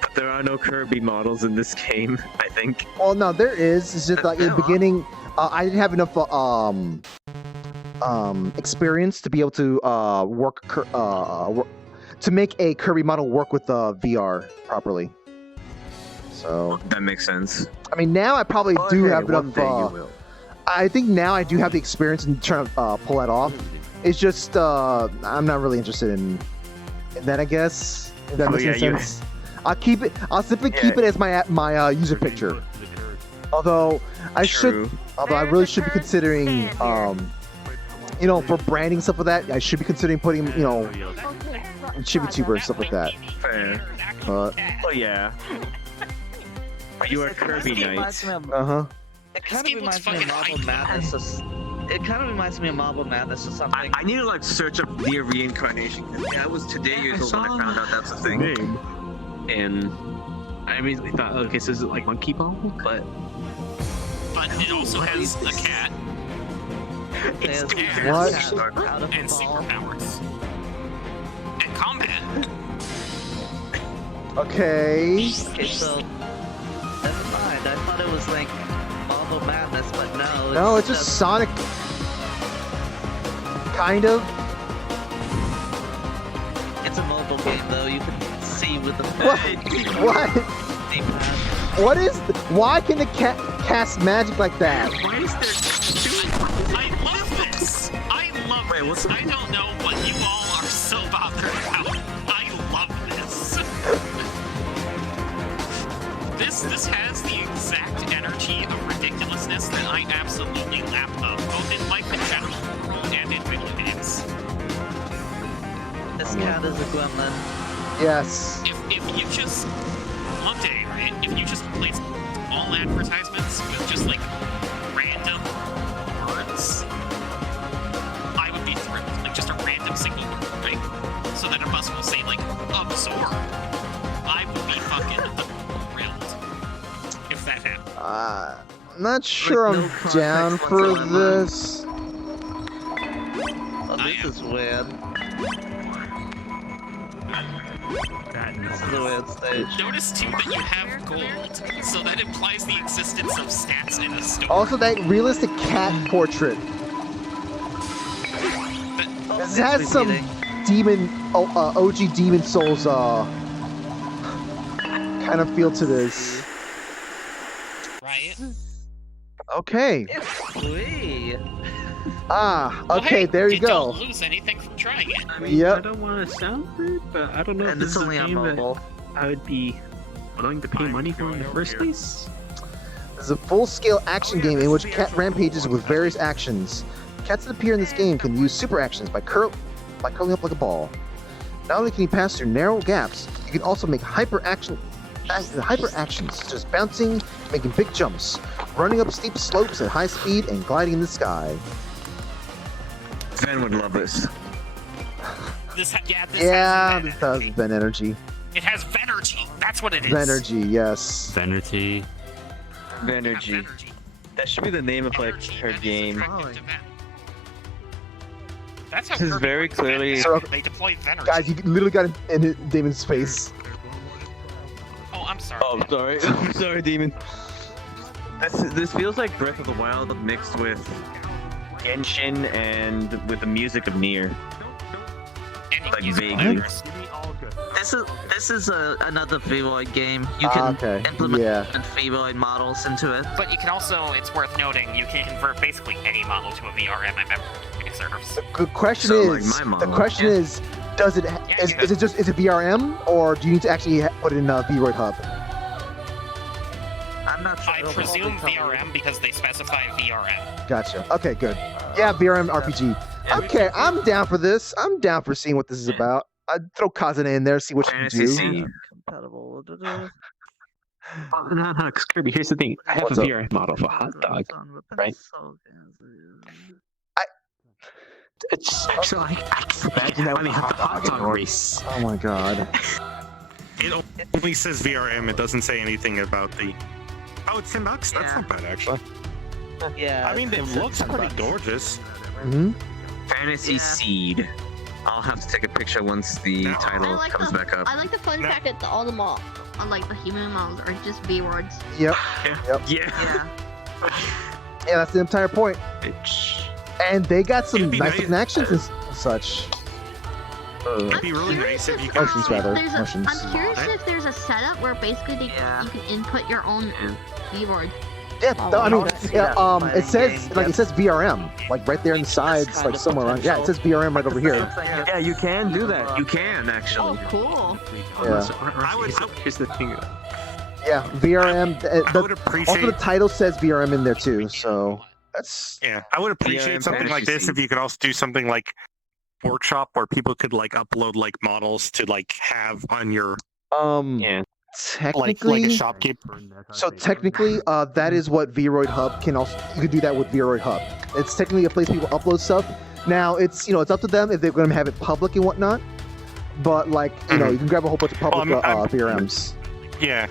But there are no Kirby models in this game, I think. Well, no, there is. It's just like in the beginning, I didn't have enough experience to be able to to make a Kirby model work with VR properly. So that makes sense. I mean, now I probably do have enough. I think now I do have the experience in trying to pull that off. It's just I'm not really interested in that. I guess if that makes any sense. I'll keep it. I'll simply keep it as my user picture. Although I really should be considering you know, for branding stuff like that, I should be considering putting, you know, ChibiTuber and stuff like that. Fair. Oh yeah. You are Kirby Knight. It kind of reminds me of Marble Madness. It kind of reminds me of Marble Madness or something. I need to like search up near reincarnation. Yeah, I was today years old when I found out that's a thing. And I immediately thought, okay, so is it like Monkey Ball? But it also has a cat. It's what? And superpowers. And combat. Okay. Okay, so never mind. I thought it was like Marble Madness, but no. No, it's just Sonic. Kind of. It's a mobile game, though. You can see with the What? What is? Why can the cat cast magic like that? Why is there? I love this. I love this. I don't know what you all are so bothered about. I love this. This has the exact energy of ridiculousness that I absolutely lap of, both in life in general and in video games. This cat is a gremlin. Yes. If you just one day, right? If you just replace all advertisements with just like random words, I would be thrilled. Like just a random single word, right? So that a bus will say like absorb. I would be fucking thrilled if that happened. I'm not sure I'm down for this. Oh, this is weird. This is a weird stage. Notice too that you have gold, so that implies the existence of stats in a store. Also, that realistic cat portrait. This has some demon, OG Demon Souls, kind of feel to this. Right? Okay. Wee. Okay, there you go. Don't lose anything from trying it. I mean, Yep. I don't want to sound rude, but I don't know if And this it's is a only on game that mobile. I would be willing to pay money for in the first place. This is a full-scale action game in which cat rampages with various actions. Cats that appear in this game can use super actions by curling up like a ball. Not only can you pass through narrow gaps, you can also make hyper actions such as bouncing, making big jumps, running up steep slopes at high speed, and gliding in the sky. Zen would love this. This Yeah, has this does Ven energy. It has Venergy. That's what it is. Venergy, yes. Venergy. Venergy. That should be the name of like her game. That's how This is very clearly. they deploy Venergy. Guys, you literally got it in Damon's face. Oh, I'm sorry. Oh, sorry. I'm sorry, Demon. This feels like Breath of the Wild mixed with Genshin and with the music of Nier. Like vaguely. This is another Vroid game. You can implement Vroid models into it. But you can also, it's worth noting, you can convert basically any model to a VRM and memory serves. The question is, does it is it VRM or do you need to actually put it in a Vroid hub? I'm not sure. I presume VRM because they specify VRM. Gotcha. Okay, good. Yeah, VRM RPG. Okay, I'm down for this. I'm down for seeing what this is about. I'd throw Kazane in there, see what she can do. Compatible. No, Kirby, here's the thing. I have a VR model for Hot Dog, right? So I can imagine that we have the Hot Dog race. Oh my god. It only says VRM, it doesn't say anything about the... Oh, it's $10? That's not bad, actually. Yeah. I mean, it looks pretty gorgeous. Fantasy Seed. I'll have to take a picture once the title comes back up. I like the fun fact that all the models, unlike the human models, are just V words. Yep. Yeah. Yeah, that's the entire point. And they got some nice actions and such. It'd be really nice if you could... Motions, rather. I'm curious if there's a setup where basically you can input your own V word. Yeah, I mean, it says VRM, like right there in the sides, like somewhere around. Yeah, it says VRM right over here. Yeah, you can do that. You can actually. Oh, cool. Here's the thing. Yeah, VRM. I would appreciate... Also, the title says VRM in there too, so that's... Yeah, I would appreciate something like this if you could also do something like VRChat where people could like upload like models to like have on your... Technically, like a shopkeeper. So technically, that is what Vroid Hub can also. You can do that with Vroid Hub. It's technically a place people upload stuff. Now it's it's up to them if they're going to have it public and whatnot. But like you can grab a whole bunch of public VRMs. Yeah,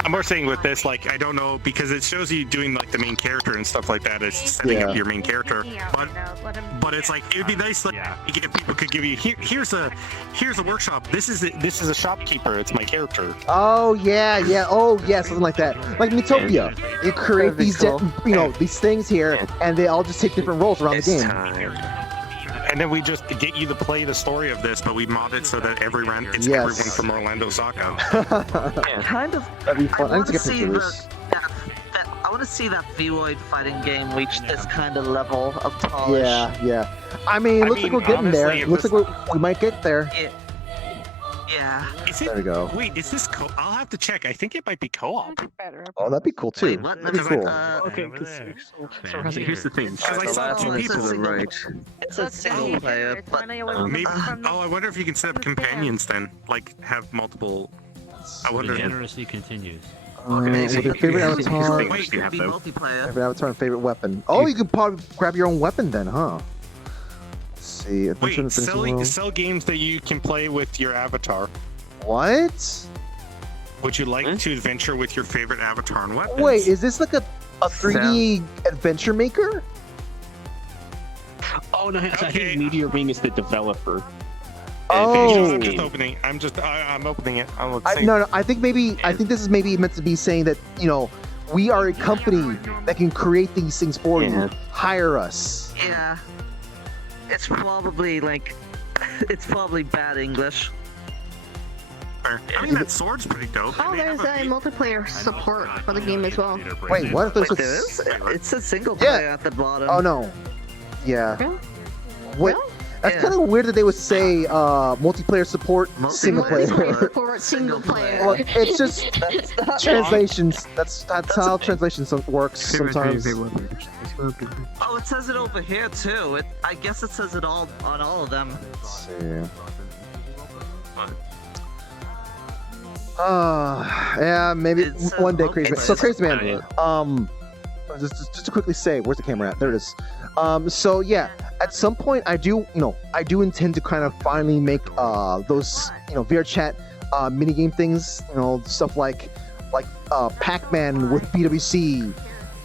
I'm more saying with this, like I don't know because it shows you doing like the main character and stuff like that. It's setting up your main character, but it's like it'd be nice like if people could give you here's a workshop. This is a shopkeeper. It's my character. Oh yeah. Oh yeah, something like that. Like Metopia, you create these these things here, and they all just take different roles around the game. And then we just get you to play the story of this, but we mod it so that everyone from Orlando Soccer. Kind of. That'd be fun. I need to get pictures. I want to see that Vroid fighting game reach this kind of level of polish. Yeah. I mean, looks like we're getting there. It looks like we might get there. Yeah. There we go. Wait, is this I'll have to check. I think it might be co-op. Oh, that'd be cool too. That'd be cool. Okay, here's the thing. Because I saw two people. It's a single player, but maybe. Oh, I wonder if you can set up companions then, like have multiple. I wonder. The generosity continues. With your favorite avatar. Favorite avatar and favorite weapon. Oh, you can probably grab your own weapon then, huh? See, wait, sell games that you can play with your avatar. What? Would you like to adventure with your favorite avatar and weapons? Wait, is this like a 3D adventure maker? Oh no, I think Meteor Ring is the developer. Oh, I'm just opening. I'm opening it. No, I think this is maybe meant to be saying that we are a company that can create these things for you. Hire us. Yeah. It's probably bad English. I mean, that sword's pretty dope. Oh, there's a multiplayer support for the game as well. Wait, what? It's a single player at the bottom. Oh no. Yeah. Really? What? That's kind of weird that they would say multiplayer support, single player. Support, single player. Well, it's just translations. That's how translation works sometimes. Oh, it says it over here too. I guess it says it all on all of them. Let's see. Yeah, maybe one day, Crazy Man. So, Crazy Man, just to quickly say, where's the camera at? There it is. So yeah, at some point I do intend to kind of finally make those VRChat minigame things, stuff like Pac-Man with BWC.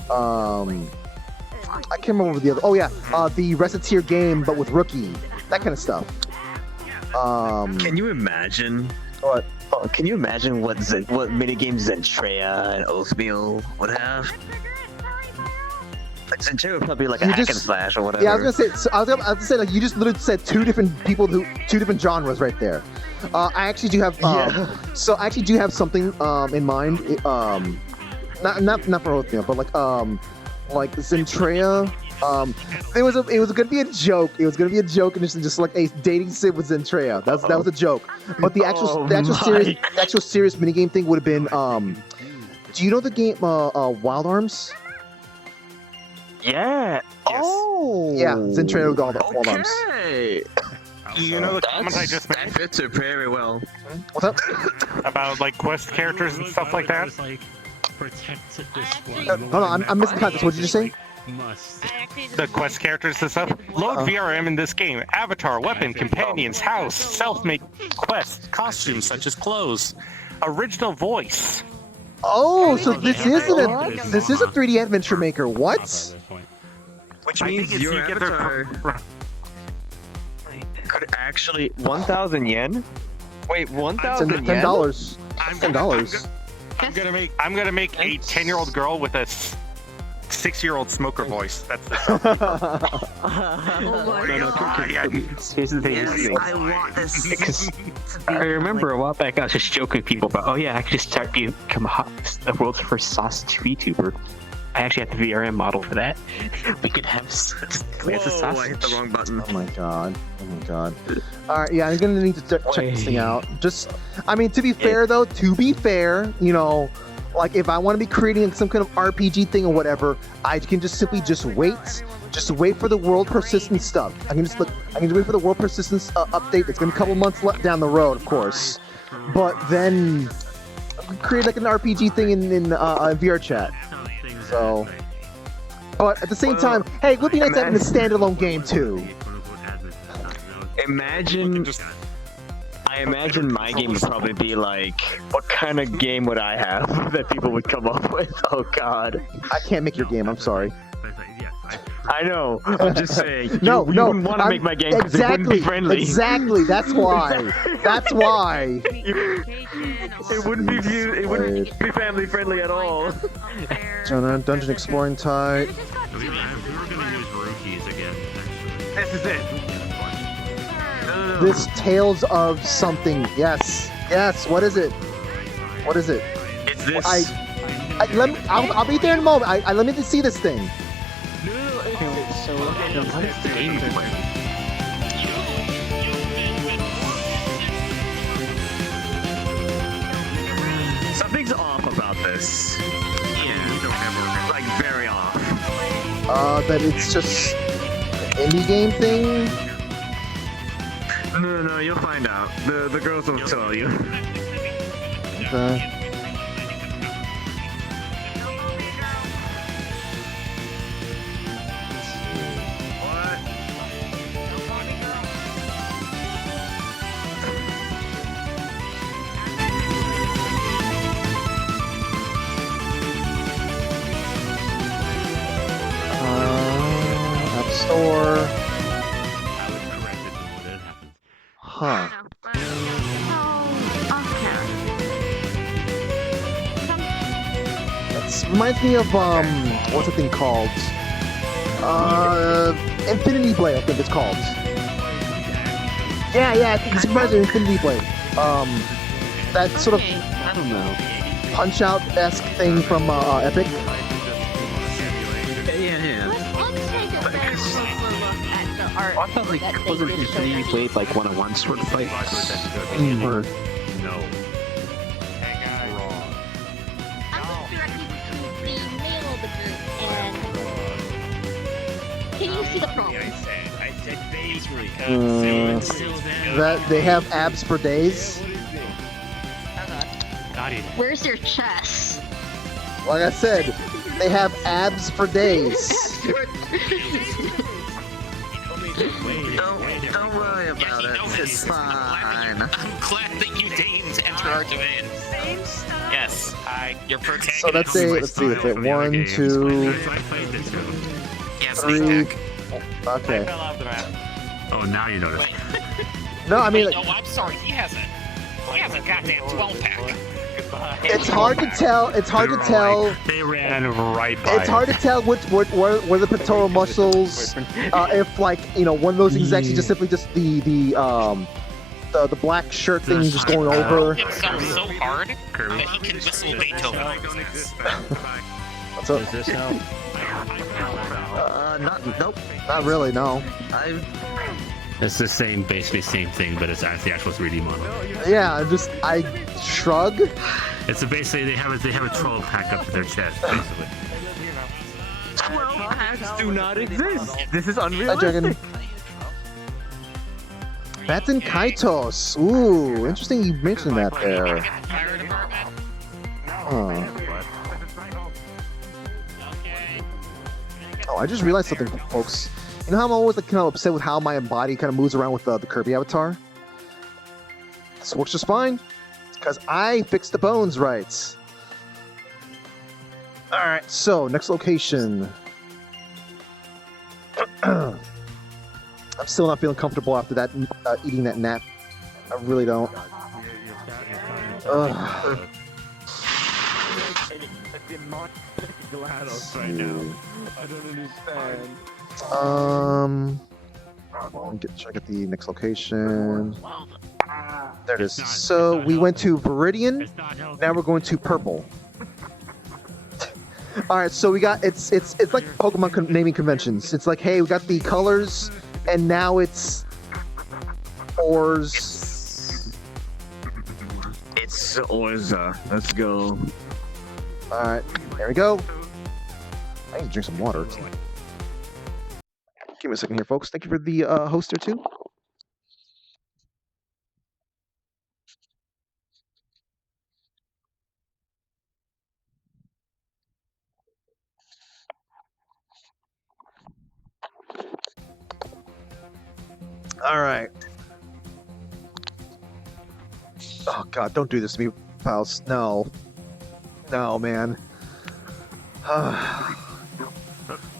I can't remember the other. Oh yeah, the Reciteer game, but with Rookie, that kind of stuff. Can you imagine? What? Can you imagine what minigames Zentrea and Oathmeal would have? Like Zentrea would probably be like a hack and slash or whatever. Yeah, I was gonna say. So I was gonna say, like, you just literally said two different genres right there. I actually do have. So I actually do have something in mind. Not for Oathmeal, but like Zentrea. It was gonna be a joke. It was gonna be a joke, and just like a dating sim with Zentrea. That was a joke. But the actual serious minigame thing would have been. Do you know the game Wild Arms? Yeah. Yes. Oh. Yeah, Zentrea with all the Wild Arms. You know the comment I just made? That fits her very well. What's up? About like quest characters and stuff like that. Protect this one. Hold on, I'm missing context. What did you just say? Must. The quest characters and stuff. Load VRM in this game. Avatar, weapon, companions, house, self-made quests, costumes such as clothes, original voice. Oh, so this is a 3D adventure maker. What? Which means your avatar could actually 1,000 yen. Wait, 1,000 yen? $10. $10. I'm gonna make a 10-year-old girl with a 6-year-old smoker voice. That's the. Oh my god! Here's the thing. Yes, I want this. Because I remember a while back I was just joking with people about, oh yeah, I could just become the world's first sausage VTuber. I actually have the VRM model for that. We could have Lance a sausage. I hit the wrong button. Oh my god. All right, yeah, I'm gonna need to check this thing out. I mean, to be fair, like if I want to be creating some kind of RPG thing or whatever, I can just simply wait for the world persistence stuff. I can just wait for the world persistence update. It's gonna be a couple months down the road, of course, but then create like an RPG thing in VRChat. So, but at the same time, hey, it would be nice having a standalone game too. I imagine my game would probably be like, what kind of game would I have that people would come up with? Oh god. I can't make your game, I'm sorry. I know, I'm just saying. You wouldn't want to make my game because it wouldn't be friendly. Exactly, that's why. It wouldn't be family friendly at all. Dungeon exploring type. We were gonna use rookies again. This is it. This Tales of something. Yes. What is it? It's this. I'll be there in a moment. Let me just see this thing. What is the game for? Something's off about this. Yeah, like very off. That it's just an indie game thing. No, you'll find out. The girls will tell you. Okay. App Store. Huh. It reminds me of what's the thing called? Infinity Blade, I think it's called. Yeah, I think it's reminds me of Infinity Blade. That sort of, I don't know, Punch-Out-esque thing from Epic. Yeah. Let's take a very closer look at the art I thought that they wasn't did show Infinity us. Blade like one-on-one sort of fight? No. I'm just directly between the male of the group and... Can you see the problem? That they have abs for days. Where's your chest? Like I said, they have abs for days. Don't worry about it. It's fine. I'm glad that you deigned to enter our domain. Yes, your protagonist. So let's see. That's it. 1, 2, Yes, 3. Okay. Oh, now you notice. No, I mean, no, I'm sorry. He has a goddamn 12-pack. it's hard to tell. It's hard to tell. They ran right by. It's hard to tell where the pectoral muscles. If like one of those is actually just simply just the black shirt thing just going over. Himself so hard that he can whistle Beethoven. What's up? Does this help? Nope. Not really. No. It's the basically same thing, but it's the actual 3D model. Yeah, I shrug. It's basically they have a 12 pack up to their chest, basically. 12 packs do not exist. This is Hi, Dragon. unrealistic. Batten Kaitos. Ooh, interesting you mentioned that there. Huh. Oh, I just realized something, folks. You know how I'm always like kind of upset with how my body kind of moves around with the Kirby avatar? This works just fine. It's because I fixed the bones right. Alright, so next location. I'm still not feeling comfortable after that eating that nap. I really don't. Ugh. Right now. I don't understand. Try to get the next location. There it is. So we went to Viridian. Now we're going to Purple. All right. So we got it's like Pokemon naming conventions. It's like, hey, we got the colors, and now it's ores. It's Orza. Let's go. All right. There we go. I need to drink some water. Give me a second here, folks. Thank you for the hoster too. All right. Oh God! Don't do this to me, pals. No. No, man.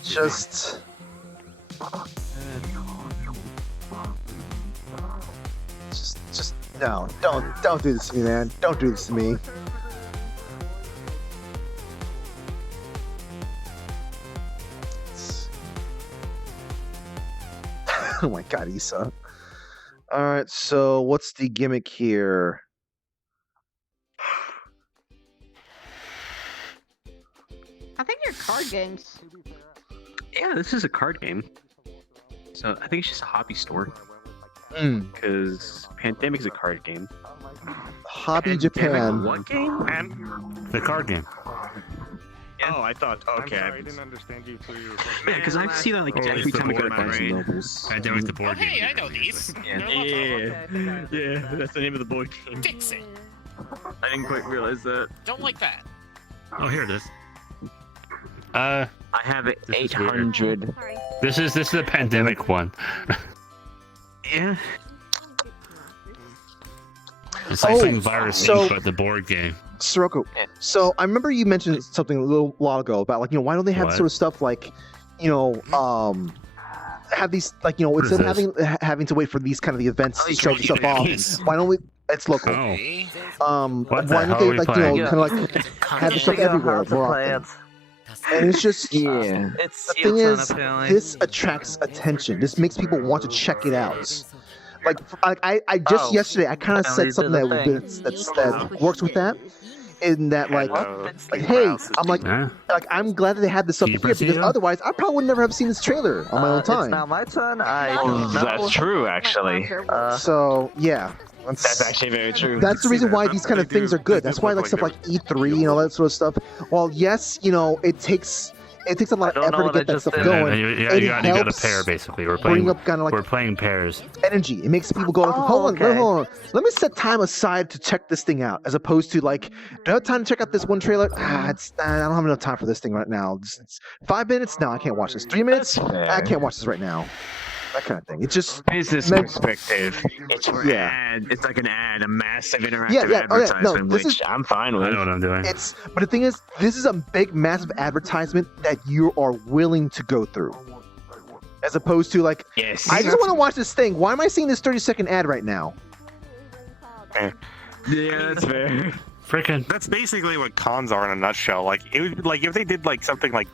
Just no. Don't do this to me, man. Don't do this to me. Oh my God, Issa. All right, so what's the gimmick here? I think they're card games. Yeah, this is a card game. So I think it's just a hobby store. Because Pandemic's a card game. Hobby Japan. What game? The card game. Oh, I thought. Okay. I'm sorry, I didn't understand you till you were. Yeah, because I see that like every time I go to Fantasy Novels. Pandemic's the board game. Hey, I know these. Yeah, that's the name of the board game. Dixon. I didn't quite realize that. Don't like that. Oh, here it is. I have it 800. This is the Pandemic one. Yeah. It's like playing Virus Inc., but the board game. Sirocco. So I remember you mentioned something a little while ago about like why don't they have sort of stuff like have these like instead of having to wait for these kind of the events to show the stuff off. Why don't we? It's local. Why don't they like kind of like have the stuff everywhere more often? And it's just the thing is, this attracts attention. This makes people want to check it out. Like I just yesterday I kind of said something that works with that. In that like hey, I'm glad that they had this up here because otherwise I probably would never have seen this trailer on my own time. It's now my turn. That's true, actually. So yeah. That's actually very true. That's the reason why these kind of things are good. That's why like stuff like E3 and all that sort of stuff. While yes, it takes it takes a lot of I don't know effort to what I get that just stuff did. going. You It got a helps pair basically. We're bring playing. up kind of like We're playing pairs. energy. It makes people go, like, hold on. Let me set time aside to check this thing out, as opposed to like, do I have time to check out this one trailer? I don't have enough time for this thing right now. It's 5 minutes? No, I can't watch this. 3 minutes? I can't watch this right now. That kind of thing. It's just business perspective. It's ad. It's like an ad, a massive interactive advertisement, which I'm fine with. I know what I'm doing. But the thing is, this is a big, massive advertisement that you are willing to go through. As opposed to like, yes, I just want to watch this thing. Why am I seeing this 30-second ad right now? Yeah, that's fair. Freaking. That's basically what cons are in a nutshell. Like it would, like if they did like something like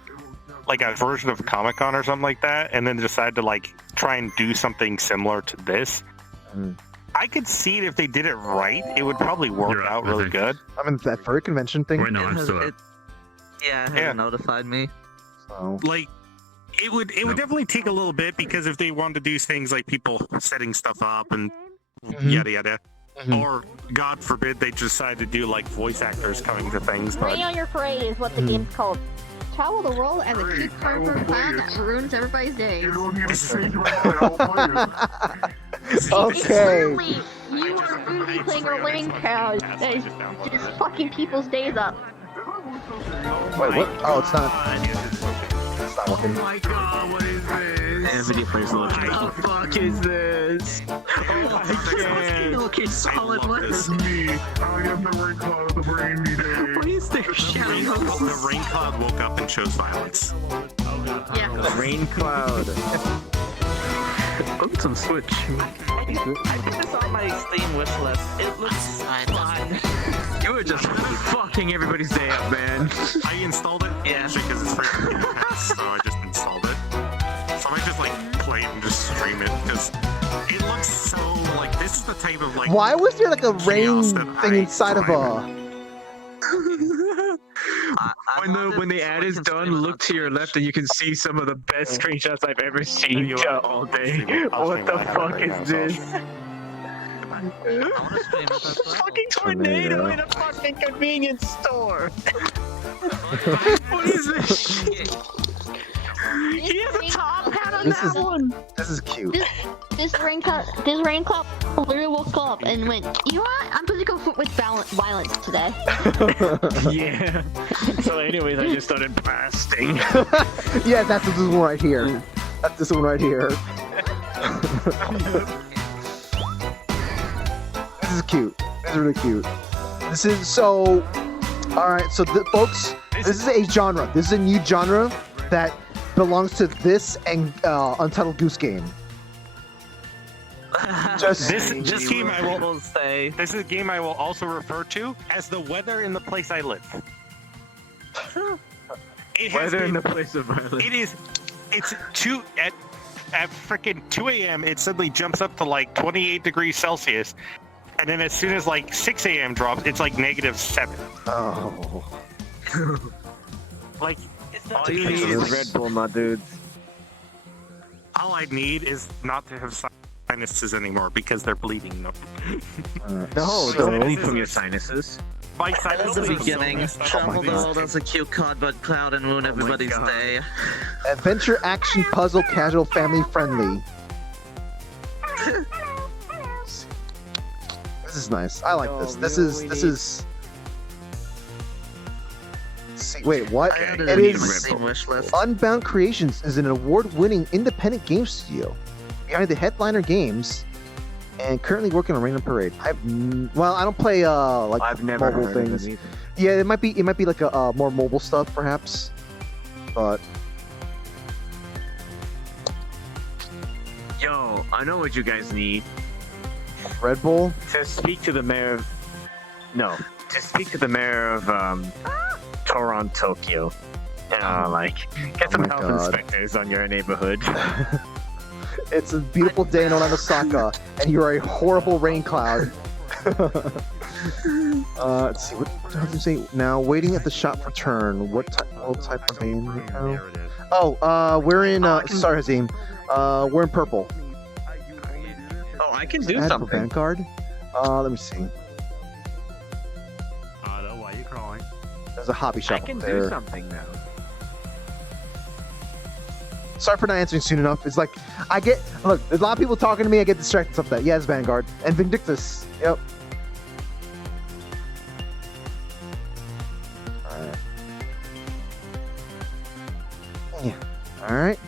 a version of Comic-Con or something like that, and then decide to like try and do something similar to this. I could see it if they did it right. It would probably work out really good. I mean, that furry convention thing. Wait, no, I'm still up. Yeah, it hasn't notified me. So. Like, it would definitely take a little bit, because if they wanted to do things like people setting stuff up and yada yada, or God forbid they decide to do like voice actors coming to things. Rain on Your Parade is what the game's called. Travel the world as a cute cardboard clown that ruins everybody's day. Okay. You are really playing a rain cloud that is just fucking people's days up. Wait, what? Oh, it's not. It's not working. Oh my god, what is this? And video players look. What the fuck is this? Oh, I can't. Okay, solid. What is me? I am the rain cloud of the rainy day. What is this? The rain cloud woke up and chose violence. Yeah. The rain cloud. Oh, some Switch. I put this on my Steam wish list. It looks fun. You were just fucking everybody's day up, man. I installed it, because it's free from Game Pass, so I just installed it. So I just like play it and just stream it, because it looks so like this is the type of like. Why was there like a rain thing inside of a? When the ad is done, look to your left and you can see some of the best screenshots I've ever seen all day. What the fuck is this? Fucking tornado in a fucking convenience store. What is this shit? He has a top hat on that one. This is cute. This rain cloud literally woke up and went, you know what? I'm going to go with violence today. Yeah. So anyways, I just started blasting. Yeah, that's this one right here. That's this one right here. This is cute. This is really cute. This is so. All right, so folks, this is a genre. This is a new genre that belongs to this and Untitled Goose Game. This game I will say. This is a game I will also refer to as the weather in the place I live. Weather in the place of violence. It is. It's at freaking 2 a.m. It suddenly jumps up to like 28 degrees Celsius, and then as soon as like 6 a.m. drops, it's like -7. Oh. Like. All you need is Red Bull, my dudes. All I need is not to have sinuses anymore because they're bleeding. No, don't bleed from your sinuses. My At sinuses the are beginning, travel the world as a cute cardboard cloud and ruin everybody's day. Adventure, action, puzzle, casual, family friendly. This is nice. I like this. This is. Wait, what? It is Unbound Creations is an award-winning independent game studio behind the Headliner Games, and currently working on Rain and Parade. I don't play like I've never mobile heard things. of them either. Yeah, it might be like a more mobile stuff perhaps, but. Yo, I know what you guys need. Red Bull? To speak to the mayor of... No. To speak to the mayor of, Toronto, Tokyo. Like, get some health inspectors on your neighborhood. It's a beautiful day in Osaka, and you're a horrible rain cloud. Let's see, what does it say? Now, waiting at the shop for turn. What type of game right now? Oh, we're in, sorry, Hazim. We're in purple. Oh, I can do Add for something. Vanguard? Let me see. Otto, why are you crawling? There's a hobby shop I can there. do something now. Sorry for not answering soon enough. It's like, look, there's a lot of people talking to me, I get distracted stuff like that. Yeah, it's Vanguard. And Vindictus. Yep. Alright. Yeah. Alright.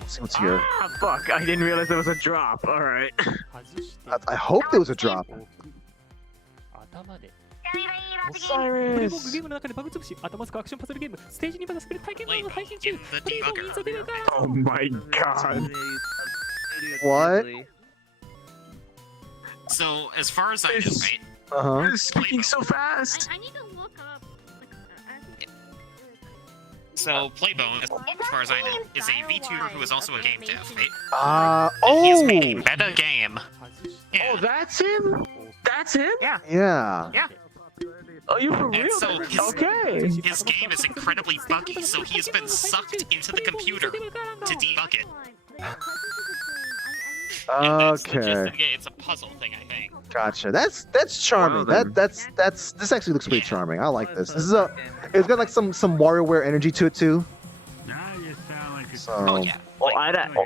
Let's see what's here. Ah, fuck, I didn't realize there was a drop. Alright. I hope there was a drop. Osiris! Link in the debugger. Oh my god. What? So, as far as I know, right? Uh-huh. It's speaking so fast! I need to look up. So, Playbone, as far as I know, is a VTuber who is also a game dev, right? Oh! He's making a meta game. Yeah. Oh, that's him? That's him? Yeah. Yeah. Yeah. Are you for And real? so Okay. his game is incredibly buggy, so he has been sucked into the computer to debug it. And that's the gist of the game. It's a puzzle thing, I think. Gotcha. That's charming. Well, This actually looks pretty charming. I like this. This is it's got like some WarioWare energy to it too. Now you sound like a So Oh, yeah. Well,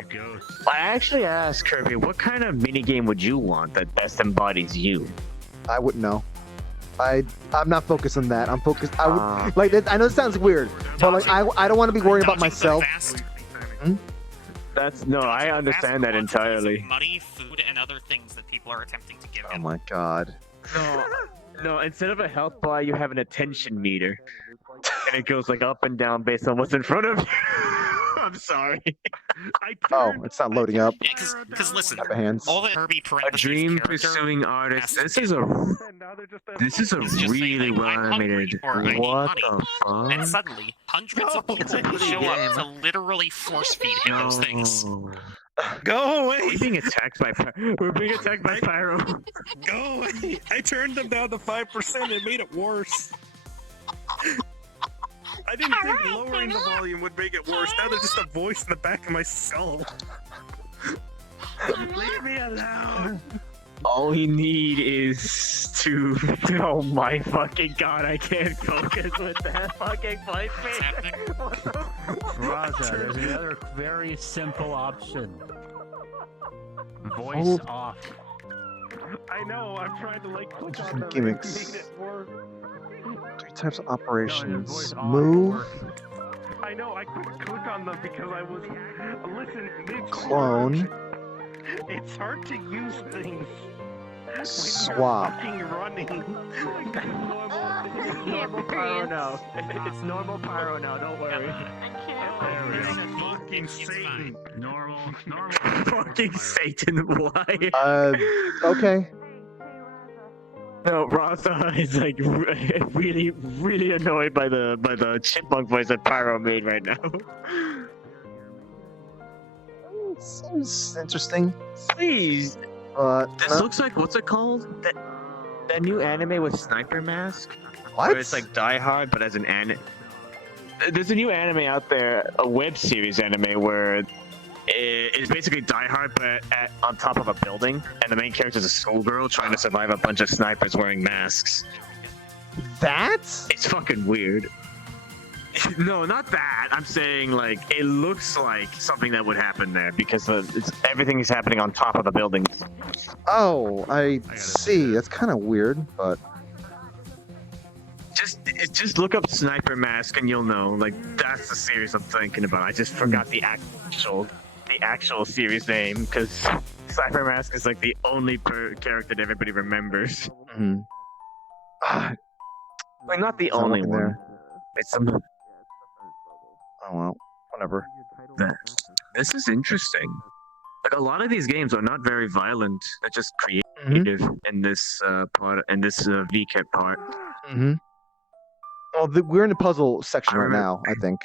ghost. I actually asked Kirby, what kind of minigame would you want that best embodies you? I wouldn't know. I'm not focused on that. I'm focused. I would like. I know it sounds weird, but like I don't want to be worrying about Dodging the myself. vast That's no, I understand that quantities of entirely. Money, food, and other things that people are attempting to give Oh him. my god. No, instead of a health bar, you have an attention meter, and it goes like up and down based on what's in front of you. I'm sorry. Oh, it's not loading up. Yeah, because listen, Type of hands. all the Kirby A parentheses dream character pursuing artist. has This is a He's just saying, really like, well I'm hungry animated. or I need What money. the And fuck? suddenly, hundreds of people show up to literally force feed him those things. Go away! We're being attacked by Pyro. Go away! I turned them down to 5%. It made it worse. I didn't think lowering the volume would make it worse. Now there's just a voice in the back of my skull. Leave me alone. All we need is to. Oh my fucking god! I can't focus with that fucking voice. What's happening? Raza, there's another very simple option. Voice off. I know. I'm trying to like click on Some them. gimmicks. Made it work. 3 types of operations. voice off Move, I know. I couldn't click on them because I was listening. clone, It's hard to use things. when swap. you're fucking running. It's normal pyro now. It's normal pyro now. Don't worry. There we It's go. fucking Satan. Normal. Fucking Satan, why? Okay. No, Raza is like really annoyed by the chipmunk voice that Pyro made right now. Seems interesting. Please. This looks like, what's it called? That new anime with Sniper Mask? What? Where it's like Die Hard, but as an anime. There's a new anime out there, a web series anime, where it's basically Die Hard, but on top of a building, and the main character is a schoolgirl trying to survive a bunch of snipers wearing masks. It's fucking weird. No, not that. I'm saying, like, it looks like something that would happen there, because everything is happening on top of the building. Oh, I see. That's kind of weird, but Just look up Sniper Mask and you'll know. Like, that's the series I'm thinking about. I just forgot the actual series name, because Sniper Mask is like the only character that everybody remembers. Like, not the only looking one. there. It's some. Oh well, whatever. This is interesting. Like, a lot of these games are not very violent. They're just creative in this part, in this VKet part. Mm-hmm. Well, we're in the puzzle section right now, I think.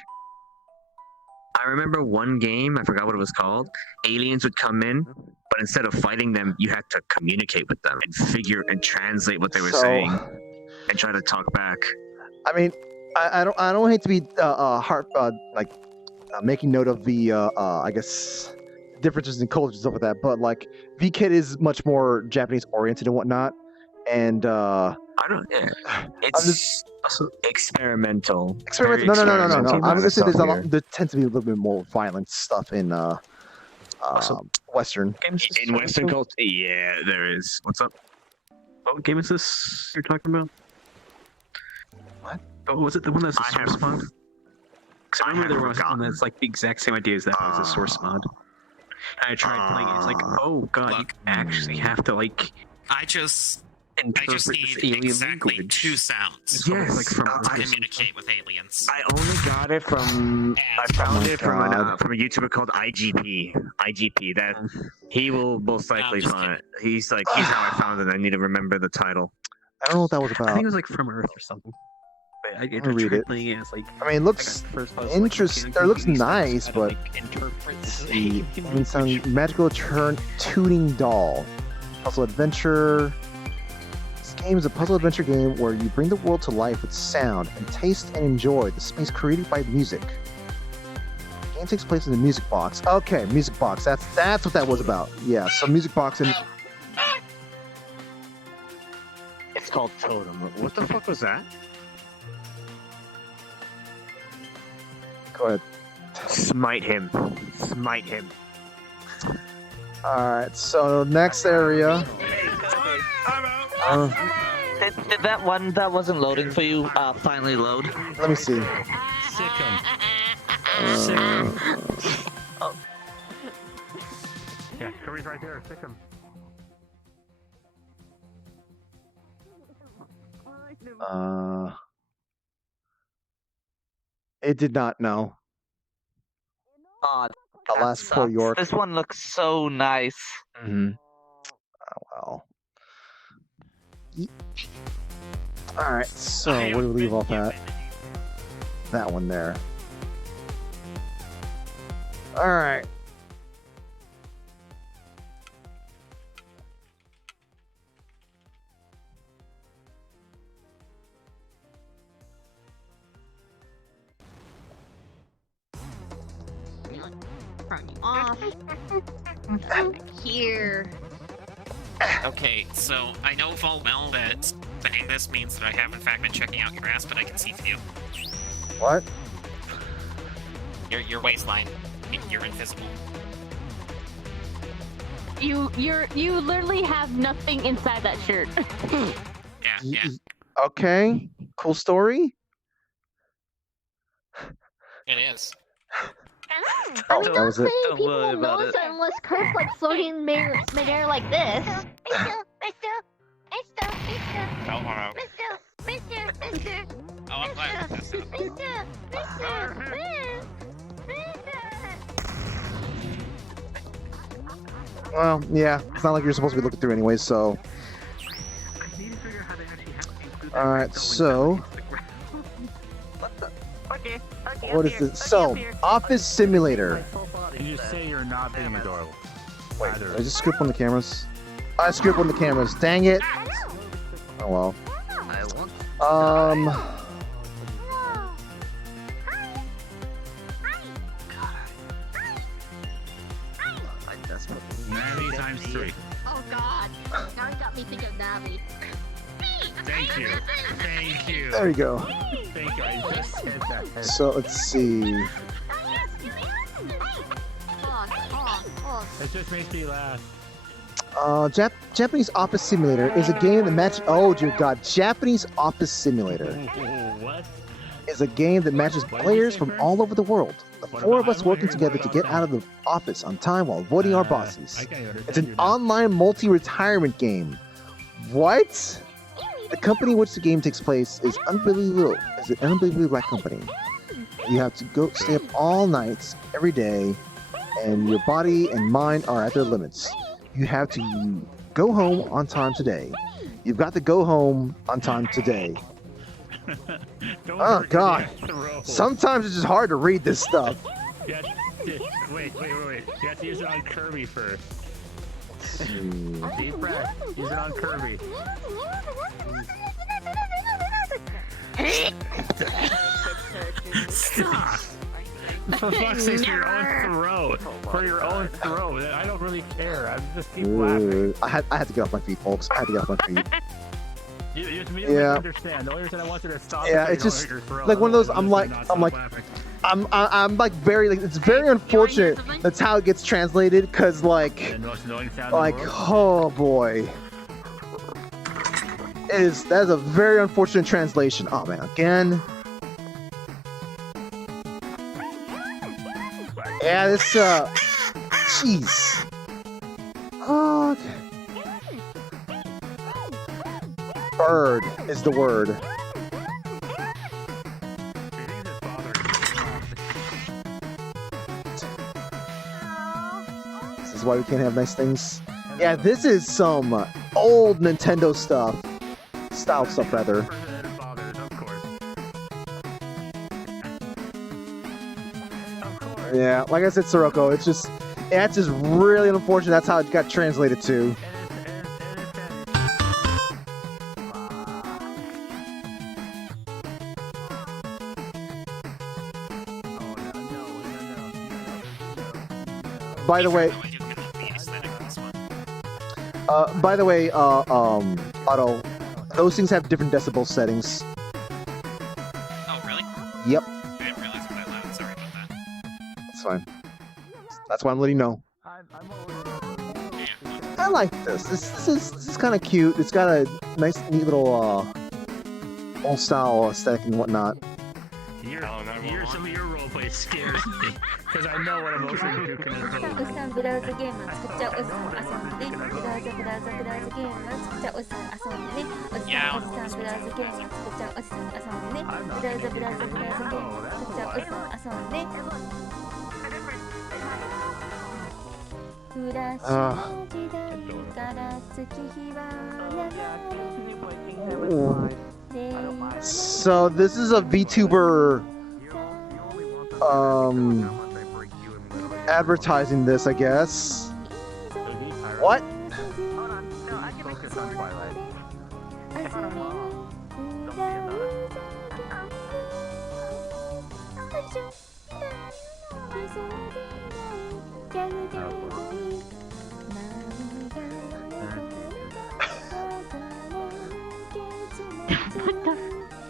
I remember one game, I forgot what it was called. Aliens would come in, but instead of fighting them, you had to communicate with them and translate what they were saying and try to talk back. I mean, I don't hate to be making note of the I guess differences in cultures and stuff like that, but like VKet is much more Japanese oriented and whatnot, and I don't. It's experimental. Experimental. No. I'm gonna say There there tends to be a little bit more violent stuff in Western. in Western culture. Yeah, there is. What's up? What game is this you're talking about? What? Oh, was it the one that's a source mod? Because I remember there was one that's like the exact same idea as that, but it's a source mod. And I tried playing it. It's like, oh god, you actually have to like. I just interpret need this alien exactly language. 2 sounds Yes, like from to communicate with aliens. I only got it from. I found it from a YouTuber called IGP. That he will most likely find it. He's how I found it. I need to remember the title. I don't know what that was about. I think it was like From Earth or something. But I read it. It's like, I mean, it looks interesting. It looks nice, but let's see. Some magical tuning doll. Puzzle adventure. This game is a puzzle adventure game where you bring the world to life with sound and taste and enjoy the space created by music. The game takes place in the music box. Okay, music box. That's what that was about. Yeah, so music box and. it's called Totem. What the fuck was that? Go ahead. Smite him. Alright, so next area. Did that one that wasn't loading for you finally load? Let me see. Sick him. Yeah, Curry's right there. Sick him. It did not know. God, Alas, poor York. This one looks so nice. Mm-hmm. Oh, well. Alright, so where do we leave off at? That one there. Alright. Off. Here. Okay, so I know full well that saying this means that I have in fact been checking out your ass, but I can see through you. What? Your waistline. You're invisible. You literally have nothing inside that shirt. Yeah. Okay. Cool story. It is. Oh, that was it. People will notice it unless Kurt's like floating midair like this. Oh, I'm glad with this. Well, yeah. It's not like you're supposed to be looking through anyways, so. Alright, so. What is this? So, Office Simulator. You just say you're not being adorable. Wait, did I just screw up on the cameras? I screwed up on the cameras. Dang it. Oh well. Navi times 3. Oh god. Now you got me thinking of Navi. Thank you. Thank you. There you go. Thank you. I just said that. So, let's see. It just makes me laugh. Japanese Office Simulator is a game that matches. Oh dear God! Japanese Office Simulator What? is a game that matches players from all over the world. The four of us working together to get out of the office on time while avoiding our bosses. It's an online multi-retirement game. What? The company in which the game takes place is an unbelievably black company. You have to go stay up all nights, every day, and your body and mind are at their limits. You have to go home on time today. You've got to go home on time today. Oh God! Sometimes it's just hard to read this stuff. Wait. You have to use it on Kirby first. Deep breath. Use it on Kirby. Stop! For fuck's sake, for your own throat. For your own throat. I don't really care. I'm just keep laughing. I had to get off my feet, folks. I had to get off my feet. You Yeah. understand. The only reason I wanted to stop. Yeah, it's just like one of those. I'm like, very like. It's very unfortunate. That's how it gets translated, cause like, oh boy, that is a very unfortunate translation. Oh man, again. Yeah, this jeez. Oh, okay. Bird is the word. This is why we can't have nice things. Yeah, this is some old Nintendo stuff. Style stuff, rather. Yeah, like I said, Sirocco, that's just really unfortunate. That's how it got translated to. By the way, Otto, those things have different decibel settings. Oh, really? Yep. I didn't realize it was that loud. Sorry about that. That's fine. That's why I'm letting you know. I like this. This is kind of cute. It's got a nice, neat little old style aesthetic and whatnot. Some of your roleplay scares me because I know what emotions you can evoke. So this is a VTuber advertising this, I guess. What?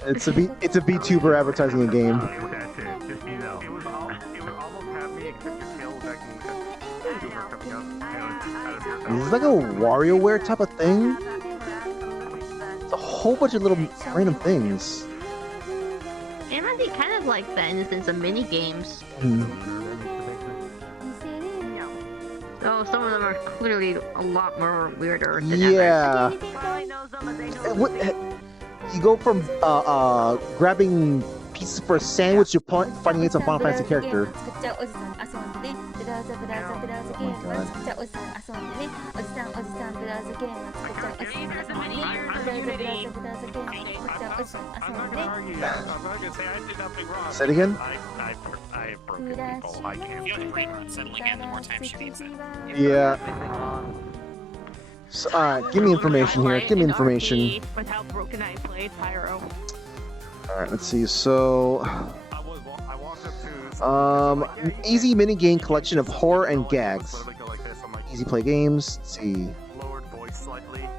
It's a VTuber advertising a game. This is like a WarioWare type of thing. It's a whole bunch of little random things. It might be kind of like that in the sense of mini games. Oh, some of them are clearly a lot more weirder than Yeah. others. You go from grabbing pieces for a sandwich to fighting against a Final Fantasy character. Say it again? I've broken people. I can't. You know, the brain rot settling in, the more time she needs it. Yeah. So, alright, give me information here. Give me information. With how broken I played Pyro. Alright, let's see. So, easy minigame collection of horror and gags. Easy play games. Let's see.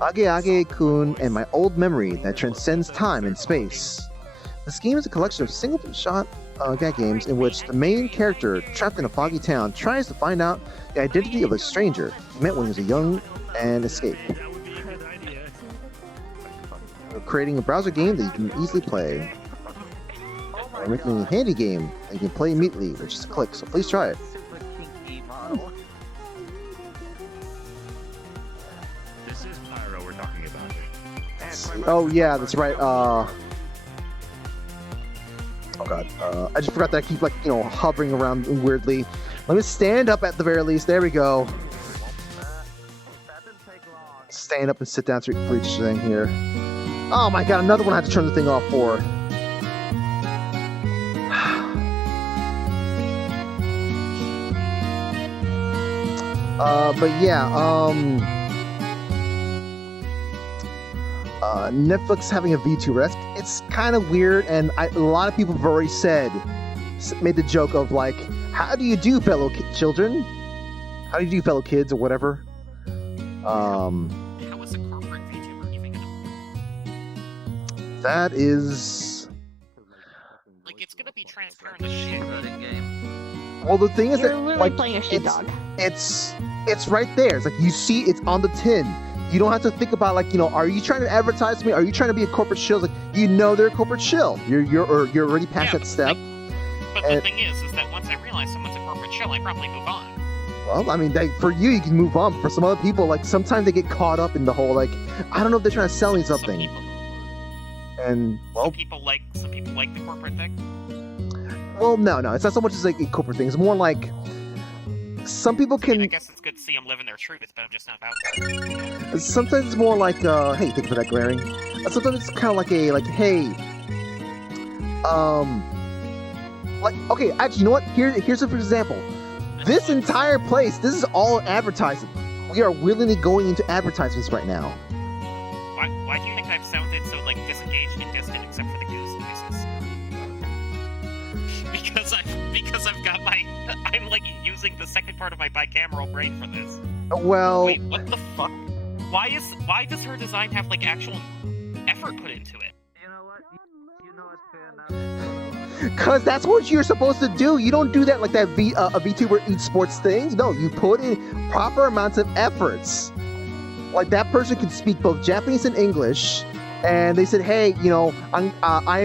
Age Age-kun and my old memory that transcends time and space. This game is a collection of single-shot gag games in which the main character, trapped in a foggy town, tries to find out the identity of a stranger he met when he was young and escape. We're creating a browser game that you can easily play. We're making a handy game that you can play immediately with just a click, so please try it. This is Pyro we're talking about. Oh yeah, that's right. Oh god, I just forgot that I keep hovering around weirdly. Let me stand up at the very least. There we go. Stand up and sit down for each thing here. Oh my god, another one I had to turn the thing off for. But yeah, Netflix having a VTuber, it's kind of weird, and a lot of people have already made the joke of like, how do you do, fellow children? How do you do, fellow kids, or whatever? How was a corporate VTuber even That is. Like, it's gonna be transparent as shit. Well, the thing is You're that literally like playing a sheepdog. it's right there. It's like you see it's on the tin. You don't have to think about like, you know, are you trying to advertise to me? Are you trying to be a corporate shill? Like, you know they're a corporate shill. You're already past that step. But the thing is that once I realize someone's a corporate shill, I probably move on. Well, I mean, for you can move on. For some other people, like sometimes they get caught up in the whole like, I don't know if they're trying to sell me something. And well, some people like the corporate thing. Well, no, it's not so much as like a corporate thing. It's more like some people can. I guess it's good to see them living their truth, but I'm just not about that. Sometimes it's more like, hey, thank you for that glaring. Sometimes it's kind of like hey, like, okay, actually, you know what? Here's a for example. This entire place, this is all advertising. We are willingly going into advertisements right now. Why do you think I've sounded so like disengaged and distant, except for the goose noises? because I've got I'm like using the second part of my bicameral brain for this. Well, wait, what the fuck? Why does her design have like actual effort put into it? You know what? You know it's fair enough. Cause that's what you're supposed to do. You don't do that like that a VTuber eats sports thing. No, you put in proper amounts of efforts. Like that person can speak both Japanese and English, and they said, "Hey, you know, I'm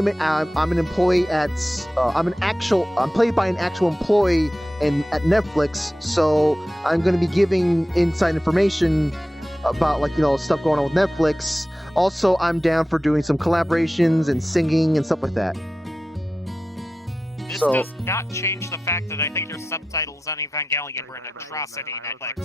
an employee at I'm played by an actual employee at Netflix, so I'm going to be giving inside information about like, you know, stuff going on with Netflix. Also, I'm down for doing some collaborations and singing and stuff like that." This does not change the fact that I think your subtitles on Evangelion were an atrocity, Netflix.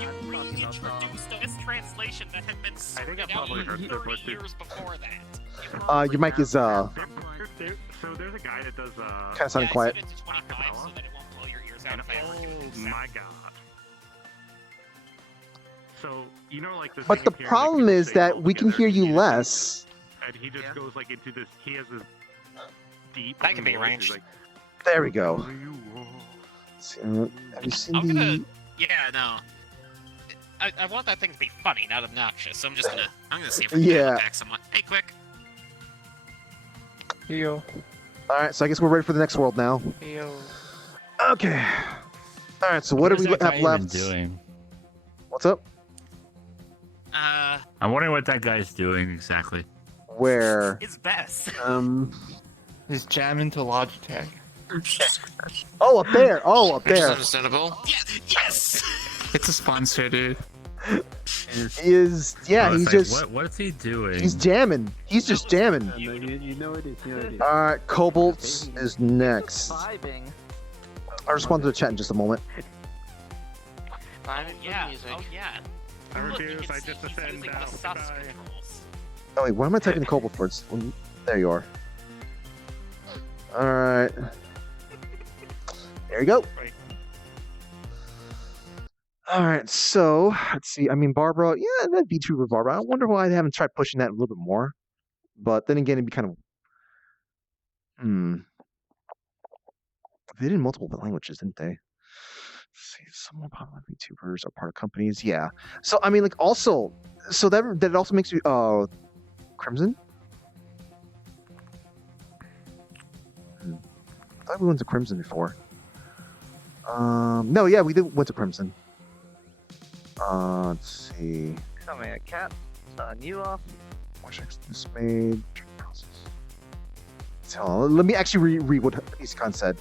you reintroduced a mistranslation that had been sorted out for 30 years before that. Your mic is So there's a guy that does kind of sounding quiet. I set it to 25 so that it won't blow your ears out if I ever give it to my god. So, you know, like this. But the problem is that we can hear you less. And he just goes like into this. He has this deep. That can be arranged. Like, there we go. Have you seen the? Yeah, no. I want that thing to be funny, not obnoxious. So I'm gonna see if I can get it back somewhat. Hey, quick. Yo. All right, so I guess we're ready for the next world now. Yo. Okay. All right, so what do we have left? Doing? What's up? I'm wondering what that guy's doing exactly. Where? His best. He's jamming to Logitech. Oh, up there. Oh, up there. Understandable. Yes. It's a sponsor, dude. He is. Yeah, he's just. What's he doing? He's jamming. He's just jamming. You know it is. All right, Cobalt is next. Vibing. I'll respond to the chat in just a moment. Yeah. Oh yeah. Look, you can I see just he's ascend using now. the sus Goodbye. controls. Oh wait, why am I typing Cobalt first? There you are. All right. There you go. All right, so let's see. I mean, Barbara, yeah, that VTuber Barbara. I wonder why they haven't tried pushing that a little bit more. But then again, it'd be kind of. They did multiple languages, didn't they? Let's see, some more popular VTubers are part of companies. Yeah. So I mean, like, also, so that also makes you Crimson. I thought we went to Crimson before. No, yeah, we went to Crimson. Let's see. Come here, cat. Turn you off. Dismayed. So, let me actually read what Isekan said.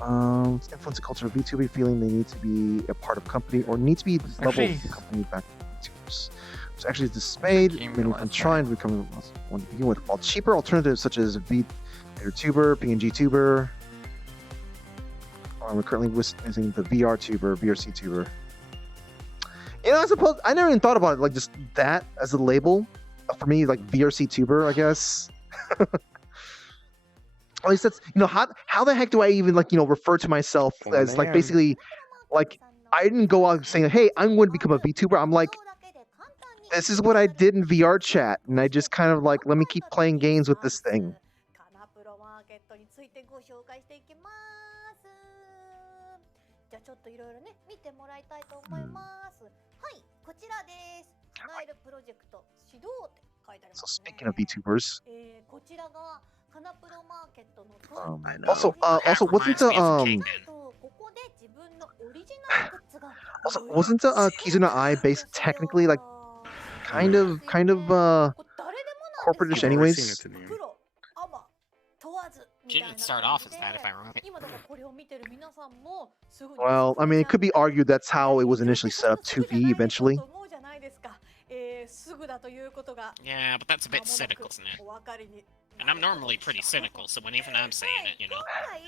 Influence the culture of VTuber, feeling they need to be a part of company or need to be level company back to VTubers. So actually dismayed, many from trying to become one to begin with. While cheaper alternatives such as VTuber, PNG Tuber. We're currently using the VRC Tuber. You know, I suppose I never even thought about it like just that as a label for me, like VRC Tuber, I guess. At least that's, you know, how the heck do I even like, you know, refer to myself as like basically like I didn't go out saying, hey, I'm going to become a VTuber. I'm like, this is what I did in VRChat, and I just kind of like, let me keep playing games with this thing. So speaking of VTubers, I know. also wasn't Reminds me of Cake also wasn't Kizuna Ai based technically like kind of corporate-ish anyways? She didn't start off as that, if I remember. Well, I mean, it could be argued that's how it was initially set up to be eventually. Yeah, but that's a bit cynical, isn't it? And I'm normally pretty cynical, so when even I'm saying it, you know.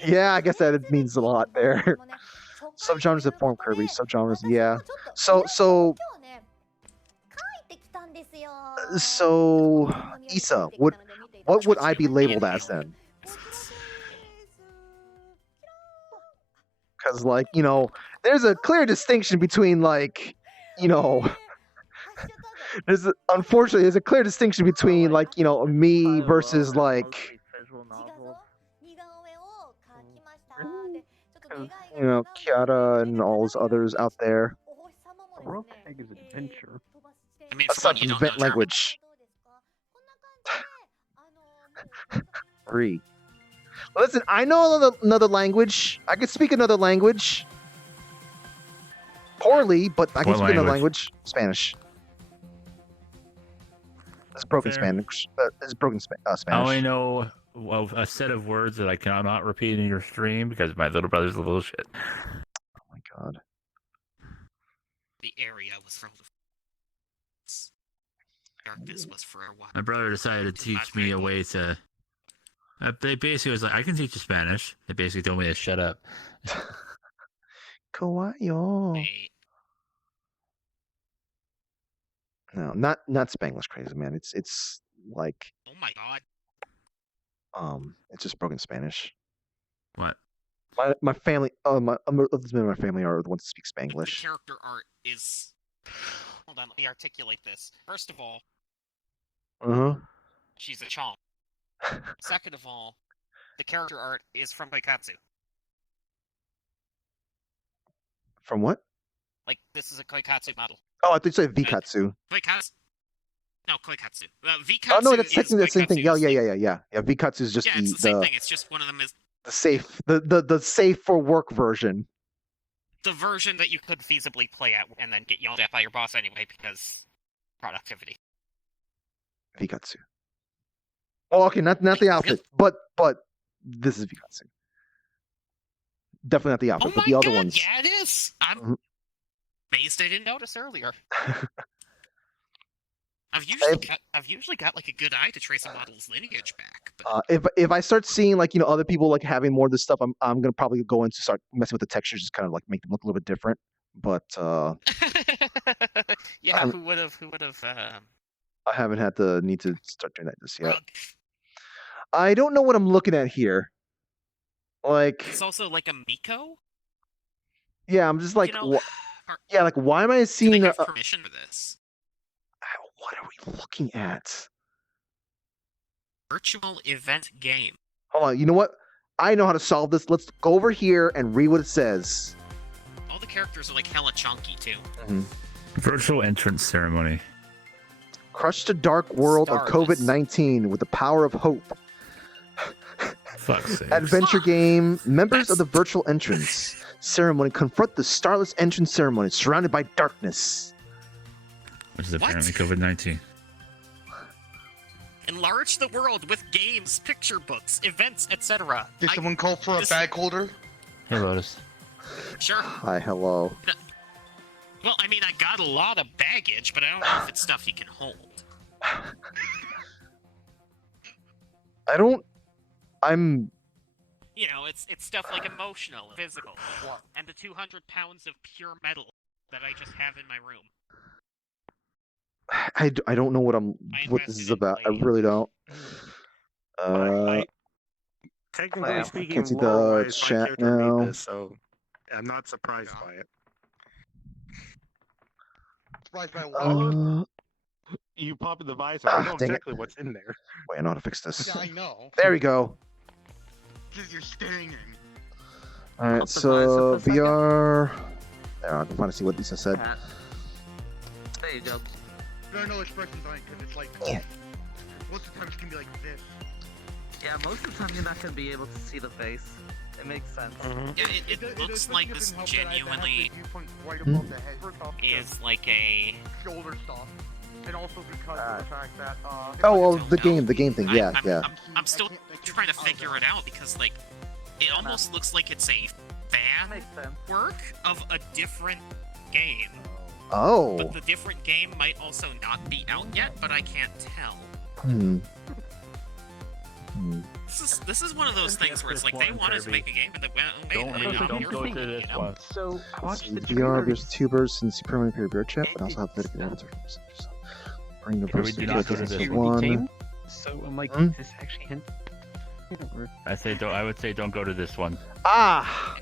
Yeah, I guess that means a lot there. Subgenres that form Kirby, subgenres, yeah. So Issa, what would I be labeled as then? Because, like, you know, there's a clear distinction between, like, you know, unfortunately, there's a clear distinction between, like, you know, me versus, like, you know, Kiara and all those others out there. Rogue Egg is adventure. I mean, That's for not one, you don't vent know language. 3. Listen, I know another language. I can speak another language. Poorly, but I can What speak another language? language. Spanish. It's broken Fair. Spanish. It's broken Spanish. I only know a set of words that I cannot repeat in your stream because my little brother's a little shit. Oh my god. The area was from the darkness was for a while. My brother decided to teach me a way to. They basically was like, I can teach you Spanish. They basically told me to shut up. Kawaii. They- No, not Spanglish crazy, man. It's like Oh my god. it's just broken Spanish. What? My family, my others in my family are the ones that speak The Spanglish. character art is. Hold on, let me articulate this. First of all, she's a chomp. Second of all, the character art is from Koikatsu. From what? Like, this is a Koikatsu model. Oh, I thought you said Vikatsu. Koikatsu? No, Koikatsu. Vikatsu Oh no, that's is technically the same thing. Yeah, Koikatsu's yeah. Vikatsu is just Yeah, it's the same thing. It's just one of them is the safe, the safe for work version. the version that you could feasibly play at and then get yelled at by your boss anyway because productivity. Vikatsu. Oh, okay, not the outfit, but this is Vikatsu. Definitely not the outfit, but the other ones. Yeah, it is. I'm amazed I didn't notice earlier. I've usually got like a good eye to trace a model's lineage back. But... if I start seeing like, you know, other people like having more of this stuff, I'm gonna probably go into start messing with the textures, just kind of like make them look a little bit different. But yeah, who would have? I haven't had the need to start doing that just yet. I don't know what I'm looking at here. Like, it's also like a Miko. Yeah, I'm just like, you know, yeah, like why am I seeing? Do they have permission for this? What are we looking at? Virtual event game. Hold on, you know what? I know how to solve this. Let's go over here and read what it says. All the characters are like hella chunky too. Virtual entrance ceremony. Crush the dark world of COVID-19 with the power of hope. Fuck's sake. Adventure game. Members of the virtual entrance ceremony confront the starless entrance ceremony surrounded by darkness. Which is apparently COVID-19. Enlarge the world with games, picture books, events, etc. Did someone call for a bag holder? Hey, Lotus. Sure. Hi, hello. Well, I mean, I got a lot of baggage, but I don't know if it's stuff you can hold. I'm... You know, it's stuff like emotional, physical, and the 200 pounds of pure metal that I just have in my room. I don't know what this is about. I really don't. Technically speaking, can't see the lore-wise, my chat character made now. this, so I'm not surprised by it. Surprised by what? You pop in the visor. I know dang it. exactly what's in there. Wait, I know how to fix this. Yeah, I know. There we go. You're staying in. Alright, Pop the so visor for a second. VR. There, I can finally see what Lisa said. There you go. There are no expressions on it because it's like most of the time it's gonna be like this. Yeah, most of the time you're not gonna be able to see the face. It makes sense. It looks like this genuinely Right above the head. is like a. Shoulder stuff. And also because of the fact that Oh well, the game thing. Yeah, yeah. I'm still trying to figure it out because like it almost looks like it's a fan work of a different game. Oh. But the different game might also not be out yet, but I can't tell. This is one of those things where it's like they wanted to make a game and they went and Don't go to this one. So I watched the VR, there's tubers and Superman Perry VRChat, but I also have Vedic Avatar. Bring the Kirby, person do to not go to this one. So I'm like, is this actually hint? I would say don't go to this one. Ah.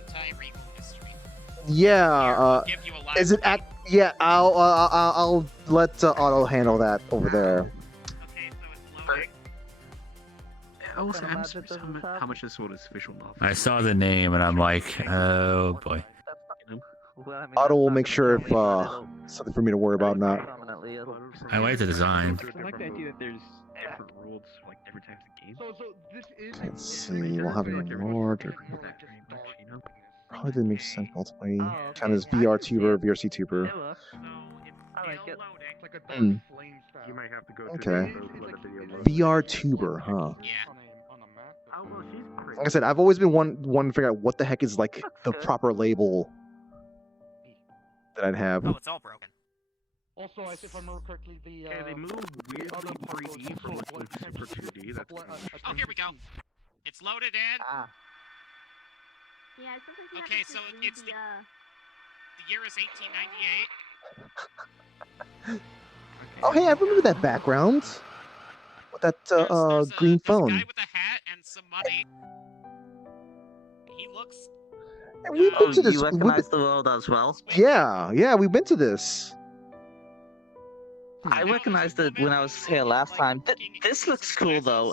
Yeah. Is it act? Yeah. I'll let Otto handle that over there. Also, I'm surprised how much this one is visual novel. I saw the name and I'm like, oh boy. Otto will make sure if something for me to worry about not. I like the design. I like the idea that there's different rules for like different types of games. So this is. Let's see. We'll have a larger. Probably didn't make sense ultimately. Kind of this VR tuber, VRC tuber. You might have to go Okay. VR tuber, huh? Like I said, I've always been one to figure out what the heck is like the proper label that I'd have. Oh, it's all broken. Also, if I remember correctly, they moved weirdly 3D from like super 2D. That's Oh, here we go. It's loaded in. Yeah, it sounds like you Okay, have to so do it's the year is 1898. Oh, hey, I remember that background. With that green phone. Guy with a hat and some money. He looks. Hey, we've been to this. You recognize the world as well? Yeah, we've been to this. I recognized it when I was here last time. This looks cool though.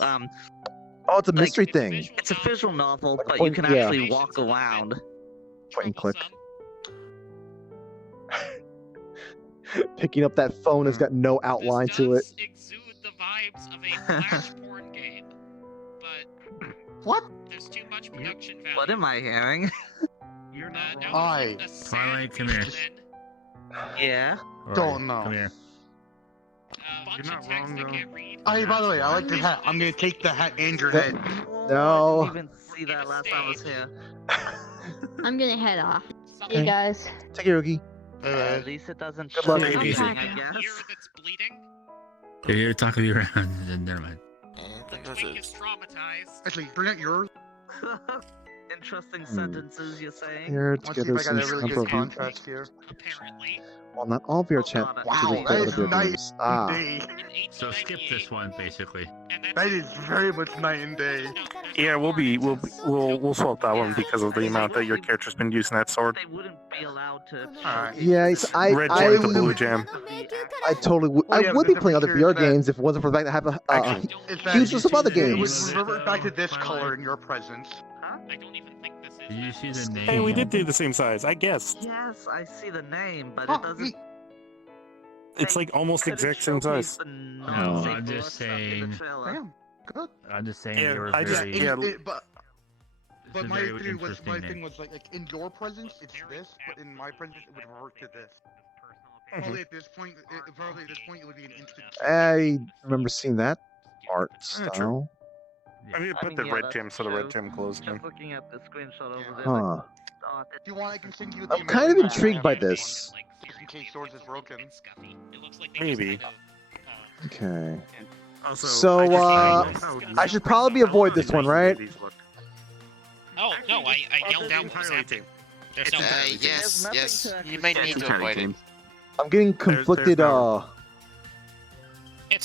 Oh, it's a mystery thing. It's a visual novel, Like but you can yeah. actually walk around. Point and click. Picking up that phone has got no outline to it. Exude the vibes of a flash porn game, but what? There's too much production value. What am I hearing? You're not. Twilight, come here. Yeah. Don't know. Come here. Bunch of text I can't read. Hey, by the way, I like the hat. I'm gonna take the hat and your head. No. I didn't even see that last time I was here. I'm gonna head off. Okay. You guys. Take it, Rookie. At least it doesn't Good show luck. anything, I'm I packing. guess. Ear that's bleeding. If you're talking to you around, then never mind. The twink is traumatized. Actually, bring out yours. Interesting sentences you're saying. Here Let's see together if I got some a really sample good view. contrast here. Apparently. Well, not all VRChat. Wow, that is night and day. So skip this one, basically. That is very much night and day. Yeah, we'll swap that one because of the amount that your character's been using that sword. They wouldn't be allowed to. Yeah, Red jam to blue jam. I totally would. Well, yeah, I would but be the playing other feature is VR that- games if it wasn't for the fact that I have a Actually, it's that huge list of other it games. would revert back to this color in your presence. I don't even think this is. Did you see the name? Hey, we did do the same size, I guess. Yes, I see the name, but Oh, it doesn't. It's like almost exact same size. No, I'm just saying. Damn, good. I'm just saying Yeah, you were I just- very. yeah. But It's a my very theory was interesting my name. thing was like in your presence it's this, but in my presence it would revert to this. Probably at this point, it would be an instant. I remember seeing that art true. style. I need to put the yeah, red that's gem so the red true. gem closes in. Just looking at the screenshot over there. Huh. Oh, Do you want I can send you the I'm kind of American intrigued by map this. just in case yours is broken. It looks like they Maybe. just Okay. Also, So, I should probably avoid this one, right? Oh no! I yelled out what was happening. There's no. Yes. You might need to avoid it. I'm getting conflicted. It's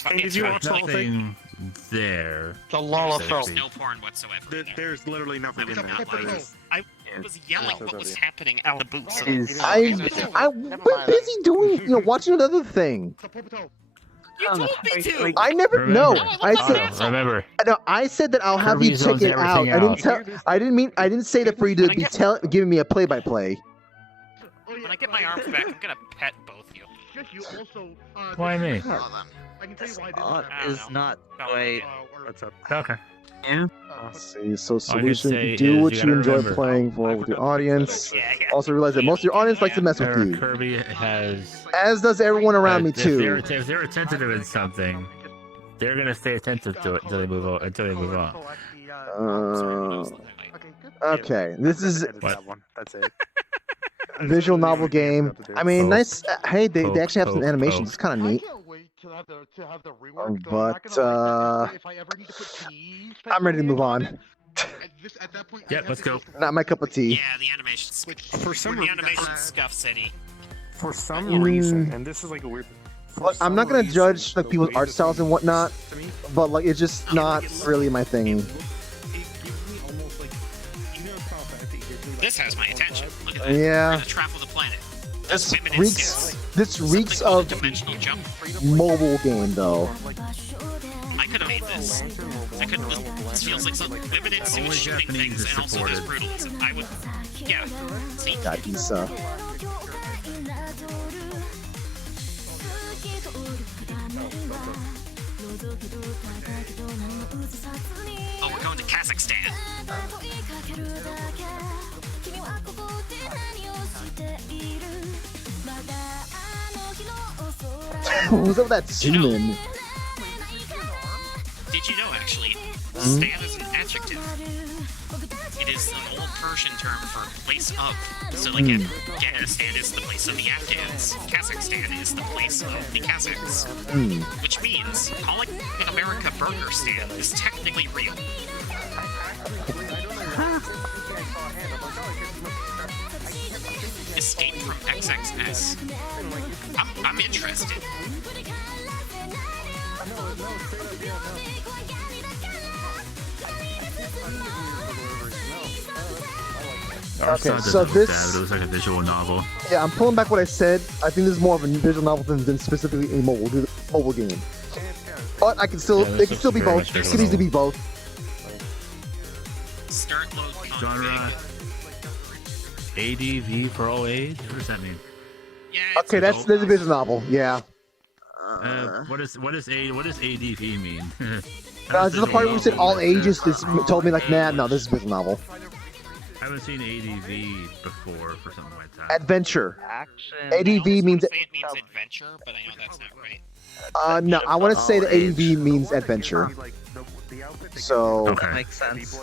fine. Hey, It's did you fine. watch the whole thing? Nothing there. The Lala There's felt. no porn whatsoever. There's literally nothing in there. I was yelling what was happening out the booth. So I've been busy doing, watching another thing. you told me to. I never. No, I said. Otto, remember. No, I said that I'll have Kirby you check zones it out. everything I didn't out. tell. I didn't mean. I didn't say that for you to be giving me a play-by-play. When I get my arms back, I'm gonna pet both of you. just you. Also, Why me? I can tell you why this Art happened. is not great. What's up? Okay. Yeah. Let's see. So All I can solution: say do is what you you gotta enjoy remember- playing for with the audience. Also realize that most of your audience likes to mess with Eric you, Kirby has. as does everyone around me if they're, too. if they're attentive in something, they're gonna stay attentive to it until they move on. Until they move on. Okay, this is That one. That's it. visual novel game. I mean, Poke, nice. Hey, they poke, actually have some poke, animations. poke. It's kind of I neat. can't wait to have the rework. though. I'm But not gonna lie, if I ever need to put PE I'm ready to move on. At that point, I Yep, have let's to go. just- Not my cup of tea. Yeah, the animations. For some the reason, animations scuff city. for some reason, and this is like a weird. Look, I'm not gonna judge like people's art styles and whatnot, but like it's just not really my thing. This has my attention. Look at that. Yeah. We're gonna travel the planet. This Women in reeks. suits. This reeks Something called of a dimensional jump. mobile game though. I could have made this. I could. This feels like some women in Only suits shooting Japanese things, is and also there's supported. brutalism. I would. Yeah. See. God, he's Oh, we're going to Kazakhstan. What was up with that zoom in? Did you know, actually, Hmm? stan is an adjective. It is an old Persian term for place of. So, like, Afghanistan is the place of the Afghans. Kazakhstan is the place of the Kazakhs. Which means calling America Burger Stan is technically real. Escape from XXS. I'm interested. Our Okay, son so doesn't look this- bad, it looks like a visual novel. Yeah, I'm pulling back what I said. I think this is more of a visual novel than specifically a mobile game. But I can still, Yeah, this it can looks still be very both. much It visual can easily be novel. both. Start load Genre. ADV for all age? What does that mean? Okay, that's a visual novel. Yeah. What does ADV mean? This is the part where we said all ages. This told me like, nah, no, this is a visual novel. I haven't seen ADV before for something like that. Adventure. Action. ADV means. It means adventure, but I know that's not right. No, I want to say that ADV means adventure. So. Okay. That makes sense.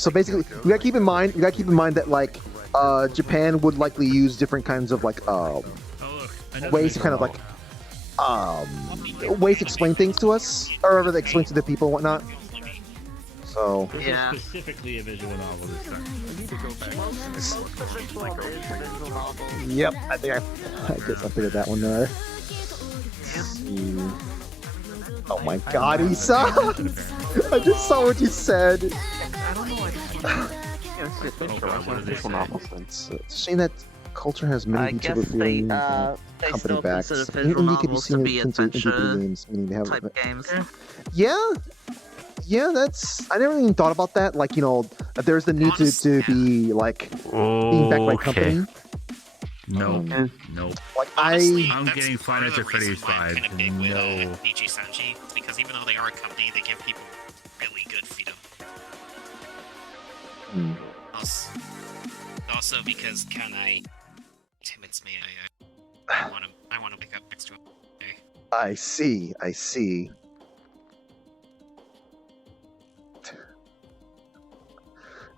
So basically, you gotta keep in mind. That like, Japan would likely use different kinds of like, ways to kind of like, ways to explain things to us, or rather, explain to the people and whatnot. So. This Yeah. is specifically a visual novel this time. Yep, I guess I figured that one there. Oh my God, Issa! I just saw what you said. It's a shame that culture has many I people guess feeling they company still backs. consider visual Indie could be novels seen to be into adventure games, meaning they have type games. Yeah, that's. I never even thought about that. Like, that there's the need to be like being backed by company. Nope. Nope. Like Honestly, I'm that's getting part of Final the Fantasy reason why I'm V. kind of big with No. Nichi Sanji, because even though they are a company, they give people really good freedom. Also because Kanai intimidates me. I want to wake up next to him. I see.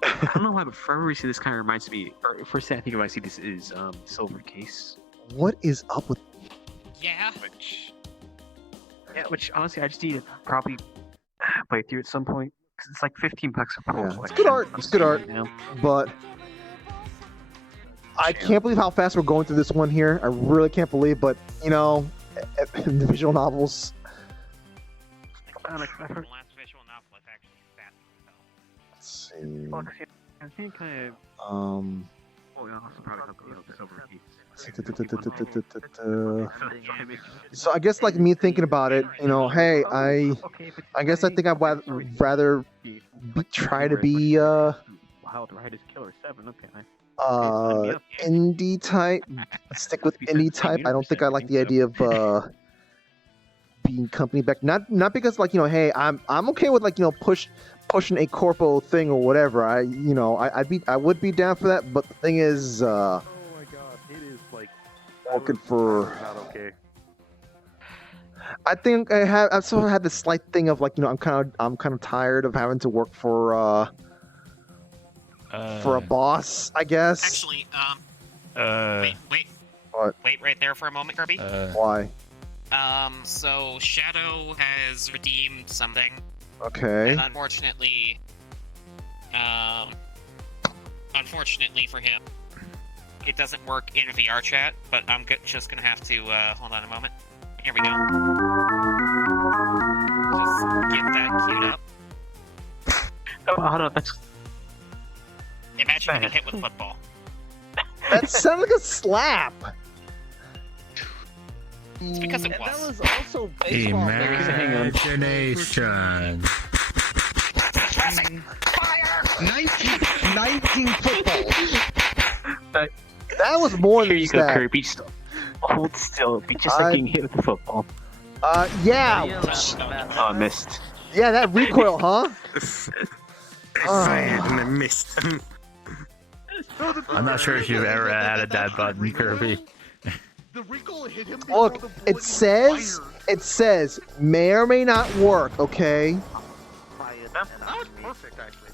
I don't know why, but for every reason, this kind of reminds me. Or first thing I think of when I see this is Silver Case. What is up with? Yeah. Which honestly, I just need to probably play through at some point because it's like $15 a pull. Yeah, it's good art. It's good art. But I can't believe how fast we're going through this one here. I really can't believe. But the visual novels. The last visual novel is actually fast. Let's see. I think kind of. Oh yeah, I'll probably help you out with Silver Case. So I guess like me thinking about it, hey, I guess I think I'd rather try to be Wild Ride is Killer 7. Okay, nice. Indie type. Let's stick with indie type. I don't think I like the idea of being company back. Not because like hey, I'm okay with like pushing a corpo thing or whatever. I would be down for that. But the thing is, Oh my god, it is like working for. not okay. I think I've sort of had this slight thing of like I'm kind of tired of having to work for a boss, I guess. Actually, wait. What? Wait right there for a moment, Kirby. Why? So Shadow has redeemed something. Okay. And unfortunately for him, it doesn't work in VRChat, but I'm just gonna have to, hold on a moment. Here we go. Just get that queued up. Oh, hold on, that's... Imagine getting hit with a football. That sounded like a slap. It's because it was. That was also baseball. Imagination. Fire! 19 footballs. That was more than Here you just go, that. Kirby. Hold still. It'd be just like getting hit with a football. Yeah. Oh, I missed. Yeah, that recoil, huh? I fired and I missed. I'm not sure if you've ever added that button, Kirby. The recoil hit him. Look, it says may or may not work. Okay. That was perfect, actually.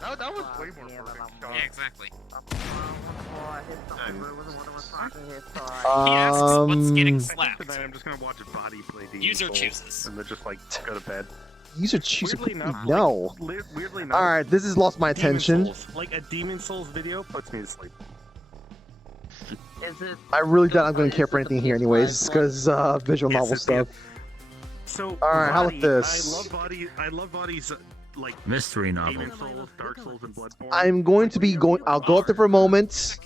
That was way more perfect. Yeah, exactly. Um, He asks, what's getting slapped? Tonight I'm just gonna watch a body play Demon User Souls, chooses. and then just like go to bed. User choose. Weirdly enough, No. Weirdly enough. All right, this has lost my Demon attention. Souls, like a Demon Souls video puts me to sleep. I really doubt I'm going to care for anything here, anyways, because visual novel stuff. So, All right, how about Body, this? I love bodies like Mystery novel. Demon Souls, Dark Souls, and Bloodborne. I'm going to be going. I'll go up there for a moment.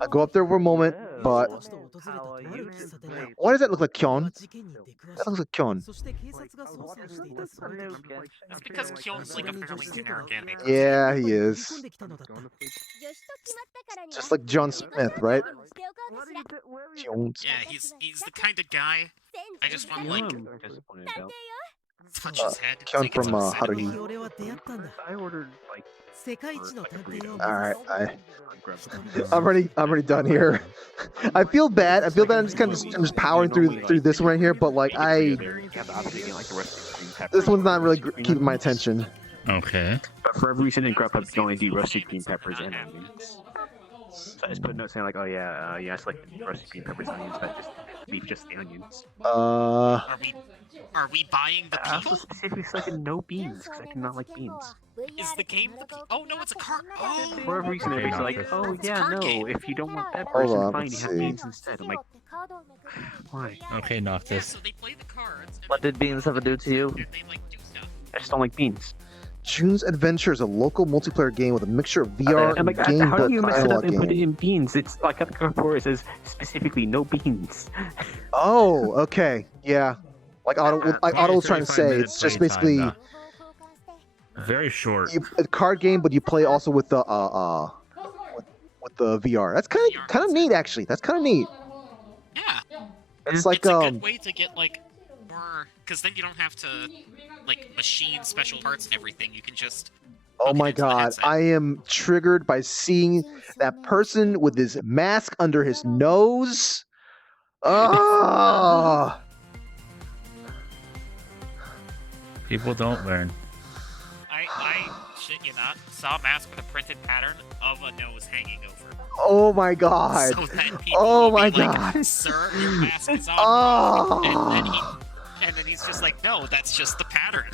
I'll go up there for a moment, but why does that look like Kyon? That looks like Kyon. It's because Kyon's like a fairly generic anime. Yeah, he is. Just like John Smith, right? Jones. Yeah, he's the kind of guy I just want like touch his head. Kyon take it to from the side. Haruhi. I ordered like. All right, I'm already done here. I feel bad. I'm just I'm just powering through this one right here, but like this one's not really keeping my attention. Okay. But for every reason in Grub Hub, you can only do roasted green peppers and onions. So I just put a note saying like, oh yeah, I selected roasted green peppers and onions, but just leave just the onions. Are we buying the I people? also specifically selected no beans because I do not like beans. Is the game the people? Oh no, it's a card. Oh. For whatever reason, everybody's like, oh It's a yeah, card no, game. if you don't want peppers, Hold then on, fine, let's you have see. beans instead. I'm like, why? Okay, Yeah, Noctis. so they play the cards. And What did beans have to do to you? they like do stuff. I just don't like beans. June's Adventure is a local multiplayer game with a mixture of VR I'm and like, game how do built you mess it up dialogue and put it game. in beans? It's like at the cover it says specifically no beans. Oh, okay, yeah. Like Otto was trying to say, it's just basically Very short. a card game, but you play also with the with the VR. That's kind of neat, actually. That's kind of neat. Yeah. It's like It's a good way to get like more, because then you don't have to like machine special parts and everything. You can just. Oh my god, I am triggered by seeing that person with his mask under his nose. Oh. People don't learn. I shit you not, saw a mask with a printed pattern of a nose hanging over. Oh my god. So that people Oh will my be like, god. Sir, your mask is on. Oh. And then he's just like, no, that's just the pattern.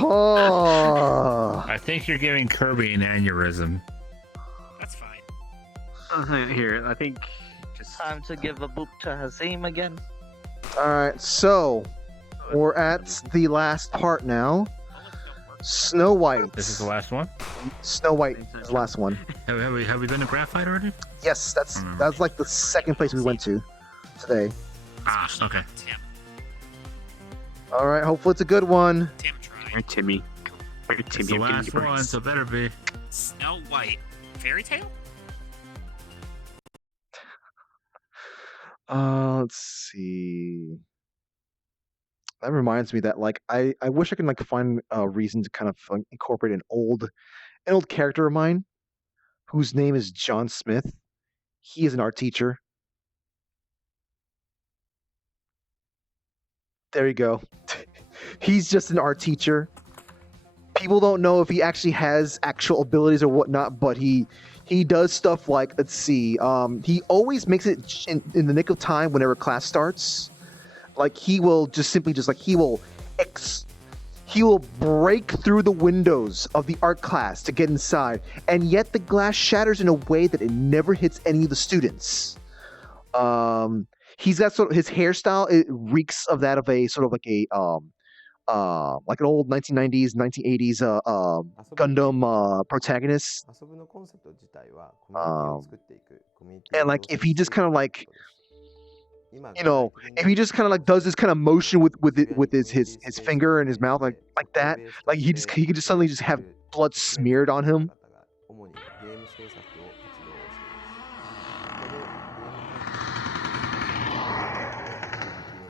Oh. I think you're giving Kirby an aneurysm. That's fine. Here, I think just Time to give a boop to Hazim again. Alright, so we're at the last part now. Snow White. This is the last one? Snow White is the last one. Have we done a graphite already? Yes, that's like the second place we went to today. Ah, okay. Alright, hopefully it's a good one. Where Timmy? Where Timmy? It's the last one, so better be. Snow White. Fairy Tale? Let's see. That reminds me that like I wish I could like find a reason to kind of incorporate an old character of mine whose name is John Smith. He is an art teacher. There you go. He's just an art teacher. People don't know if he actually has actual abilities or whatnot, but he does stuff like, let's see, he always makes it in the nick of time whenever class starts. Like he will just simply just like he will break through the windows of the art class to get inside, and yet the glass shatters in a way that it never hits any of the students. He's got sort of his hairstyle, it reeks of that of a sort of like a like an old 1990s 1980s Gundam protagonist. And like if he just kind of like, you know, if he just kind of like does this kind of motion with his finger and his mouth like that, like he could just suddenly just have blood smeared on him.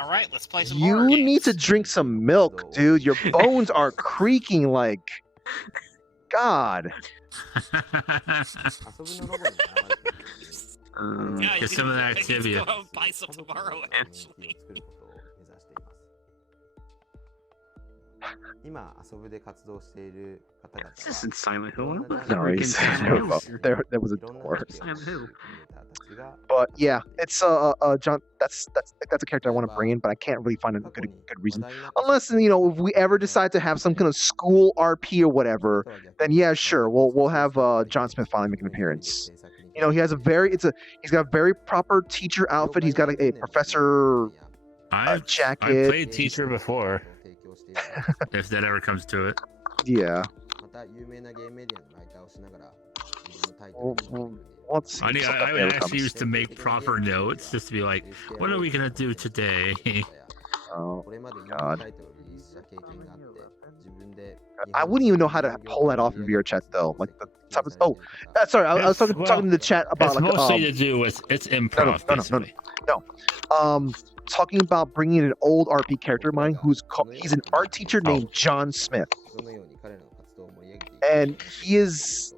All right, let's play some You horror games. need to drink some milk, dude. Your bones are creaking like God. Yeah, Get some of that you can activia. go out and buy some tomorrow, actually. This isn't Silent Hill. No, he's there was a door. But yeah, it's John. That's a character I want to bring in, but I can't really find a good reason. Unless, you know, if we ever decide to have some kind of school RP or whatever, then yeah, sure, we'll have John Smith finally make an appearance. You know, he has he's got a very proper teacher outfit. He's got a professor jacket. I've played teacher before. If that ever comes to it. Yeah. Let's see. I would actually used to make proper notes just to be like, what are we gonna do today? Oh God. I wouldn't even know how to pull that off in VRChat though. Like the type of sorry, I was talking in the chat about it's like mostly to do with it's improv. No. Talking about bringing in an old RP character of mine he's an art teacher named John Smith, and he is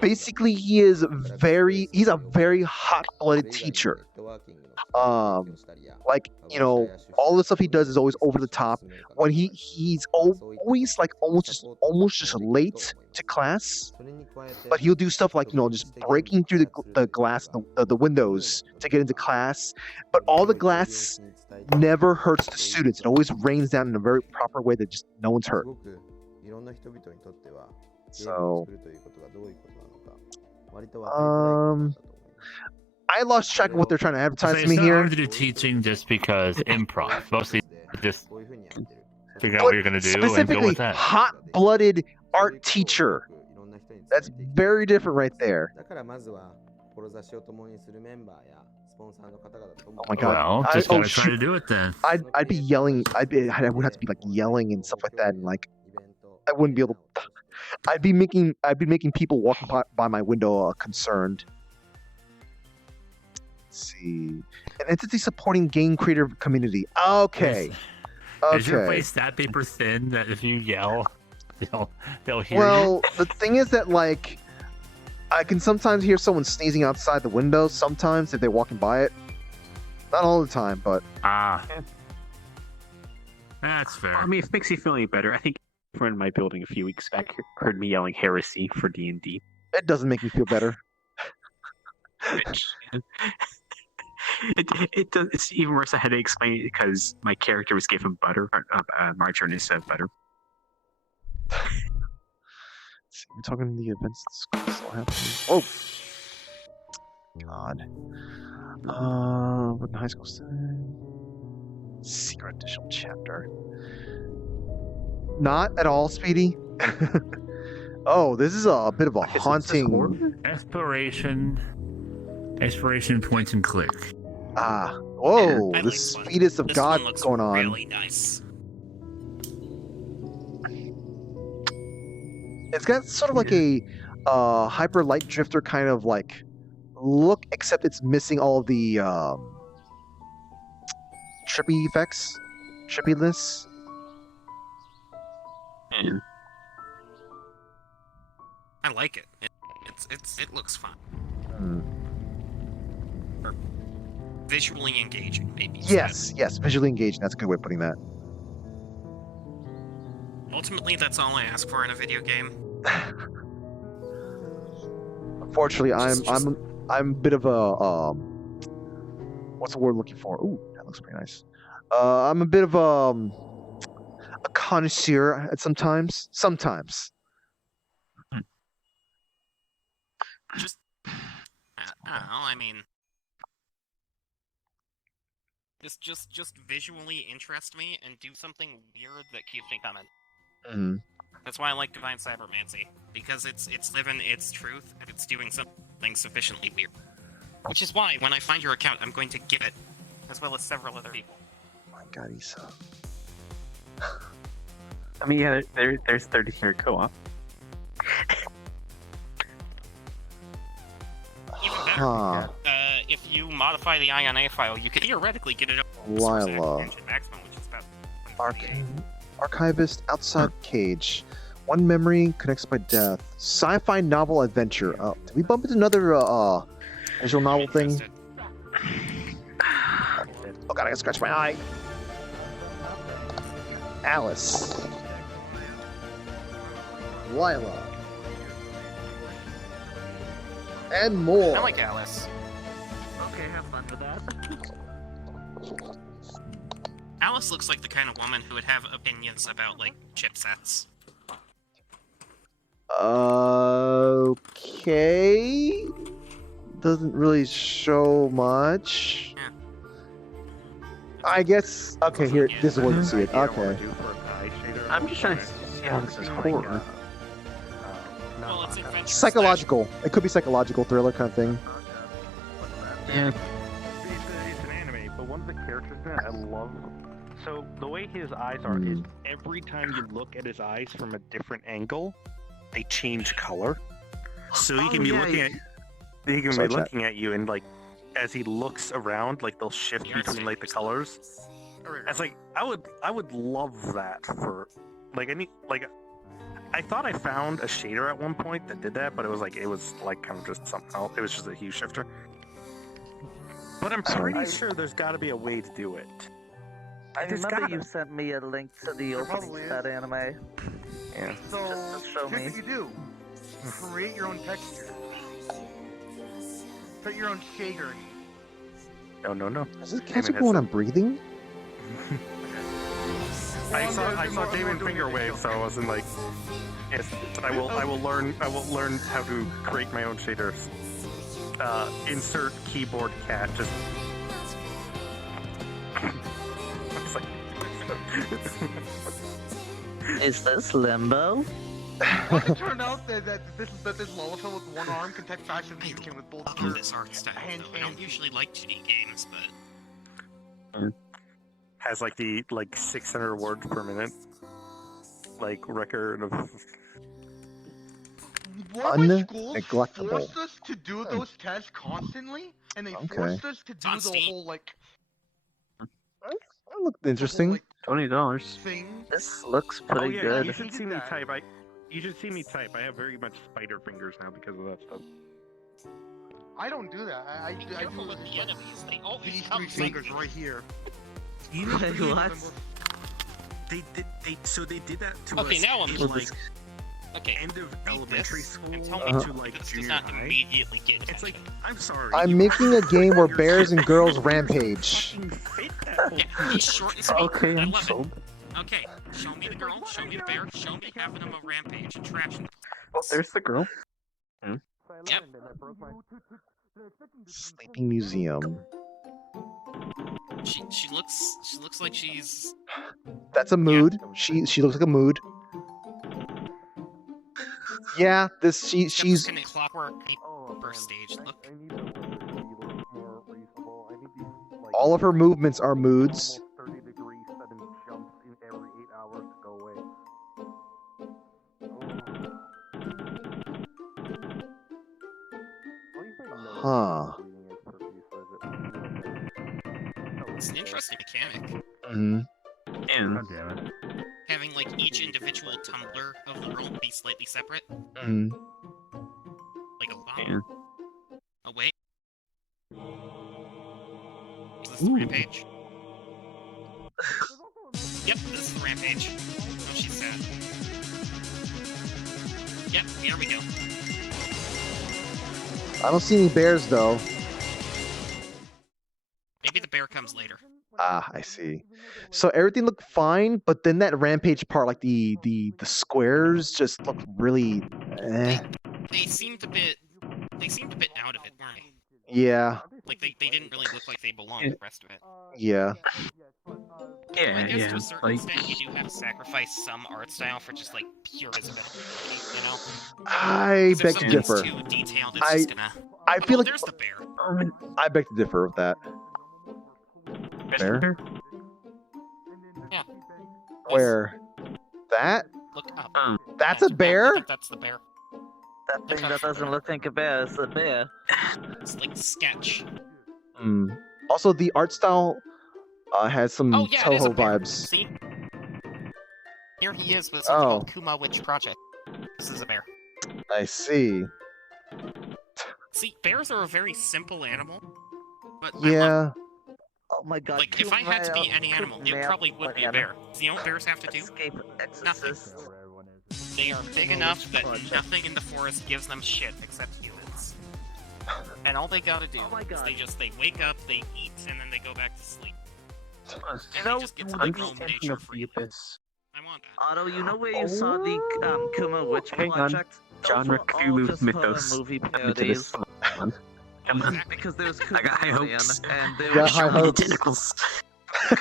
basically he's a very hot-blooded teacher. Like, you know, all the stuff he does is always over the top. When he's always like almost just late to class, but he'll do stuff like, you know, just breaking through the glass, the windows to get into class. But all the glass never hurts the students. It always rains down in a very proper way that just no one's hurt. So, I lost track of what they're trying to advertise to me it's here. not hard to do teaching just because improv. Mostly just figure out what you're gonna do and go Specifically, with that. hot-blooded art teacher. That's very different right there. Oh my God! Well, just gotta try to do it then. I'd be yelling. I would have to be like yelling and stuff like that, and like I wouldn't be able. I'd be making people walking by my window concerned. Let's see, an entity supporting game creator community. Okay. Is your place that paper thin that if you yell, they'll hear you? Well, the thing is that like I can sometimes hear someone sneezing outside the window. Sometimes if they're walking by it, not all the time, but that's fair. I mean, if it makes you feel any better, I think a friend in my building a few weeks back heard me yelling heresy for D&D. It doesn't make me feel better. It does. It's even worse. I had to explain it because my character was given butter, margarine instead of butter. We're talking the events that still happening. Oh God. What high school secret additional chapter. Not at all, Speedy. Oh, this is a bit of a haunting. Exploration points and click. Whoa, the Speedest of God going on. Really nice. It's got sort of like a hyper light drifter kind of like look, except it's missing all of the trippy effects, trippiness. I like it. It looks fun. Or visually engaging, maybe. Yes, visually engaging. That's a good way of putting that. Ultimately, that's all I ask for in a video game. Unfortunately, I'm a bit of a what's the word I'm looking for? Ooh, that looks pretty nice. I'm a bit of a connoisseur at sometimes. Just, I don't know. I mean, just visually interest me and do something weird that keeps me coming. That's why I like Divine Cybermancy, because it's living its truth and it's doing something sufficiently weird. Which is why, when I find your account, I'm going to give it, as well as several other people. Oh my God, he's I mean, yeah, there's 30-tier co-op. Even better, if you modify the INA file, you could theoretically get it up to Lila. engine maximum, which is about Archivist outside cage. One memory connects by death. Sci-fi novel adventure. Did we bump into another visual novel thing? Oh God, I gotta scratch my eye. Alice. Lila. And more. I like Alice. Okay, have fun with that. Alice looks like the kind of woman who would have opinions about, like, chipsets. Okay. Doesn't really show much. Yeah. I guess. Okay, here. This is where you see it. Okay. I'm just trying to see how this is horror. Well, it's adventure. Psychological. It could be psychological thriller kind of thing. Yeah. It's an anime, but one of the characters in it I love. So the way his eyes are is every time you look at his eyes from a different angle, they change color. So he can be looking at you, and like as he looks around, like they'll shift between like the colors. It's like I would love that for like I thought I found a shader at one point that did that, but it was kind of just something else. It was just a hue shifter. But I'm pretty sure there's got to be a way to do it. I remember you sent me a link to the opening to that anime. Yeah. So, Just to show here's me. what you do. Create your own texture. Put your own shader. No. Is this cancer going on breathing? I saw David finger wave, so I wasn't like, yes, I will learn how to create my own shaders. Insert keyboard cat. Just. Is this Limbo? What it turned out that this Lullafill with one arm can text faster than you can with both I love this art style, though. I don't usually like 2D games, but... Has like the 600 words per minute record of Neglectable. Forced us to do those tests constantly, and they forced us to do the whole That looked interesting. $20. thing. This looks pretty good. You should see me type. You should see me type. I have very much spider fingers now because of that stuff. I don't do that. I do Careful with the enemies. They always these come three fingers right here. Wait, what? They did that to Okay, us now I'm in, like... Okay, end of elementary school and tell me into that this does junior not high. immediately get It's attention. I'm sorry. I'm making a game where bears and girls rampage. Yeah, he's short and sweet. Okay, I I'm love sold. it. Okay, show me the girl, show me the bear, show me having him a rampage and trashing. Well, there's the girl. Yep. Sleeping museum. She looks like she's... That's a mood. She looks like a mood. Yeah, she's Kind of clockwork first stage look. all of her movements are moods. 30 degree sudden jumps in every 8 hours to go away. Huh. It's an interesting mechanic. Hmm. And damn it. Having like each individual tumbler of the world be slightly separate. Hmm. Like a lot. Yeah. Oh wait. Is this the rampage? Yep, this is the rampage. Oh, she's sad. Yep, here we go. I don't see any bears though. Maybe the bear comes later. Ah, I see. So everything looked fine, but then that rampage part, like the squares, just looked really. Eh. They seemed a bit out of it, weren't they? Yeah. Like they didn't really look like they belonged to the rest of it. Yeah. I guess to a certain extent, you do have to sacrifice some art style for just like pure visibility, you know? I beg to differ. Too detailed, it's just gonna... I feel like there's the bear. I beg to differ with that. Bear? Yeah. Where? That? Look up. That's a bear? I think that's the bear. That thing that doesn't look like a bear is a bear. It's like sketch. Hmm. Also, the art style has some Oh yeah, it is a Toho bear. vibes. See? Here he is with something called Kuma Witch Project. This is a bear. I see. See, bears are a very simple animal, but Yeah. Oh my god. like if I had to be any animal, it probably would be a bear. You know what bears have to do? Nothing. They are big enough that nothing in the forest gives them shit except humans. And all they gotta do is they wake up, they eat, and then they go back to sleep. And they just get to like roam nature free. I want that. Otto, you know where you saw the Kuma Witch Hang on. Project? Genre Cthulhu Mythos. Movie Come into this. parodies. Come on. Because there's I got high hopes. and there Got was high hopes. Tentacles.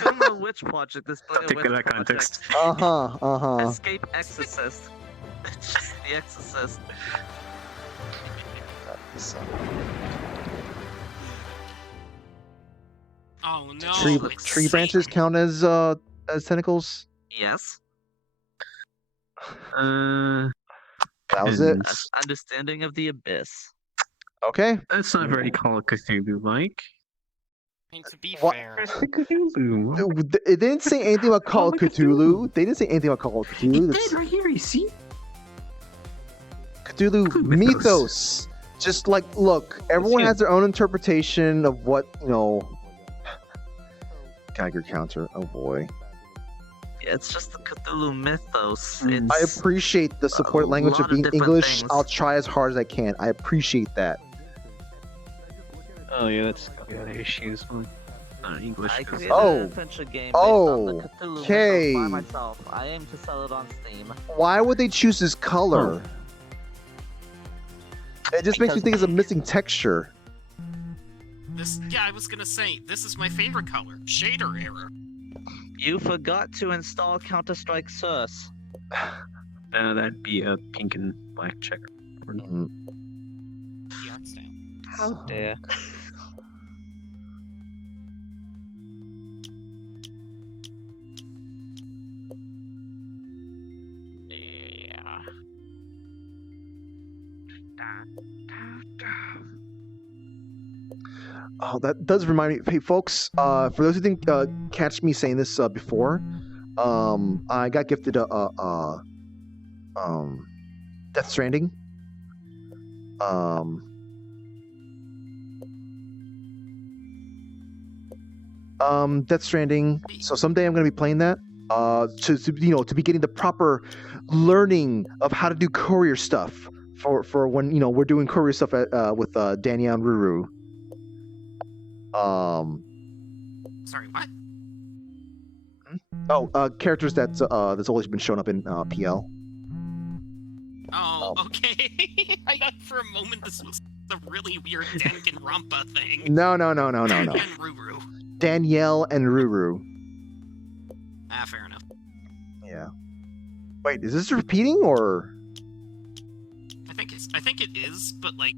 Kuma Witch Project. This player Take witch that project. context. Escape Exorcist. The Exorcist. Oh no! it's Tree branches count as tentacles? Yes. That was it. Understanding of the abyss. Okay. That's not very Call of Cthulhu-like. I mean, to be What? fair, Cthulhu. It didn't say anything about Call of Cthulhu. They didn't say anything about Call of Cthulhu. It did right here, you see? Cthulhu mythos. Just like, look, everyone has their own interpretation of what, you know. Geiger counter. Oh boy. Yeah, it's just the Cthulhu mythos. I It's appreciate the support language of lot of being different English. things. I'll try as hard as I can. I appreciate that. Oh yeah, that's issues. English. I created Oh. an adventure game based on the Cthulhu Okay. mythos by myself. I aim to sell it on Steam. Why would they choose this color? It just makes me think it's a missing texture. I was gonna say, this is my favorite color. Shader error. You forgot to install Counter-Strike Source. That'd be a pink and black checker. Mhm. The art style. Oh dear. Yeah. Oh, that does remind me. Hey, folks, for those who didn't catch me saying this before, I got gifted Death Stranding. Death Stranding. So someday I'm gonna be playing that. To be getting the proper learning of how to do courier stuff for when we're doing courier stuff with Danielle and Ruru. Sorry, what? Characters that's always been showing up in PL. Oh, okay. I thought for a moment this was a really weird Danganronpa thing. No. And Ruru. Danielle and Ruru. Ah, fair enough. Yeah. Wait, is this repeating or? I think it is, but like,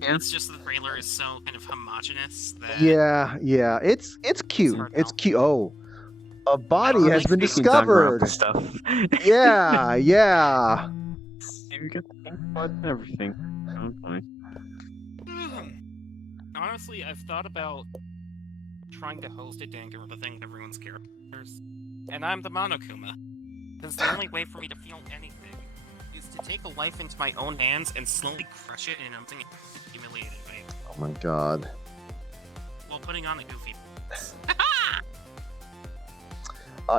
it's just the trailer is so kind of homogenous that. Yeah. It's cute. It's cute. Oh, a body has been discovered. Stuff. Yeah. You get the pink blood and everything. Oh boy. Honestly, I've thought about trying to host a dank of the thing everyone's characters, and I'm the Monokuma. Because the only way for me to feel anything is to take a life into my own hands and slowly crush it in something humiliating way. Oh my god. While putting on a goofy face.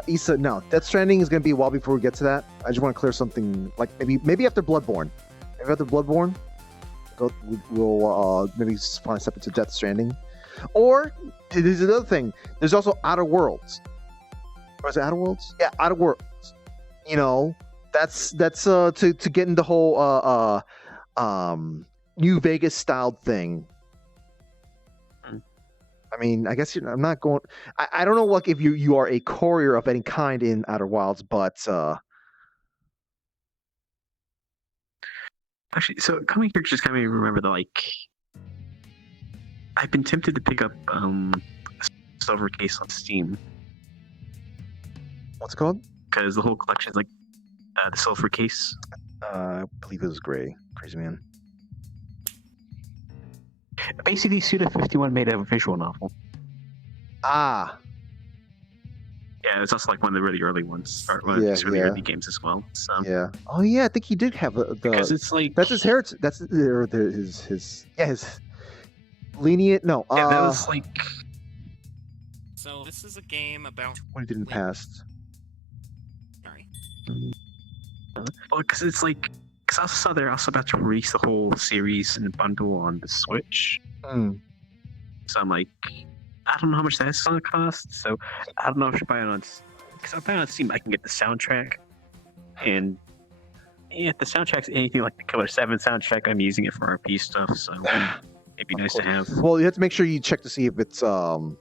Issa, no. Death Stranding is going to be a while before we get to that. I just want to clear something, like maybe after Bloodborne. Maybe after Bloodborne, we'll maybe find a step into Death Stranding. Or, there's another thing. There's also Outer Worlds. Or is it Outer Worlds? Yeah, Outer Worlds. You know, that's to get in the whole New Vegas styled thing. I mean, I guess I'm not going. I don't know, like, if you are a courier of any kind in Outer Wilds, but actually, so coming here just kind of made me remember that, like, I've been tempted to pick up Silver Case on Steam. What's it called? Because the whole collection is like the Silver Case. I believe it was Gray. Crazy Man. Basically, Suda51 made a visual novel. Ah. Yeah, it's also like one of the really early ones, or one of these really early games as well. So. Yeah. Oh yeah, I think he did have the. Because it's like that's his heritage. That's his lenient. No. Yeah, that was like. So this is a game about what he did in the past. Sorry. Well, because it's like. Because I also saw they're also about to release the whole series in a bundle on the Switch. So I'm like, I don't know how much that's going to cost. So I don't know if I should buy it on. Because I'm buying on Steam, I can get the soundtrack. And yeah, if the soundtrack's anything like the Killer 7 soundtrack, I'm using it for RP stuff. So it'd be nice to have. Well, you have to make sure you check to see if it's what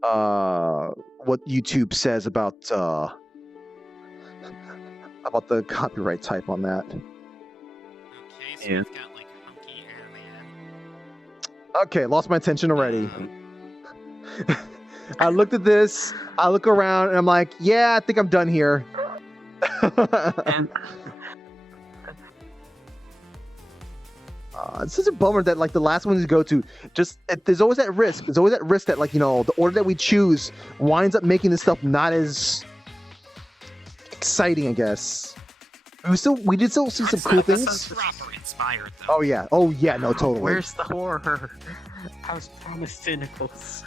YouTube says about the copyright type on that. Okay, so we've got like hunky airman. Okay, lost my attention already. I looked at this, I look around, and I'm like, yeah, I think I'm done here. It's such a bummer that, like, the last one to go to, there's always that risk. There's always that risk that, like, you know, the order that we choose winds up making this stuff not as exciting, I guess. We did still see some cool things. Proper inspired, though. Oh yeah, no, totally. Where's the horror? I was promised cynicals.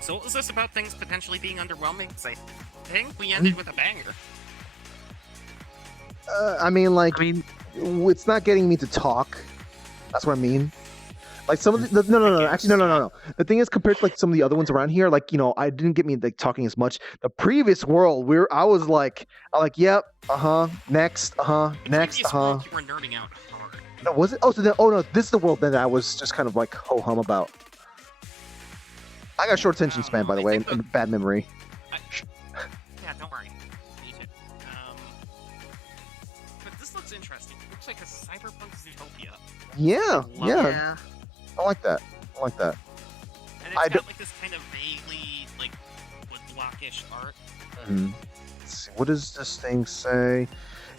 So what was this about things potentially being underwhelming? 'Cause I think we ended with a banger. I mean, it's not getting me to talk. That's what I mean. Like some of the no. The thing is, compared to like some of the other ones around here, like, you know, I didn't get me like talking as much. The previous world, I was like, yep, next, next, You were nerding out hard. No, was it? No, this is the world that I was just kind of like ho hum about. I got a short attention span, by the way, and bad memory. Yeah, don't worry. Me too. But this looks interesting. It looks like a cyberpunk Zootopia. Yeah. I like that. And it's got like this kind of vaguely like woodblockish art. Let's see, what does this thing say?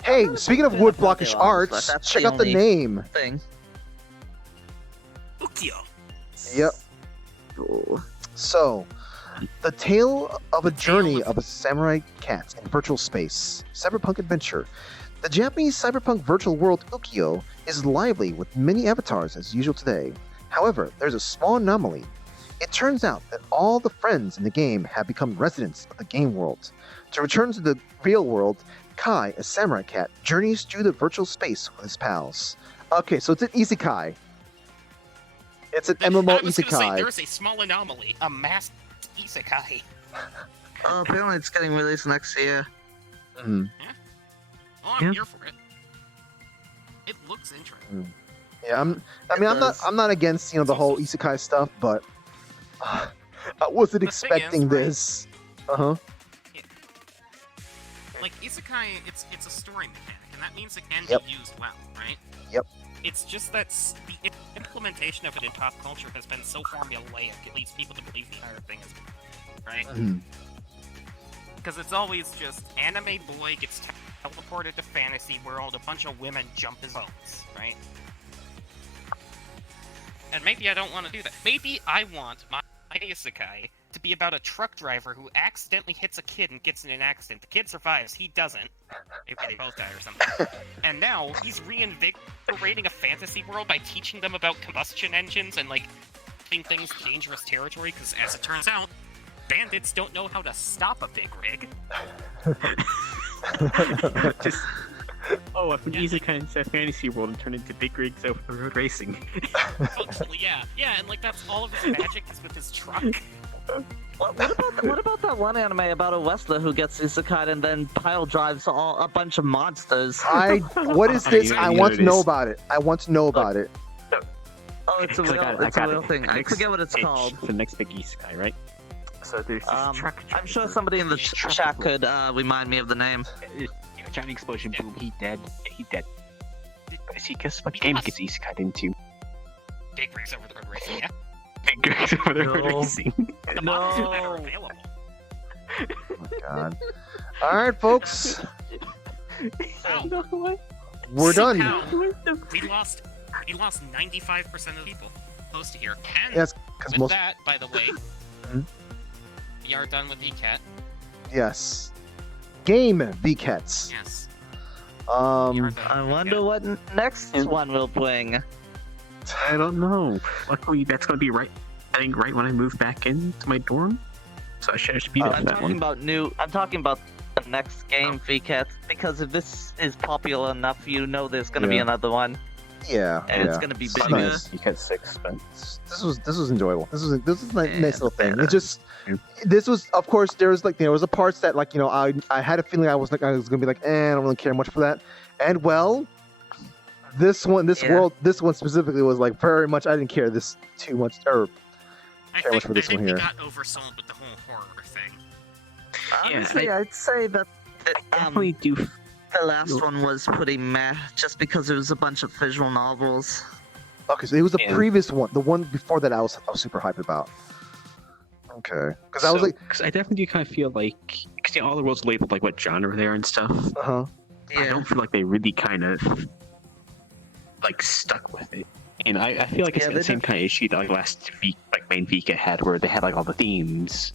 Hey, speaking of woodblockish art, check out the name. Ukyo. Yep. So, the tale of a journey of a samurai cat in virtual space. Cyberpunk adventure. The Japanese cyberpunk virtual world Ukyo is lively with many avatars as usual today. However, there's a small anomaly. It turns out that all the friends in the game have become residents of the game world. To return to the real world, Kai, a samurai cat, journeys through the virtual space with his pals. Okay, so it's an isekai. It's an MMO I was gonna say, isekai. there's a small anomaly. A masked isekai. Apparently it's getting released next year. Mm-hmm. Yeah? Oh, I'm here for it. It looks interesting. Yeah, I'm not against, you know, the whole isekai stuff, but I wasn't expecting this. Yeah. Like isekai, it's a story mechanic, and that means it can be used well, right? Yep. It's just that the implementation of it in pop culture has been so formulaic, it leads people to believe the entire thing is right. Because it's always just anime boy gets teleported to fantasy world, a bunch of women jump his boats, right? And maybe I don't want to do that. Maybe I want my isekai to be about a truck driver who accidentally hits a kid and gets in an accident. The kid survives, he doesn't. Maybe they both die or something. And now he's reinvigorating a fantasy world by teaching them about combustion engines and, like, doing things dangerous territory, because as it turns out, bandits don't know how to stop a big rig. Just, oh, if an isekai instead of fantasy world and turn into big rigs over road racing. Functionally, yeah. Yeah, and, like, that's all of his magic is with his truck. What about that one anime about a wrestler who gets isekai and then pile drives a bunch of monsters? What is this? I want to know about it. I want to know about it. Oh, it's a real thing. I forget what it's called. The next big isekai, right? So there's this truck. I'm sure somebody in the chat could remind me of the name. Giant explosion, boom, he dead. He dead. See, guess what game gets isekai into? Big rigs over the road racing, yeah? Big rigs over the road racing. The monsters that are available. Oh my god. Alright, folks. We're done. We lost 95% of the people close to here. And Yes, with that, by the way, we are done with VKet. Yes. Game VKets. Yes. I wonder what next one will bring. I don't know. Luckily, that's gonna be right. I think right when I move back into my dorm. So I should be there for that one. I'm talking about the next game, VKet, because if this is popular enough, you know there's gonna be another one. Yeah. And it's gonna be bigger. Nice. VKet 6, but this was enjoyable. This was a nice little thing. It just this was, of course, there was a parts that, like, you know, I had a feeling I was gonna be like, I don't really care much for that. And well, this one specifically was like very much. I didn't care this too much or care much for this one here. We got oversold with the whole horror thing. Honestly, I'd say that definitely do. The last one was pretty meh, just because it was a bunch of visual novels. Okay, so it was the previous one. The one before that I was super hyped about. Okay, because I was like, because I definitely do kind of feel like, because all the worlds labeled like what genre they're and stuff. I don't feel like they really kind of like stuck with it, and I feel like it's the same kind of issue that like last main VKet had, where they had like all the themes,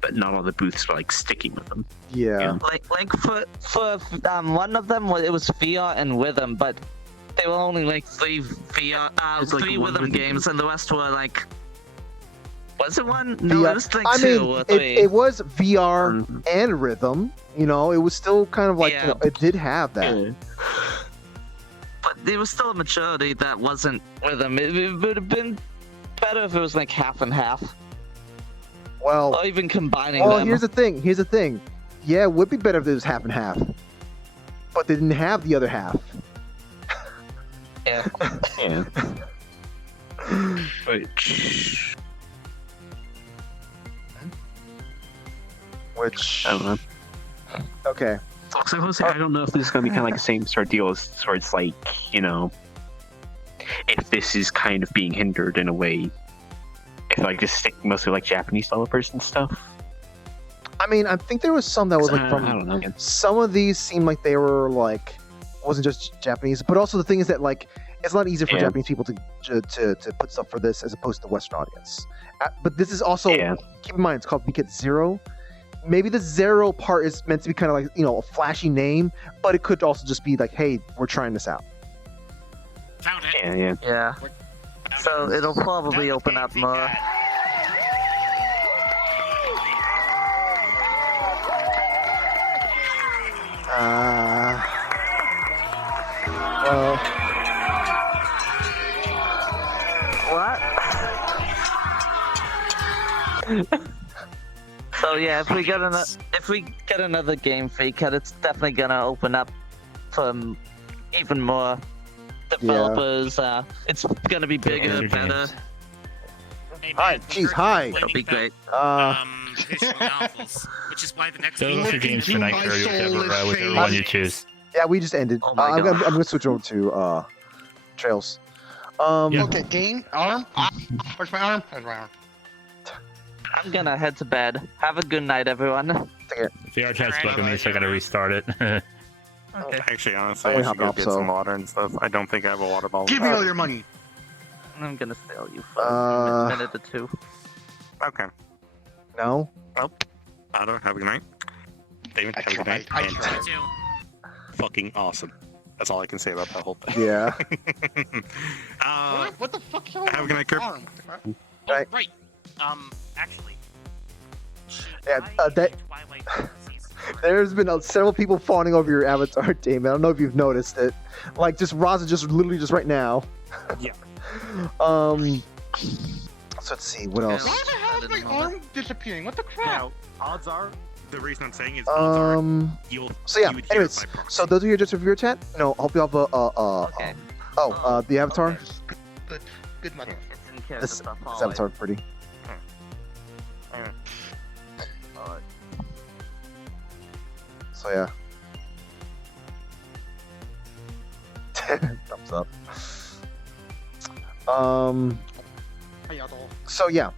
but not all the booths were like sticking with them. Yeah. Like for one of them, it was VR and rhythm, but they were only like three rhythm games, and the rest were like. Was it one? No, it was like two or three. It was VR and rhythm. You know, it was still kind of like, you know, it did have that. Yeah. But there was still a majority that wasn't rhythm. It would have been better if it was like half and half. Well, or even combining them. Here's the thing. Yeah, it would be better if it was half and half. But they didn't have the other half. Yeah. Yeah. Which I don't know. Okay. So Jose, I don't know if this is gonna be kind of like the same sort of deal as towards like, you know, if this is kind of being hindered in a way, if like just stick mostly like Japanese developers and stuff. I mean, I think there was some that was like from. I don't know. Some of these seemed like they were like, wasn't just Japanese, but also the thing is that like it's a lot easier for Japanese people to put stuff for this as opposed to the Western audience. But this is also keep in mind it's called VKet 0. Maybe the 0 part is meant to be kind of like, you know, a flashy name, but it could also just be like, hey, we're trying this out. Found it. Yeah. So it'll probably open up more. What? So yeah, if we get another game VKet, it's definitely gonna open up for even more developers. It's gonna be bigger, better. Hi, jeez, hi. That'll be great. Visual novels, which is why the next Those are games for night or whichever one you choose. Yeah, we just ended. I'm gonna switch over to Trails. Okay, game arm. Where's my arm? There's my arm. I'm gonna head to bed. Have a good night, everyone. Take care. VRChat's bugging me, so I gotta restart it. Okay. Actually, honestly, I'm I gonna should go hop get off, some so- water and stuff. I don't think I have a water bottle. Give me all your money. I'm gonna steal you for a minute or two. Okay. No. Well, Otto, have a good night. David, have a good night. And fucking awesome. That's all I can say about that whole thing. Yeah. What the fuck? Have a good night, Kirk. Right. Right. Actually. Yeah. There's been several people fawning over your avatar, Damon. I don't know if you've noticed it. Like, just Raza, just literally just right now. Yeah. So let's see what else. Why the hell is my arm disappearing? What the crap? Now, odds are, the reason I'm saying is odds are you'll. So yeah. you would hear Anyways, my proxy. so those of you just for your chat, hope you have a the avatar. Good money. This avatar pretty. So yeah. Thumbs up. So yeah.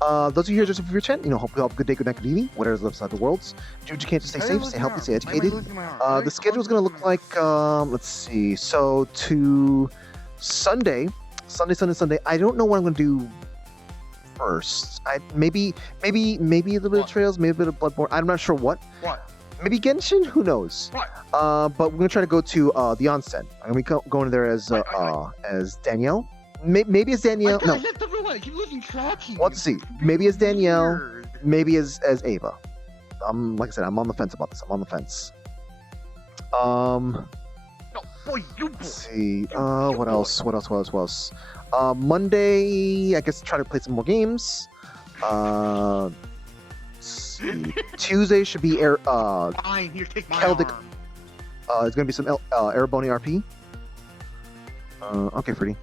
Those of you here just for your chat, hope you have a good day, good night, good evening, whatever's left side of the worlds. Do what you can to stay safe, stay healthy, stay educated. The schedule's gonna look like let's see. So to Sunday. I don't know what I'm gonna do first. Maybe a little bit of Trails, maybe a bit of Bloodborne. I'm not sure what. What? Maybe Genshin. Who knows? What? But we're gonna try to go to the onsen. I'm gonna be going there as Danielle. Maybe as Danielle. No. Let's see. Maybe as Danielle. Maybe as Ava. Like I said, I'm on the fence about this. I'm on the fence. Let's see. What else? Monday, I guess try to play some more games. Let's see. Tuesday should be Fine, here, take my Celtic. arm. It's gonna be some Erebony RP. Okay, Freddy.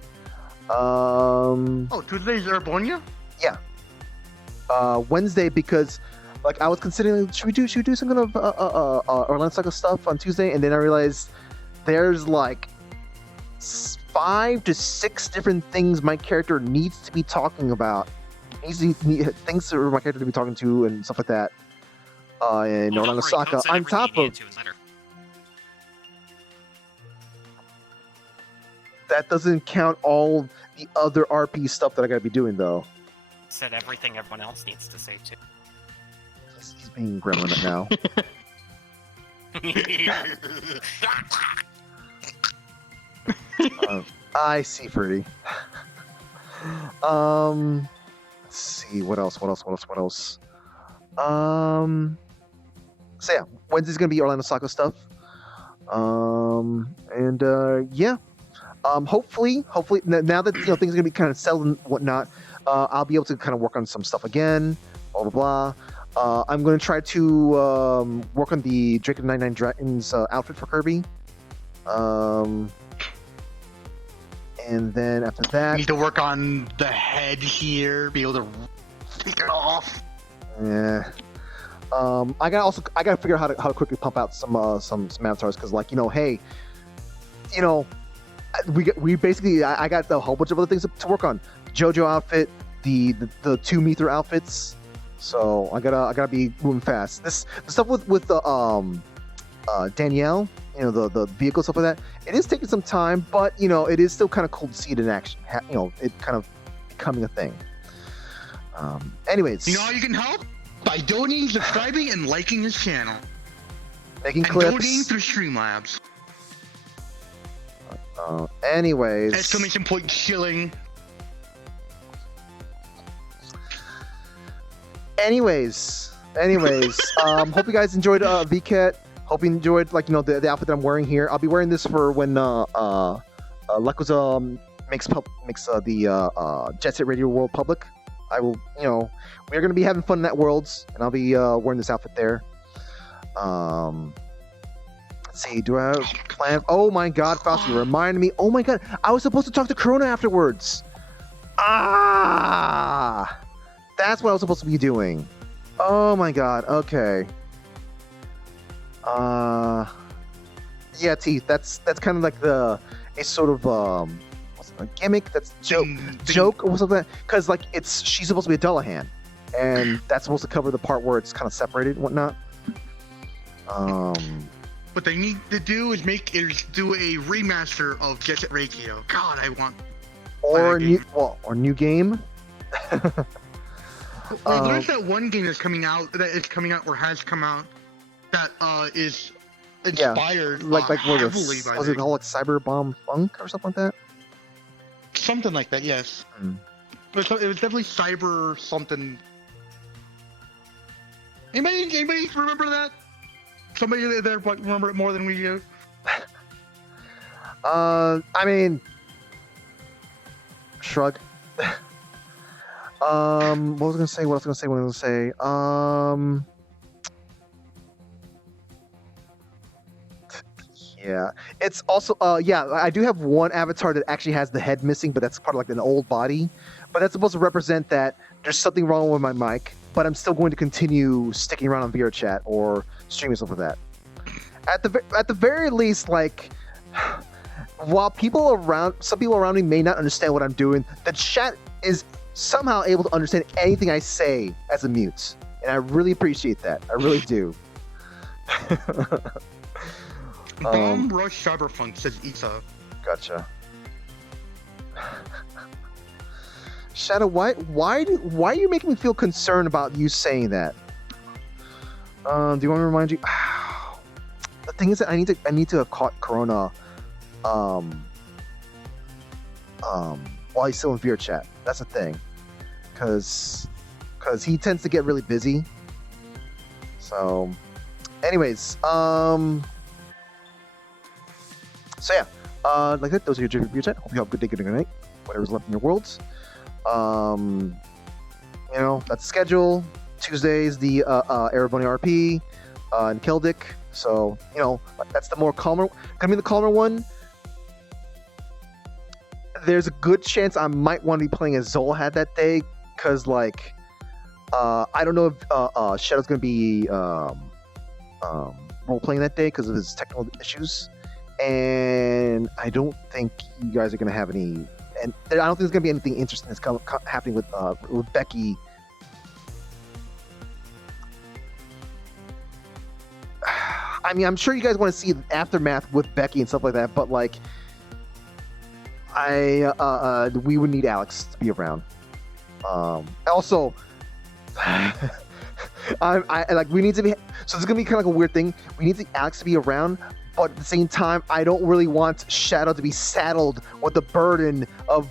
Oh, Tuesday's Urbonia? Yeah. Wednesday, because like I was considering, should we do some kind of Orlando Cycle stuff on Tuesday, and then I realized there's like 5 to 6 different things my character needs to be talking about. Things for my character to be talking to and stuff like that. In Orlando Saka, on top of that, doesn't count all the other RP stuff that I gotta be doing though. Said everything everyone else needs to say too. He's being gremlin now. I see, Freddy. Let's see what else. So yeah, Wednesday's gonna be Orlando Soccer stuff. Yeah. Hopefully, now that things are gonna be kind of settled and whatnot, I'll be able to kind of work on some stuff again. Blah blah blah. I'm gonna try to work on the Drake of 99 Dragons outfit for Kirby. And then after that, Need to work on the head here, be able to take it off. Yeah. I gotta figure out how to quickly pump out some avatars, because we basically I got a whole bunch of other things to work on. JoJo outfit, the 2 Mither outfits. So I gotta be moving fast. The stuff with Danielle, the vehicle stuff like that. It is taking some time, but it is still kind of cool to see it in action. It kind of becoming a thing. Anyways, how you can help? By donating, subscribing, and liking his channel. Making and clips. donating through Streamlabs. Anyways. Exclamation point shilling. Anyways, hope you guys enjoyed VKet. Hope you enjoyed the outfit that I'm wearing here. I'll be wearing this for when Leko's makes the Jet Set Radio World public. I will, we're gonna be having fun in that worlds, and I'll be wearing this outfit there. Let's see, do I have plan? Oh my God, Fauci, remind me. Oh my God, I was supposed to talk to Corona afterwards. That's what I was supposed to be doing. Oh my God. Okay. Yeah, Teeth. That's kind of like a sort of what's it, a gimmick. That's joke or something. Because she's supposed to be a Dullahan, and that's supposed to cover the part where it's kind of separated and whatnot. What they need to do is do a remaster of Jet Set Radio. God, I want. Or new game. Well, there's that one game that's coming out or has come out that is inspired like heavily by was it called like Cyber Bomb Funk or something like that? Something like that, yes. But it was definitely cyber something. Anybody remember that? Somebody there remember it more than we do. I mean, shrug. What was I gonna say? Yeah, it's also I do have one avatar that actually has the head missing, but that's part of like an old body. But that's supposed to represent that there's something wrong with my mic, but I'm still going to continue sticking around on VRChat or streaming stuff with that. At the very least, like, while some people around me may not understand what I'm doing, the chat is somehow able to understand anything I say as a mute, and I really appreciate that. I really do. Bomb Rush Cyberpunk, says Isa. Gotcha. Shadow, why are you making me feel concerned about you saying that? Do you want me to remind you? The thing is that I need to have caught Corona while he's still in VRChat. That's the thing. Cause he tends to get really busy. So anyways, so yeah, like that, those are your VRChat. Hope you have a good day, good night, whatever's left in your worlds. That's the schedule. Tuesdays, the Erebony RP, and Keldic. So, that's the more calmer, gonna be the calmer one. There's a good chance I might want to be playing as Zolhad that day, because, like, I don't know if Shadow's gonna be role-playing that day because of his technical issues. And I don't think you guys are gonna have any, and I don't think there's gonna be anything interesting that's happening with Becky. I mean, I'm sure you guys want to see the aftermath with Becky and stuff like that, but like, we would need Alex to be around. Also, we need to be. So it's gonna be kind of like a weird thing. We need Alex to be around, but at the same time, I don't really want Shadow to be saddled with the burden of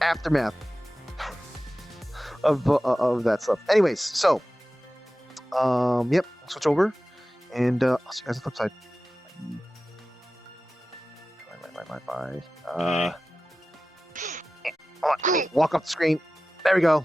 aftermath of that stuff. Anyways, so yep, switch over, and I'll see you guys on the flip side. Bye. Walk off the screen. There we go.